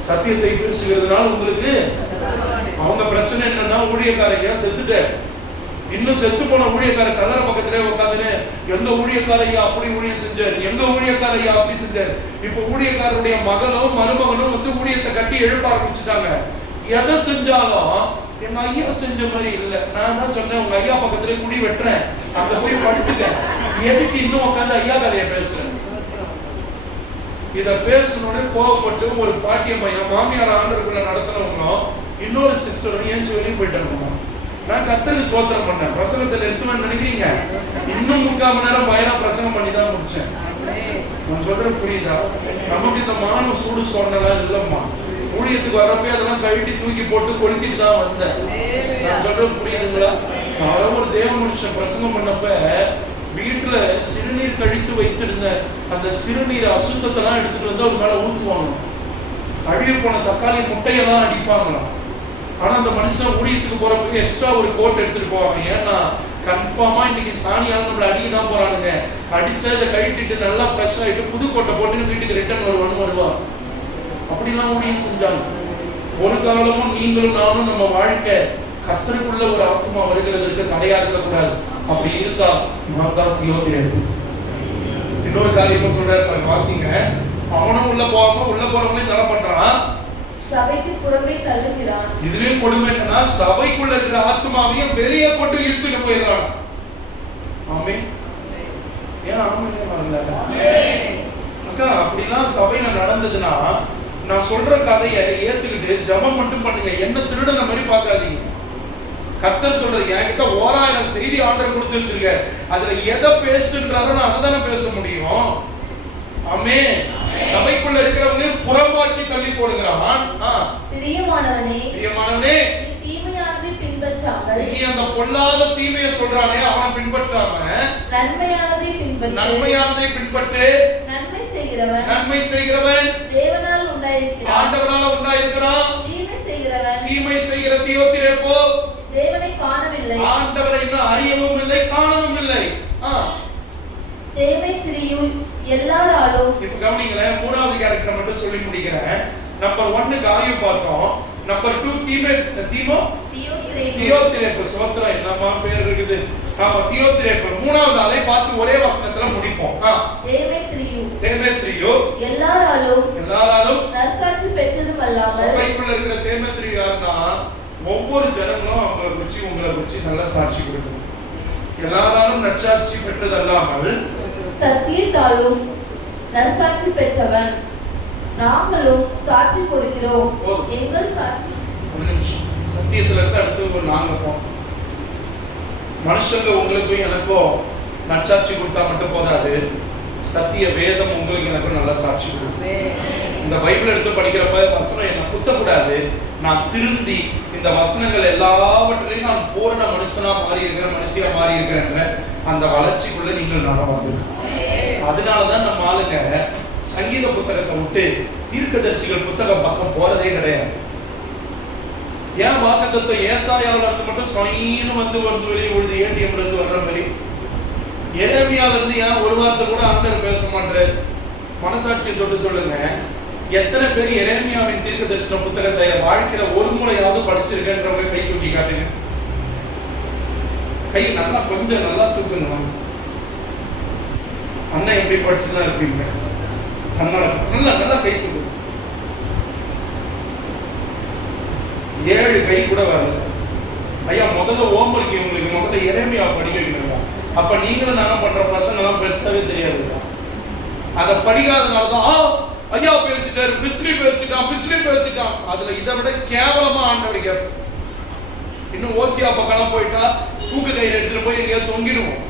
சத்தியத்தை பேசுகிறதுனால உங்களுக்கு அவங்க பிரச்சனை என்னன்னா, ஊழியக்காரையா செத்துட்டாரு, இன்னும் செத்து போன ஊழியக்கார கல்லறை பக்கத்திலே உட்காந்துன்னு எந்த ஊழியக்காரையா அப்படி ஊழியம் செஞ்சாரு, எங்க ஊழியக்காரையா அப்படி செஞ்சாரு. இப்ப ஊழியக்காரருடைய மகனும் மருமகனும் வந்து ஊழியத்தை கட்டி எழுப்ப ஆரம்பிச்சுட்டாங்க. எதை செஞ்சாலும் எங்க ஐயா செஞ்ச மாதிரி இல்லை. நான் தான் சொன்னேன், உங்க ஐயா பக்கத்திலே குடி வெட்டுறேன், அங்க போய் படுத்துக்க, எதுக்கு இன்னும் உட்காந்து ஐயா கதையை பேசுறேன். இத பேசணும்னு கோவப்பட்டு ஒரு பாட்டிய மையம் மாமியார் ஆண்டருக்குள்ள நடத்தினவங்களும் இன்னொரு சிஸ்டரும் ஏன் சொல்லி போயிட்டாங்க. நான் கர்த்தருக்கு ஸ்தோத்திரம் பண்ணேன். பிரசங்கத்தை நிறுத்துவேன்னு நினைக்கிறீங்க? இன்னும் 3/4 மணி நேரம் பயனா பிரசங்கம் பண்ணி தான் முடிச்சேன். நான் சொல்றேன் புரியுதா? நமக்கு இந்த மானம் சூடு சொன்னலாம் இல்லம்மா. ஊழியத்துக்கு வரப்பே அதெல்லாம் கழட்டி தூக்கி போட்டு கொளுத்திட்டு தான் வந்தேன். நான் சொல்றேன் புரியுதுங்களா? நான் ஒரு தேவ மனுஷன் பிரசங்கம் பண்ணப்ப வீட்டுல சிறுநீர் கழித்து வைத்திருந்த அந்த சிறுநீர் அசுத்தத்தெல்லாம் எடுத்துட்டு வந்து அவர் மேல ஊத்துவாங்க. அழுகி போன தக்காளி முட்டையெல்லாம் அடிப்பாங்களாம். ஆனா அந்த மனுஷன் ஊழியத்துக்கு போறப்ப எக்ஸ்ட்ரா ஒரு கோட் எடுத்துட்டு போவாங்க. ஏன்னா கன்ஃபார்மா இன்னைக்கு சாணியால நம்மள அடிக்க தான் போறானுங்க. அடிச்சா இதை கழட்டிட்டு நல்லா ஃப்ரெஷ் ஆயிட்டு புது கோட்டை போட்டுன்னு வீட்டுக்கு ரிட்டர்ன் வருவா. அப்படிலாம் ஊழியம் செஞ்சாங்க. ஒரு காலமும் நீங்களும் நானும் நம்ம வாழ்க்கை கர்த்தருக்குள்ள ஒரு ஆத்மா வருகிறதற்கு தடையா இருக்கக்கூடாது. அப்படி இருந்தா நான் தான் தியோத்திரேப்பு. இன்னொரு காரியம் சொல்றாரு, வாசிங்க. அவனும் உள்ள போகாம உள்ள போறவங்களையும் தடை பண்றான், சபைக்கு புறம்பே தள்ளுகிறான். இதுலயும் கொடுமை என்னன்னா சபைக்குள்ள இருக்கிற ஆத்மாவையும் வெளியே கொண்டு இழுத்துட்டு போயிடுறான். ஆமென். ஏன் ஆமென் வரல? அக்கா அப்படிலாம் சபையில நடந்ததுன்னா நான் சொல்ற கதையை ஏத்துக்கிட்டு ஜெபம் மட்டும் பண்ணுங்க. என்ன திருடன மாதிரி பார்க்காதீங்க. கர்த்தர் சொல்றது, என்கிட்ட 1000 செய்தி ஆர்டர் கொடுத்து வச்சிருக்க, அதுல எதை பேசுன்றாரோ நான் அதை தானே பேச முடியும். ஆமென். சபைக்குள்ள இருக்கிறவங்களையும் புறம்பாக்கி தள்ளி போடுகிறான். பிரியமானவனே, பிரியமானவனே, நீ தீமையானதை பின்பற்றாமல், நீ அந்த பொல்லாத தீமையை சொல்றானே அவனை பின்பற்றாம நன்மையானதை பின்பற்று. நன்மையானதை பின்பற்று. நன்மை செய்கிறவன் தேவனால் உண்டாயிருக்கிறான், ஆண்டவரால் உண்டாயிருக்கிறான். தீமை செய்கிற தியோத்திரேப்போ தேவனை காணவில்லை, ஆண்டவரை இன்னும் அறியவும் இல்லை, காணவும் இல்லை. தேவத்திரியுள் எல்லாராலும். இப்ப கவனிங்களேன், மூணாவது கேரக்டர் மட்டும் சொல்லி முடிக்கிறேன். நம்பர் 1 காயு பார்த்தோம். நம்பர் 2 தியோத்திரேப்பு. சோத்திரம் என்னமா பேர் இருக்குது. ஆமா, தியோத்திரேப்பு. மூணாவது ஆளை பார்த்து ஒரே வசனத்துல முடிப்போம். தேமேத்ரியு எல்லாராலும் நற்சாட்சி பெற்றதும் அல்லாமல். சபைக்குள்ள இருக்கிற தேமேத்ரியு யாருன்னா, ஒவ்வொரு ஜனங்களும் அவங்களை குறிச்சு உங்களை குறிச்சு நல்ல சாட்சி கொடுக்கணும். எல்லாராலும் நற்சாட்சி பெற்றது அல்லாமல் சத்தியத்தாலும் நற்சாட்சி பெற்றவன் நாங்களும் சாட்சி கொடுக்கிறோம். எங்கள் சாட்சி. சத்தியத்துல இருந்து அடுத்து ஒரு நாங்க போறோம். மனுஷங்க உங்களுக்கும் எனக்கும் நற்சாட்சி கொடுத்தா மட்டும் போதாது, சத்திய வேதம் உங்களுக்கு எனக்கும் நல்ல சாட்சி கொடுக்கும். இந்த பைபிள் எடுத்து படிக்கிறப்ப வசனம் என்ன குத்தக்கூடாது. நான் திருந்தி இந்த வசனங்கள் எல்லாவற்றையும் நான் பூரண மனுஷனா மாறி இருக்கிறேன், மனுஷியா மாறி இருக்கிறேன். அந்த வளர்ச்சிக்குள்ள நீங்கள் நடந்து. அதனாலதான் நம்ம ஆளுங்க சங்கீத புத்தகத்தை விட்டு தீர்க்கதரிசிகள் புத்தகம் பக்கம் போறதே கிடையாது. ஏன் வாக்குத்தத்தம் ஏசாயாவுல இருந்து மட்டும் சொயின்னு வந்து வெளியே விழுது, ஏடிஎம்ல இருந்து வர்ற மாதிரி. எரேமியால இருந்து ஏன் ஒரு வார்த்தை கூட ஆண்டவர் பேச மாட்டாரு? மனசாட்சியை தொட்டு சொல்லுங்க, எத்தனை பேர் எரேமியாவின் தீர்க்க தரிசன புத்தகத்தை வாழ்க்கையில ஒரு முறையாவது படிச்சிருக்கேன்றவங்க கை தூக்கி காட்டுங்க. கை நல்லா கொஞ்சம் நல்லா தூக்குங்க. அண்ணன் எப்படி படிச்சுதான் இருப்பீங்க? தன்னால நல்லா நல்லா கை தூக்கு. 7 கை கூட வரல. ஐயா, முதல்ல ஹோம்வொர்க் இவங்களுக்கு முதல்ல எரேமியா படிக்க வைக்கணுங்க. அப்ப நீங்களும் நானும் பண்ற பசங்க எல்லாம் பெருசாவே தெரியாது. அதை படிக்காதனாலதான் ஐயா பேசிட்டாரு, பிஸ்லி பேசிட்டான். அதுல இதை விட கேவலமா ஆண்டவர் கேட்ப. இன்னும் ஓசியா பக்கம் போயிட்டா தூக்கு கயிறு எடுத்துட்டு போய் எங்கேயாவது தொங்கிடுவோம்.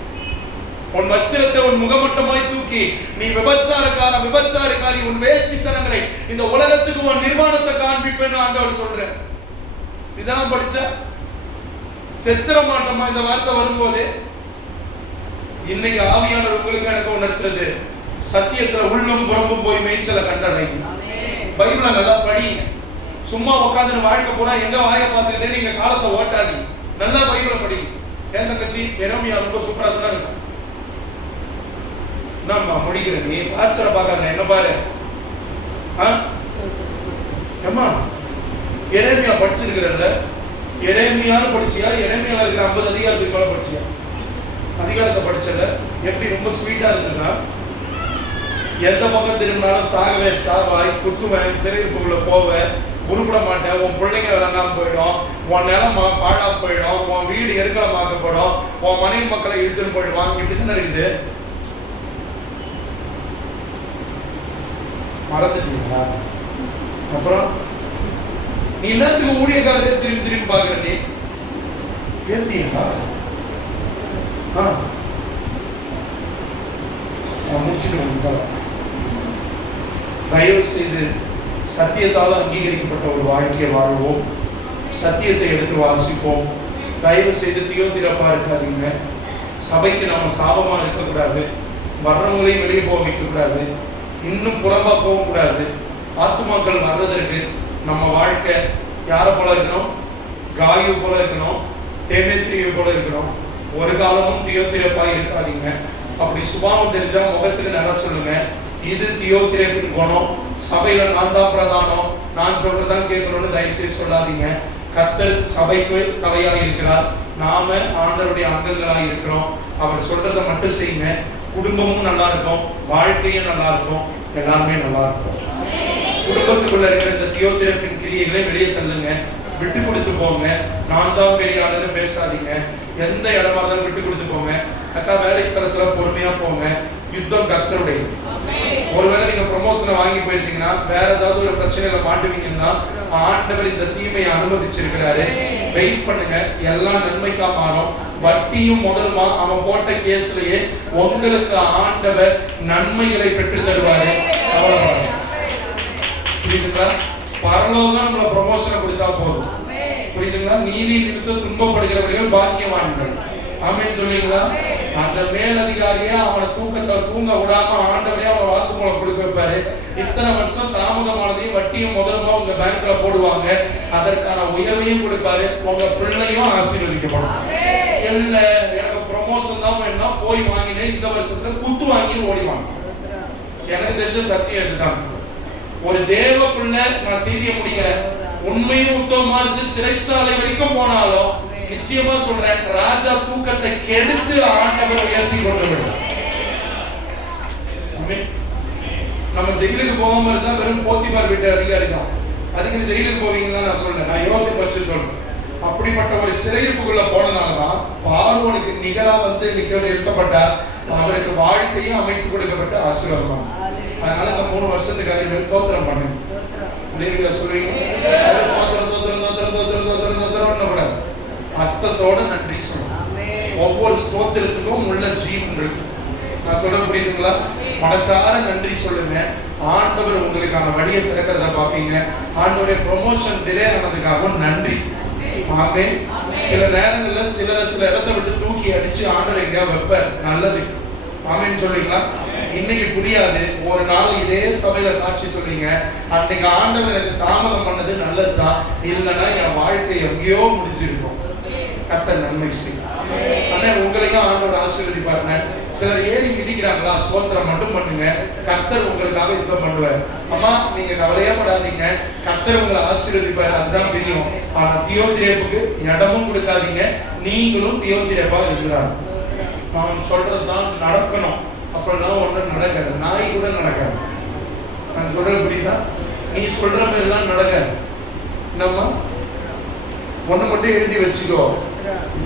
உன் வஸ்திரத்தை உன் முகமட்டமாய் தூக்கி, நீ விபச்சாரக்காரி, உன் வேஷ்டித்தனங்களை இந்த உலகத்துக்கு உன் நிர்வாணத்தை காண்பிப்பேன்னு ஆண்டவர் சொல்றேன். இதான் படிச்ச செத்திர மாட்டோமா இந்த வார்த்தை வரும்போது? இன்னைக்கு ஆவியானவர் உங்களுக்கு எனக்கு உணர்த்துறது, சத்தியத்துல உள்ளும் புறம்பும் போய் மேய்ச்சலை கண்டடைங்க. பைபிளை நல்லா படிங்க. சும்மா உட்காந்து வாழ்க்கை பூரா எங்க வாயை பார்த்துக்கிட்டே நீங்க காலத்தை ஓட்டாதீங்க. நல்லா பைபிளை படிங்க. என் தங்கச்சி எரேமியா ரொம்ப சூப்பரா தான் இருக்கும். நான் முடிக்கிறேன். நீ பாஸ்டரை பார்க்காத, என்ன பாரு. அம்மா எரேமியா படிச்சிருக்கிறல்ல, எரேமியான்னு படிச்சியா? எரேமியால இருக்கிற 50 அதிகாரத்துக்கு மேல படிச்சியா? அதிகாரத்தை படிச்சல எப்படி ரொம்ப ஸ்வீட்டா இருக்குன்னா, எந்த பக்கம் திரும்பினாலும் சாகவே சாவாய், குத்துவேன், சிறைக்குள்ள போவேன், உருப்பட மாட்டேன், உன் பிள்ளைங்க விளங்காம போயிடும், உன் நிலம் பாழா போயிடும், உன் வீடு எருக்கலமாக்கப்படும், உன் மனைவி மக்களை இழுத்துன்னு போயிடுவான். இப்படித்தானே இருக்குது. மறந்துட்டீங்களா? அப்புறம் நீ எல்லாத்துக்கும் ஊழியக்காரரே திரும்பி பாக்குற, நீ ஏத்தியா? முடிச்சுட்டு வந்துட்டாங்க. தயவு செய்து சத்தியத்தால் அங்கீகரிக்கப்பட்ட ஒரு வாழ்க்கையை வாழ்வோம். சத்தியத்தை எடுத்து வாசிப்போம். தயவு செய்து தியோத்திரப்பா இருக்காதீங்க. சபைக்கு நாம சாபமா இருக்கக்கூடாது. வர்றவங்களையும் வெளியே போக வைக்கக்கூடாது. இன்னும் புறம்பா போகக்கூடாது. ஆத்துமாக்கள் வர்றதற்கு நம்ம வாழ்க்கை யாரை போல இருக்கணும்? காயு போல இருக்கணும், தேமேத்திரியை போல இருக்கணும். ஒரு காலமும் தியோத்திரேப்பா இருக்காதீங்க. அப்படி சுபாவம் தெரிஞ்சா முகத்துல நல்லா சொல்லுங்க, இது தியோத்திரேப்பின் குணம். சபையில நான் தான் பிரதானம், நான் சொல்றதான் கேட்கணும்னு தயவு செய்து சொல்லாதீங்க. கர்த்தர் சபைக்கு தலையாக இருக்கிறார், நாம ஆண்டவருடைய அங்கங்களாக இருக்கிறோம். அவர் சொல்றதை மட்டும் செய்யுங்க. குடும்பமும் நல்லா இருக்கும், வாழ்க்கையும் நல்லா இருக்கும், எல்லாருமே நல்லா இருக்கும். குடும்பத்துக்குள்ள இருக்கிற இந்த தியோத்திரேப்பின் கிரியைகளை வெளியே தள்ளுங்க, விட்டு கொடுத்து போங்க. நான் தான் பெரிய ஆளுன்னு பேசாதீங்க. எந்த இடமா இருந்தாலும் விட்டு கொடுத்து போங்க. அக்கா வேலை ஸ்தலத்துல பொறுமையா போங்க. யுத்தம் கர்த்தருடைய. ஒருவேளை நீங்க ப்ரமோஷனை வாங்கி போயிருந்தீங்கன்னா வேற ஏதாவது ஒரு பிரச்சனையில மாட்டுவீங்கன்னா ஆண்டவர் இந்த தீமையை அனுமதிச்சிருக்கிறாரு. வெயிட் பண்ணுங்க, எல்லாம் நன்மைக்கா மாறும். வட்டியும் முதலுமா அவன் போட்ட கேஸ்லயே உங்களுக்கு ஆண்டவர் நன்மைகளை பெற்று தருவாரு. புரியுதுங்களா? பரலோகம் நம்மள ப்ரமோஷனை கொடுத்தா போதும். புரியுதுங்களா? நீதி நிமித்தம் துன்பப்படுகிறவர்கள் பாக்கியவான்கள். ஆமென் சொல்லுவீங்களா? அந்த மேலதிகாரியே அவனை தூங்க விடாம ஆண்டவரே அவன் வாக்குமூலம் கொடுக்க வைப்பாரு. இத்தனை வருஷம் தாமதமானதையும் வட்டியும் முதலுமா உங்க பேங்க்ல போடுவாங்க, அதற்கான உயர்வையும் கொடுப்பாரு. உங்க பிள்ளையும் ஆசீர்வதிக்கப்படும். இல்ல எனக்கு ப்ரமோஷன் தான் வேணும்னா போய் வாங்கினேன், இந்த வருஷத்துல குத்து வாங்கி ஓடிவாங்க. எனக்கு தெரிஞ்ச சத்தியம் இதுதான். ஒரு தேவ பிள்ளை, நான் செய்தியை முடிக்கிறேன், உண்மையும் உத்தமமா இருந்து சிறைச்சாலை வரைக்கும் போனாலும் நிச்சயமா சொல்றேன், ராஜா தூக்கத்தை கெடுத்து ஆண்டவர் உயர்த்தி கொண்டு விடும். நம்ம ஜெயிலுக்கு போகாம இருந்தா வெறும் போத்திபார் வீட்டு அதிகாரி தான். அதுக்கு ஜெயிலுக்கு போவீங்கன்னா நான் சொல்றேன், நான் யோசிச்சு வச்சு சொல்றேன். அப்படிப்பட்ட ஒரு சிறையிருப்புக்குள்ள போனனாலதான் பார்வோனுக்கு நிகரா வந்து நிறுத்தப்பட்டார். அவருக்கு வாழ்க்கையும் அமைத்து கொடுக்கப்பட்ட ஆசீர்வாதம். அதனால இந்த 3 வருஷத்துக்கு அறிவியல் தோத்திரம் பண்ணுங்க. நீங்க சொல்றீங்க தோத்திரம் தோத்திரம் தோத்திரம் தோத்திரம் தோத்திரம் தோத்திரம் கூடாது, அர்த்தத்தோட நன்றி சொல்லணும். ஒவ்வொரு ஸ்தோத்திரத்துக்கும் உள்ள ஜீவன் இருக்கு. நான் சொல்ல புரியுதுங்களா? மனசார நன்றி சொல்லுங்க. ஆண்டவர் உங்களுக்கான வழியை திறக்கிறத பாப்பீங்க. ஆண்டவருடைய ப்ரொமோஷன் டிலே ஆனதுக்காகவும் நன்றி. ஆமென். சில நேரங்கள்ல சில இடத்தை விட்டு தூக்கி அடிச்சு ஆண்டவர் எங்க வைப்பார், நல்லது. ஆமென் சொல்றீங்களா? இன்னைக்கு புரியாது, ஒரு நாள் இதே சபையில சாட்சி சொல்றீங்க, அன்னைக்கு ஆண்டவர் எனக்கு தாமதம் பண்ணது நல்லதுதான், இல்லைன்னா என் வாழ்க்கை எங்கேயோ முடிஞ்சிருக்கும். கர்த்தர் நன்மை செய்யும். ஆனா உங்களையும் ஆண்டவர் ஆசீர்வதிப்பாருங்க. சிலர் ஏறி மிதிக்கிறாங்களா, ஸ்தோத்திரம் மட்டும் பண்ணுங்க, கர்த்தர் உங்களுக்காக யுத்தம் பண்ணுவார். அம்மா நீங்க கவலையே படாதீங்க, கர்த்தர் உங்களை ஆசீர்வதிப்பாரு, அதுதான் தெரியும். ஆனா தியோத்திரேப்புக்கு இடமும் கொடுக்காதீங்க, நீங்களும் தியோத்திரேப்பா இருக்கிறாங்க. நான் சொல்றதுதான் நடக்கணும், அப்படின்னா ஒன்றும் நடக்காது. நாய் கூட நடக்காது. நான் சொல்றது புரியுதா? நீ சொல்ற மாதிரி எல்லாம் நடக்காது. நம்ம ஒண்ணு மட்டும் எழுதி வச்சுக்கோ,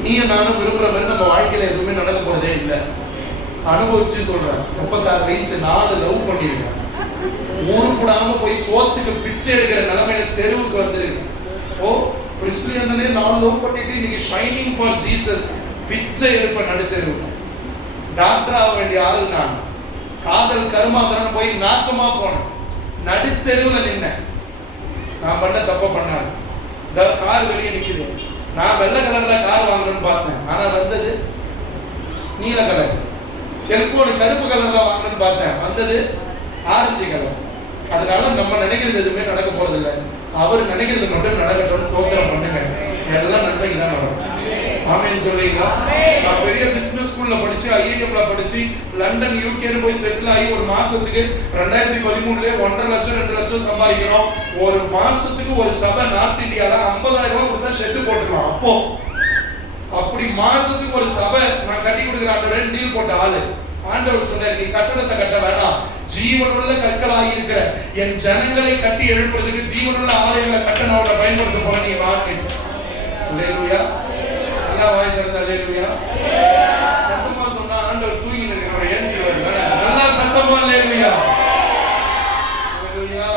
நீ நானும் விரும்புற மாதிரி நம்ம வாழ்க்கையில எதுவுமே நடக்க போறதே இல்லை. அனுபவிச்சு சொல்றேன். 36 வயசு 4 லவ் பண்ணிருக்கேன். ஊருப்படாம போய் சோத்துக்கு பிச்சை எடுக்கிற நிலைமையில தெருவுக்கு வந்துருக்கு. ஓ பிரிஸ்லி அண்ணனே 4 லவ் பண்ணிட்டு இன்னைக்கு ஷைனிங் ஃபார் ஜீசஸ் பிச்சை எடுப்ப நடுத்தெருவு. டாக்டர் ஆக வேண்டிய ஆள் நான். காதல் கருமாந்திரன் போய் நாசமா போனேன். நடுத்தெருவுல நின்ன. நான் பண்ண தப்ப பண்ணாரு. இந்த கார் வெளியே நிக்குது. நான் வெள்ளை கலர்ல கார் வாங்கணும்னு பார்த்தேன், ஆனா வந்தது நீல கலர். செல்போன் கருப்பு கலர்ல வாங்கணும்னு பார்த்தேன், வந்தது ஆரஞ்சு கலர். அதனால நம்ம நினைக்கிறது எதுவுமே நடக்க போறது இல்லை. அவர் நினைக்கிறது மட்டும் நடக்கட்டும்னு தோத்திரம் பண்ணுங்க, எல்லாம் நன்மைக்கு தான் வரும். ஆமென் சொல்றீங்களா? நான் பெரிய பிசினஸ் ஸ்கூல்ல படிச்சு ஐஏஎம்ல படிச்சு லண்டன் யூகேன்னு போய் செட்டில் ஆகி ஒரு மாசத்துக்கு 2013 1.5 லட்சம் 2 லட்சம் சம்பாதிக்கணும். ஒரு மாசத்துக்கு ஒரு சபை நார்த் இந்தியால 50,000 ரூபாய் கொடுத்தா ஷெட் போட்டுக்கலாம். அப்போ அப்படி மாசத்துக்கு ஒரு சபை நான் கட்டி கொடுக்குற ஆண்டவர் டீல் போட்ட ஆளு. ஆண்டவர் சொன்னார், நீ கட்டடத்தை கட்ட வேணாம், ஜீவனுள்ள கற்களாகி இருக்கிற என் ஜனங்களை கட்டி எழுப்புறதுக்கு ஜீவனுள்ள ஆலயங்களை கட்டணோட பயன்படுத்த போல நீ வாக்கு. அல்லேலூயா. நல்லா வாய் திறந்து அல்லேலூயா. சத்தமா சொன்னா ஆண்டவர் தூங்கி இருக்கிறவரை ஏஞ்சி வருவாரு. நல்லா சத்தமா அல்லேலூயா. அல்லேலூயா.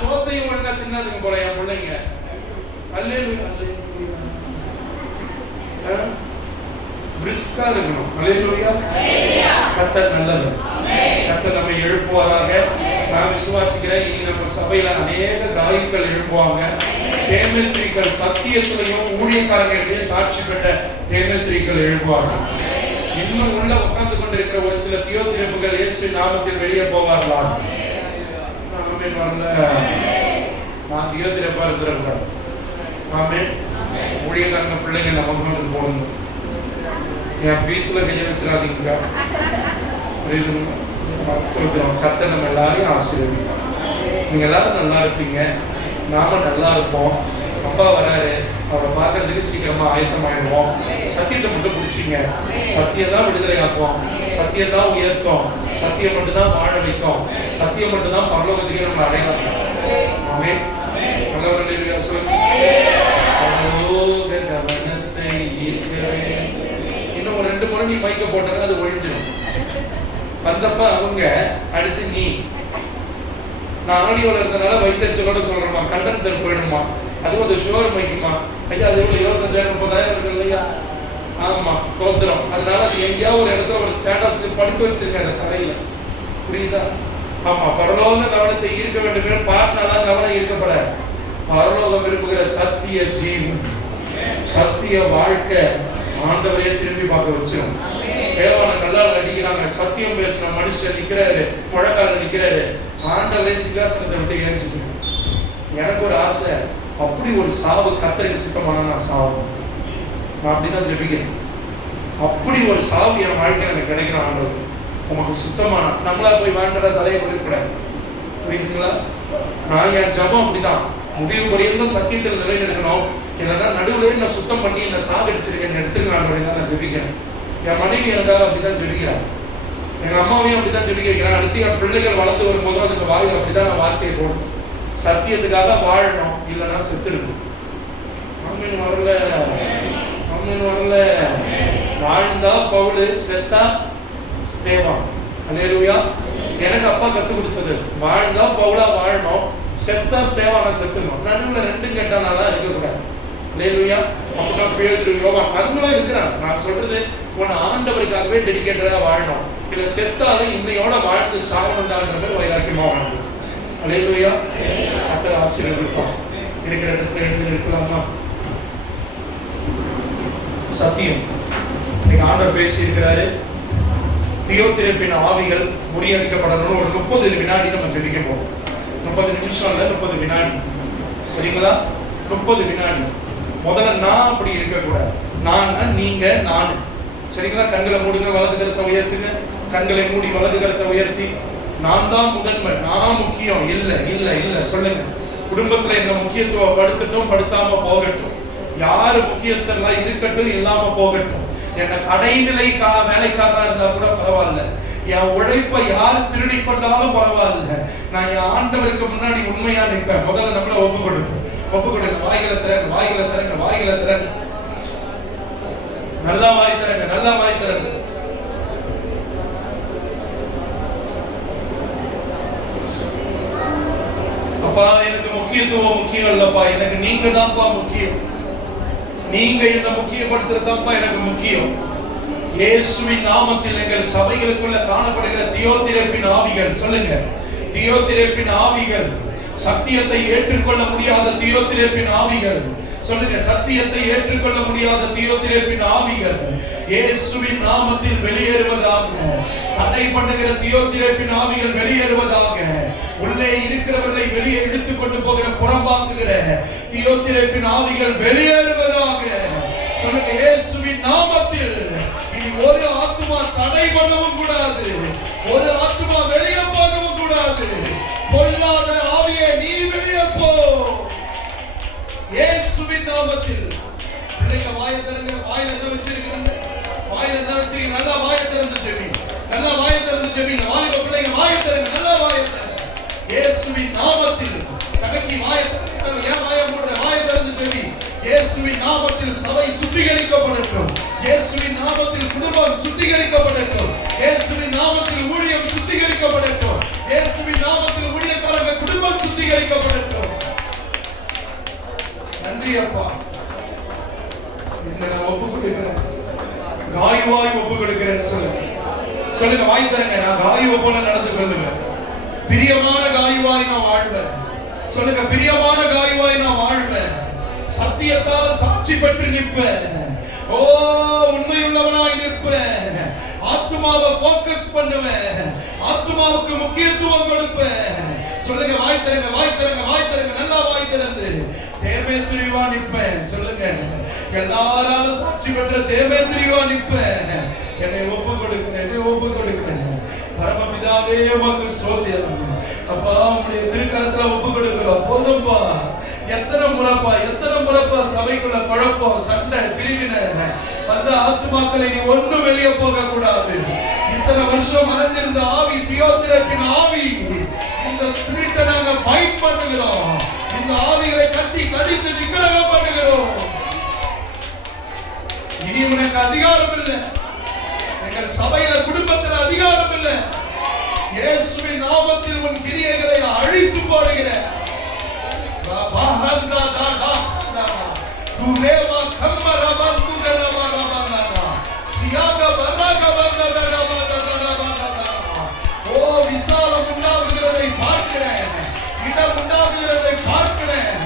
சோத்தையும் ஒழுங்கா தின்னாதுங்க போல என் பிள்ளைங்க. அல்லேலூயா அல்லேலூயா. பிரிஸ்கா இருக்கணும். அல்லேலூயா. கர்த்தர் நல்லவர். கர்த்தர் நம்மை எழுப்புவாராக. நான் விசுவாசிக்கிறேன், இனி நம்ம சபையில அநேக காயிகள் எழுப்புவாங்க. தேமேத்திரிகள் சத்தியத்திலையும் ஊழியக்காரர்களுடைய சாட்சி பெற்ற தேமேத்திரிகள் எழுப்புவாங்க. இன்னும் உள்ள உட்கார்ந்து கொண்டிருக்கிற ஒரு சில தியோத்திரேப்புகள் இயேசு நாமத்தில் வெளியே போவார்களா? நான் தியோத்திரேப்பா இருக்கிறேன். ஆமென். ஊழியக்காரங்க பிள்ளைங்க நமக்கு போகணும். என் பீஸ்ல கைய வச்சிடாதீங்க. புரியுதுங்களா? சொல்றோம், கர்த்தர் நம்ம எல்லாரையும் ஆசீர்வதிப்பார். நீங்க எல்லாரும் நல்லா இருப்பீங்க, நாம நல்லா இருப்போம். அப்பா வராரு, அவரை பார்க்கறதுக்கு சீக்கிரமா ஆயத்தமாயிடுவோம். சத்தியத்தை மட்டும் பிடிச்சிங்க. சத்தியம் தான் விடுதலை ஆக்கும், சத்தியம் தான் உயர்த்தும், சத்தியம் மட்டும் தான் வாழ வைக்கும், சத்தியம் மட்டும் தான் பரலோகத்துக்கு நம்ம அடையலாம். ஆமென். நல்லவர்களுடைய கவனத்தை ஈர்க்கவே. இன்னும் ஒரு 2 முறை நீ மைக்க போட்டாங்க அது ஒழிஞ்சிடும். வந்தப்ப அவங்க அடுத்து நீ. நான் ஆடியோல இருந்தனால வைத்தச்சலோட சொல்றேம்மா, கண்டென்சர் போயிடுமா, அதுவும் அது ஷோர் மைக்குமா. ஐயா அது எவ்வளவு 25,000 30,000 இருக்கு இல்லையா? ஆமா, தோத்துறோம். அதனால அது எங்கேயாவது ஒரு இடத்துல ஒரு ஸ்டேட்டஸ் படுக்க வச்சிருக்காங்க தரையில. புரியுதா? ஆமா, பரலோக கவனத்தை ஈர்க்க வேண்டும். பார்ட்னால கவனம் ஈர்க்கப்பட பரலோகம் விரும்புகிற சத்திய ஜீவன், சத்திய வாழ்க்கை ஆண்டவரையே திரும்பி பார்க்க வச்சிடும். சேவான கல்லால் அடிக்கிறாங்க, சத்தியம் பேசுற மனுஷன் நிக்கிறாரு, முழங்கால நிக்கிறாரு, ஆண்டவரே சிங்காசனத்தை விட்டு ஏஞ்சிக்கணும். எனக்கு ஒரு ஆசை, அப்படி ஒரு சாவு கர்த்தருக்கு சித்தமான நான் சாவு. நான் அப்படிதான் ஜெபிக்கிறேன். அப்படி ஒரு சாவு என் வாழ்க்கையில் எனக்கு கிடைக்கிற ஆண்டவர் உமக்கு சுத்தமான. நம்மளா போய் வேண்டட தலையை கொடுக்கக்கூடாது. புரியுதுங்களா? நான் என் ஜபம் அப்படிதான், முடிவு வரையும் சத்தியத்தில் நிலைநிறுத்தணும். இல்லைன்னா நடுவுலேயே நான் சுத்தம் பண்ணி என்ன சாகடிச்சிருக்கேன் எடுத்துக்கலாம் அப்படின்னு நான் ஜெபிக்கிறேன். என் மனைவி எனக்காக அப்படிதான் ஜெபிக்கிறான், எங்க அம்மாவையும் அப்படிதான் ஜெபிக்க வைக்கிறான். அடுத்து என் பிள்ளைகள் வளர்ந்து வரும்போதும் அதுக்கு வாயில் அப்படிதான் நான் வார்த்தையை போடணும். சத்தியத்துக்காக வாழணும், இல்லைன்னா செத்துருக்கும். அம்மன் வரல, அம்மன் வரல. வாழ்ந்தா பவுல், செத்தா ஸ்தேவான். அல்லேலூயா. எனக்கு அப்பா கத்து கொடுத்தது, வாழ்ந்தா பவுலா வாழணும், செத்தா ஸ்தேவானா செத்துணும். நடுவில் 2 கேட்டானாலாம் இருக்கக்கூடாது. அல்லேலூயா. அப்படின்னா பேதுரு, யோவான் அவங்களாம் இருக்கிறாங்க. நான் சொல்றது உன்னை ஆண்டவருக்காகவே டெடிகேட்டடா வாழணும், இல்ல செத்தாலும் இன்னையோட வாழ்ந்து சாகணும்டான்ற வைராக்கியமா வாழணும். அல்லேலூயா. கர்த்தர் ஆசீர்வதிப்பார். இருக்கிற இடத்துல எழுந்து நிற்கலாமா? சத்தியம் இன்னைக்கு ஆண்டவர் பேசி இருக்கிறாரு. தியோத்திரேப்பின் ஆவிகள் முறியடிக்கப்படணும். ஒரு 30 வினாடி நம்ம ஜெபிக்க போறோம். 30 நிமிஷம் இல்ல, 30 வினாடி. சரிங்களா? 30 வினாடி. முதல்ல நான் அப்படி இருக்கக்கூடாது. நான், நீங்க, நான். சரிங்களா? கண்களை மூடுங்க, வலது கரத்தை உயர்த்துங்க. கண்களை மூடி வலது கரத்தை உயர்த்தி, நான் தான் முதன்மை, நான் முக்கியம். இல்ல இல்ல இல்ல சொல்லுங்க. குடும்பத்துல எங்க முக்கியத்துவம் படுத்தட்டும், படுத்தாம போகட்டும். யாரு முக்கியஸ்தர்களா இருக்கட்டும், இல்லாம போகட்டும். என்ன கடைநிலை வேலைக்காரா இருந்தா கூட பரவாயில்ல, என் உழைப்பை யாரு திருடி கொண்டாலும் பரவாயில்ல, நான் என் ஆண்டவருக்கு முன்னாடி உண்மையா நிற்பேன். முதல்ல நம்மள ஒப்பு கொடுக்கும். ஒப்பு கொடுங்க. வாய்களை திறங்க, வாய்களை திறங்க, வாய்களை திறங்க. நல்லா வாய் திறங்க, நல்லா வாய் திறங்க. அப்பா எனக்கு முக்கியத்துவம் முக்கியம் இல்லப்பா, எனக்கு நீங்க தான்ப்பா முக்கியம். நீங்க என்ன முக்கியப்படுத்துறதாப்பா எனக்கு முக்கியம். இயேசுவின் நாமத்தில் எங்கள் சபைகளுக்குள்ள காணப்படுகிற தியோத்திரேப்பின் ஆவிகள், சொல்லுங்க, தியோத்திரேப்பின் ஆவிகள், சத்தியத்தை ஏற்றுக்கொள்ள முடியாத தியோத்திரேப்பின் ஆவிகள், சொல்லுங்க, சத்தியத்தை ஏற்றுக்கொள்ள முடியாத தியோத்திரேப்பின் ஆவிகள் இயேசுவின் நாமத்தில் வெளியேறுவதாக. தடை பண்ணுகிற தியோத்திரேப்பின் ஆவிகள் வெளியேறுவதாக. உள்ளே இருக்கிறவர்களை வெளியே இழுத்துக் கொண்டு போகிற புறம்பாக்குகிற தியோத்திரேப்பின் ஆவிகள் வெளியேறுவதாக. சொல்லுங்க, இயேசுவின் நாமத்தில் இனி ஒரு ஆத்துமா தடை பண்ணவும் கூடாது, ஒரு ஆத்துமா வெளியே போகவும் கூடாது. பொல்லாத ஆவியே நீ வெளியே போ, இயேசுவின் நாமத்தில். பிள்ளைங்க வாயை திறங்க. வாயில என்ன வச்சிருக்கீங்க? வாயில என்ன வச்சிருக்கீங்க? நல்லா வாயை திறந்து ஜெபி, நல்லா வாயை திறந்து ஜெபி. வாலிப பிள்ளைங்க வாயை திறங்க, நல்லா வாயை திறங்க. இயேசுவின் நாமத்தில். தகச்சி வாயை திறங்க, ஏன் வாயை மூடுற? வாயை திறந்து ஜெபி. இயேசுவின் நாமத்தில் சபை சுத்திகரிக்கப்படட்டும். இயேசுவின் நாமத்தில் குடும்பம் சுத்திகரிக்கப்படட்டும். இயேசுவின் நாமத்தில் ஊழியம் சுத்திகரிக்கப்படட்டும். இயேசுவின் நாமத்தில் ஊழியக்காரங்க குடும்பம் சுத்திகரிக்கப்படட்டும். நன்றி அப்பா. என்ன ஒப்பு கொடுக்கிறேன், காயுவாய் ஒப்பு கொடுக்கிறேன்னு சொல்லுங்க. சொல்லுங்க, வாய் தரங்க. நான் காயுவை போல நடந்து கொள்ளுவேன். பிரியமான காயுவாய் நான் வாழ்வேன். சொல்லுங்க, பிரியமான காயுவாய் நான் வாழ்வேன். சத்தியத்தால சாட்சி பெற்று நிற்பேன். ஓ, உண்மையுள்ளவனாய் நிற்பேன். ஆத்துமாவை ஃபோக்கஸ் பண்ணுவேன். ஆத்துமாவுக்கு முக்கியத்துவம் கொடுப்பேன். சொல்லுங்க, வாய் தரங்க, வாய் தரங்க, வாய் தரங்க. நல்லா வாய் திறந்து தேமேத்திரிவா நிற்பேன். சொல்லுங்க, எல்லாராலும் சாட்சி பெற்ற தேமேத்திரிவா நிற்பேன். என்னை ஒப்பு கொடுக்கிறேன். பரமபிதாவே உமக்கு ஸ்தோத்திரம். அப்பா, உம்முடைய திருக்கரத்துல ஒப்பு கொடுக்கிறோம். போதும்பா. எத்தனை முறைப்பா சபைக்குள்ள குழப்பம், சண்டை, பிரிவினை அந்த ஆத்துமாக்களை நீ ஒன்றும் வெளியே போக கூடாது. இத்தனை வருஷம் மறைந்திருந்த ஆவி, தியோத்திரப்பின் ஆவி, இந்த ஸ்பிரிட்டை நாங்க ஃபைட் பண்ணுகிறோம். இந்த ஆவிகளை கட்டி கடித்து நிக்கிரகம் பண்ணுகிறோம். இனி உனக்கு அதிகாரம் இல்லை. எங்கள் சபையில, குடும்பத்தில் அதிகாரம் இல்லை. இயேசுவின் நாமத்தில் உன் கிரியைகளை அழித்து போடுகிறேன். விசாலம் உண்டாகுகிறதை பார்க்கிறேன், இடம் உண்டாகுகிறதை பார்க்கிறேன்.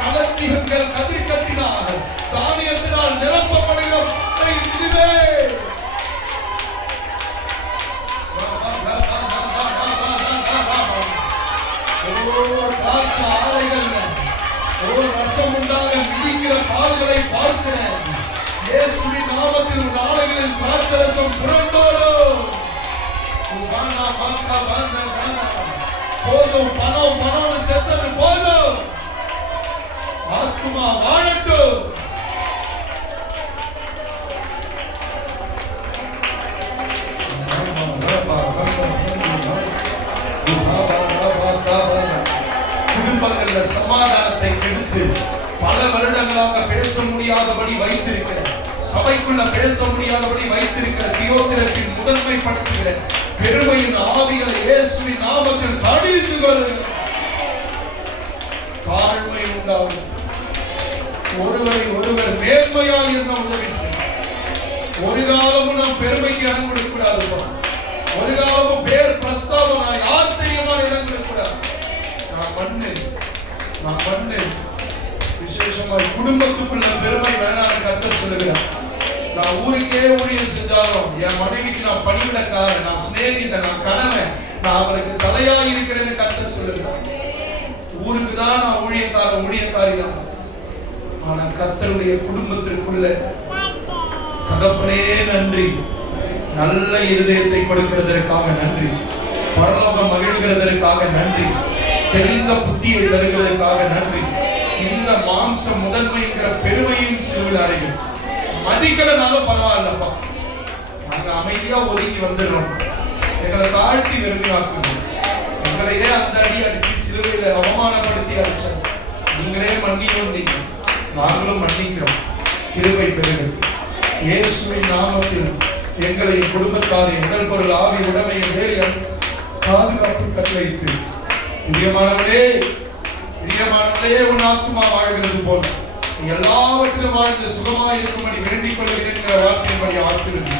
கலர்ச்சிகள் கதிர் கட்டினால் தானியத்தினால் நிரப்பப்படுகிற இதுவே. ரசம் உண்டாக மிதிக்கிற கால்களை பார்க்கிறேன். இயேசுவின் நாமத்தில் உன் ஆலைகளில் திராட்சரசம் புரண்டோடும். போதும், பணம் செத்தது போதும். ஆத்துமா வாழட்டும். குடும்பங்கள்ல சமாதானத்தை கெடுத்து பல வருடங்களாக பேச முடியாதபடி வைத்திருக்கிற, சபைக்குள்ள பேச முடியாதபடி வைத்திருக்கிற தியோத்திரப்பின் முதன்மைப்படுத்துகிற பெருமையின் ஆவிகளை இயேசுவின் நாமத்தில் கடிந்து கொள்ளுங்கள். தாழ்மை உண்டாகும். ஒருவர் மேன்மையாக என்ன உதவி செய்யும். ஒரு காலமும் நாம் பெருமைக்கு இடம் கொடுக்கக்கூடாது. ஒரு காலமும் பேர் பிரஸ்தாபனா யார் தெரியுமா இடம் கொடுக்கக்கூடாது. நான் பண்ணு விசேஷமாய் குடும்பத்துக்குள்ள பெருமை வேணாம் கர்த்தர் சொல்லுகிறார். நான் ஊருக்கே ஊழியம் செஞ்சாலும் என் மனைவிக்கு நான் பணிவிடக்காரன், நான் சிநேகிதன், நான் கணவன், நான் அவளுக்கு தலையா இருக்கிறேன்னு கர்த்தர் சொல்லுகிறார். ஊருக்கு தான் நான் ஊழியக்காரி. ஆனா கர்த்தருடைய குடும்பத்திற்குள்ள தகப்பனே நன்றி. நல்ல இருதயத்தை கொடுக்கிறதற்காக நன்றி. பரலோகம் மகிழ்கிறதற்காக நன்றி. தெளிந்த புத்தியை தருகிறதற்காக நன்றி. இந்த மாம்சம் முதன்மைங்கிற பெருமையும் சிறுவிலார்கள் மதிக்கலனாலும் பரவாயில்லப்பா, நாங்க அமைதியா ஒதுக்கி வந்துடுறோம். எங்களை தாழ்த்தி வெறுமையாக்குறோம். எங்களையே அந்த அடி அடிச்சு சிலுவையில அவமானப்படுத்தி அடிச்சோம். நீங்களே மன்னிக்க, நாங்களும் மன்னிக்கிறோம். கிருபை பெறுங்கள். இயேசுவின் நாமத்தில் எங்களை குடும்பத்தார், எங்கள் பொருள், ஆவி, உடமையை வேலை பாதுகாப்பு கட்டளையிட்டு பிரியமானவர்களே உன் ஆத்துமா வாழ்கிறது போல எல்லாவற்றிலும் வாழ்ந்து சுகமாய் இருக்கும்படி வேண்டிக் கொள்கிறேன். வார்த்தையின்படி ஆசீர்வதி.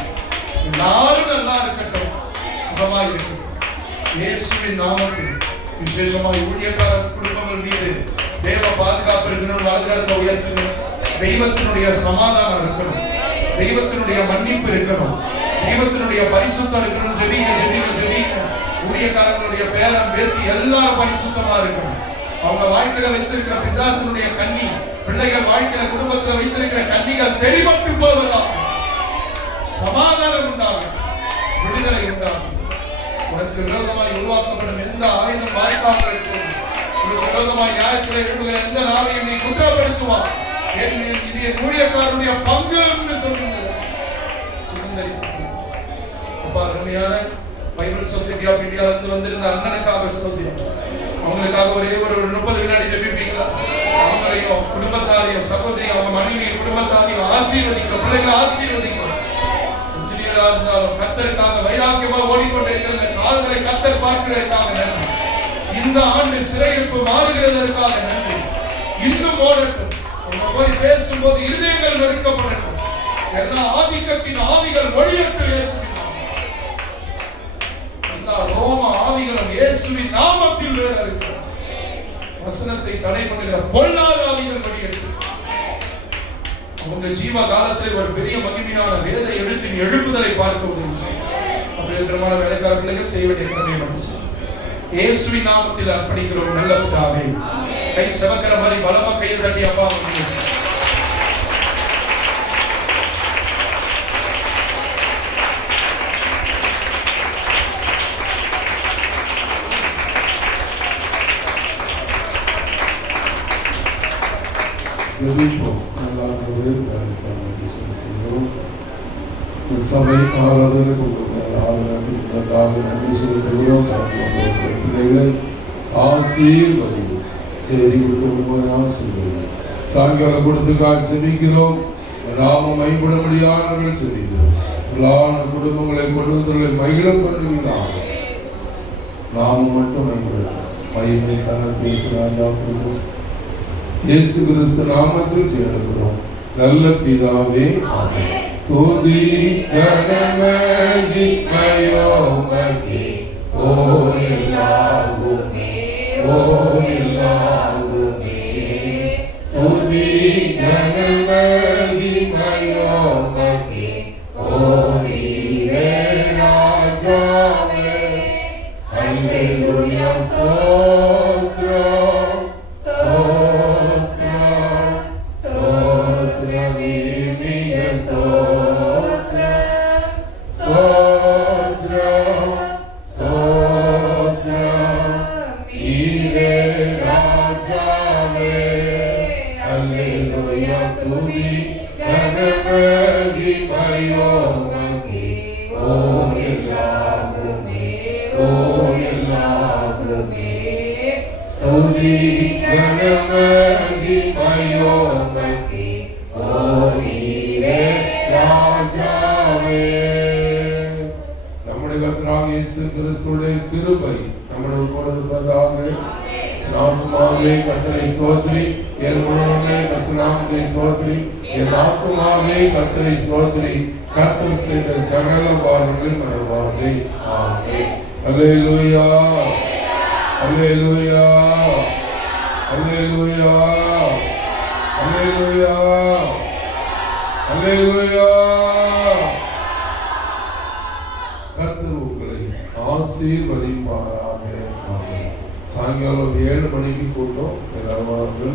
எல்லாரும் நல்லா இருக்கட்டும், சுகமாய் இருக்கட்டும். இயேசுவின் நாமத்தில் விசேஷமாய் ஊழியக்கார குடும்பங்கள் மீது தேவ பாதுகாப்பு இருக்கணும். வலதுகரத்தை உயர்த்தணும். தெய்வத்தினுடைய சமாதானம் இருக்கணும். தெய்வத்தினுடைய மன்னிப்பு இருக்கணும். தெய்வத்தினுடைய பரிசுத்தம் இருக்கணும். ஜெபிங்க. ஊழியக்காரங்களுடைய பேரன் பேத்தி எல்லாரும் பரிசுத்தமா இருக்கணும். அவங்க வாழ்க்கையில வச்சிருக்கிற பிசாசினுடைய கண்ணி, பிள்ளைகள் வாழ்க்கையில குடும்பத்துல வைத்திருக்கிற கண்ணிகள் தெரிவட்டு போவதா. சமாதானம் உண்டாகும், விடுதலை உண்டாகும். உனக்கு விரோதமாய் உருவாக்கப்படும் எந்த ஆயுதம் வாய்க்காமல் இருக்கும். உனக்கு விரோதமாய் நியாயத்தில் எழுப்புகிற எந்த நாளையும் நீ குற்றப்படுத்துவான். இது என் ஊழியக்காரனுடைய பங்குன்னு சொல்லுங்க. சுதந்திரித்து அருமையான பைபிள் சொசைட்டி ஆஃப் இந்தியால இருந்து வந்திருந்த அண்ணனுக்காக சொல்கிறோம். அவங்களுக்காக ஒரே ஒரு 30 வினாடி ஜெபிப்பீங்களா? அவங்களையும் குடும்பத்தாரையும் சகோதரி அவங்க மனைவி குடும்பத்தாரையும் ஆசீர்வதிக்கிறோம். பிள்ளைகளை ஆசீர்வதிக்கிறோம். இன்ஜினியரா இருந்தாலும் கர்த்தருக்காக வைராக்கியமா ஓடிக்கொண்டிருக்கிற கால்களை கர்த்தர் பார்க்கிறதற்காக நன்றி. இந்த ஆண்டு சிறையிருப்பு மாறுகிறதற்காக நன்றி. இன்னும் ஓடட்டும். அவங்க போய் பேசும்போது இருதயங்கள் நெருக்கப்படட்டும். எல்லா ஆதிக்கத்தின் ஆவிகள் ஒழியட்டும். இயேசுவின் ரோம ஆவிகளும் இயேசுவின் நாமத்தில் வேற இருக்கு. வசனத்தை தடை பண்ணுகிற பொல்லாத ஆவிகள் வெளியேற்று. அவங்க ஜீவ காலத்திலே ஒரு பெரிய மகிமையான வேத எழுத்தின் எழுப்புதலை பார்க்க உதவி செய்யும். அப்படிமான வேலைக்கார பிள்ளைகள் செய்ய வேண்டிய கடமையை மட்டும் செய்யும். இயேசுவின் நாமத்தில் அர்ப்பணிக்கிறோம் நல்ல பிதாவே. கை செவக்கிற மாதிரி பலமா கையை தட்டி அப்பா உங்களுக்கு ஜெபிப்போம். நல்லாகவே கலைத்தாங்க சொல்லுகிறோம். இந்த சபை ஆராதனை கொண்டிருக்கிற ஆராதனைக்காக நன்றி செலுத்துகிறோம். கடந்து வந்திருக்கிற பிள்ளைகளை ஆசீர்வதியும். செய்தி கொடுத்து ஆசீர்வதியும். சாயங்காலம் கொடுத்துக்காக ஜெபிக்கிறோம். நாம மைபடும்படியானவர்கள் ஜெபிக்கிறோம். எல்லான குடும்பங்களை கொண்டு வந்து மகிழ பண்ணுகிறாங்க. நாம மட்டும் மைபடுத்தோம். மகிமை கனத்தை ராஜா கொடுக்கும் இயேசு கிறிஸ்து நாமத்தில் ஜெபிக்கிறோம் நல்ல பிதாவே ஆமென். துதி கனமகி மயோமகி ஓ இல்லாகுமே ஓ இல்லாகுமே துதி கனமகி மயோமகி ஓ நீரே ராஜாவே அல்லேலூயா ஸ்தோத்திரம் நம்முடைய கர்த்தராகிய இயேசு கிறிஸ்துவின் கிருபை நம்முடைய கூட இருப்பதாக. ஆத்துமாவே கர்த்தரை ஸ்தோத்திரி, என் முழுவதுமே நாமத்தை ஸ்தோத்திரி, என் ஆத்துமாவே கர்த்தரை ஸ்தோத்திரி, கர்த்தர் செய்த சகல பாவங்களின் மனவார்த்தை. ஆமென். அல்லேலூயா அல்லேலூயா அல்லேலூயா அல்லேலூயா அல்லேலூயா. கர்த்தர் உங்களை ஆசீர்வதிப்பாராக. ஆமென். சாயங்காலம் 7 மணிக்கு கூட்டம் எல்லாரும் இப்பொழுது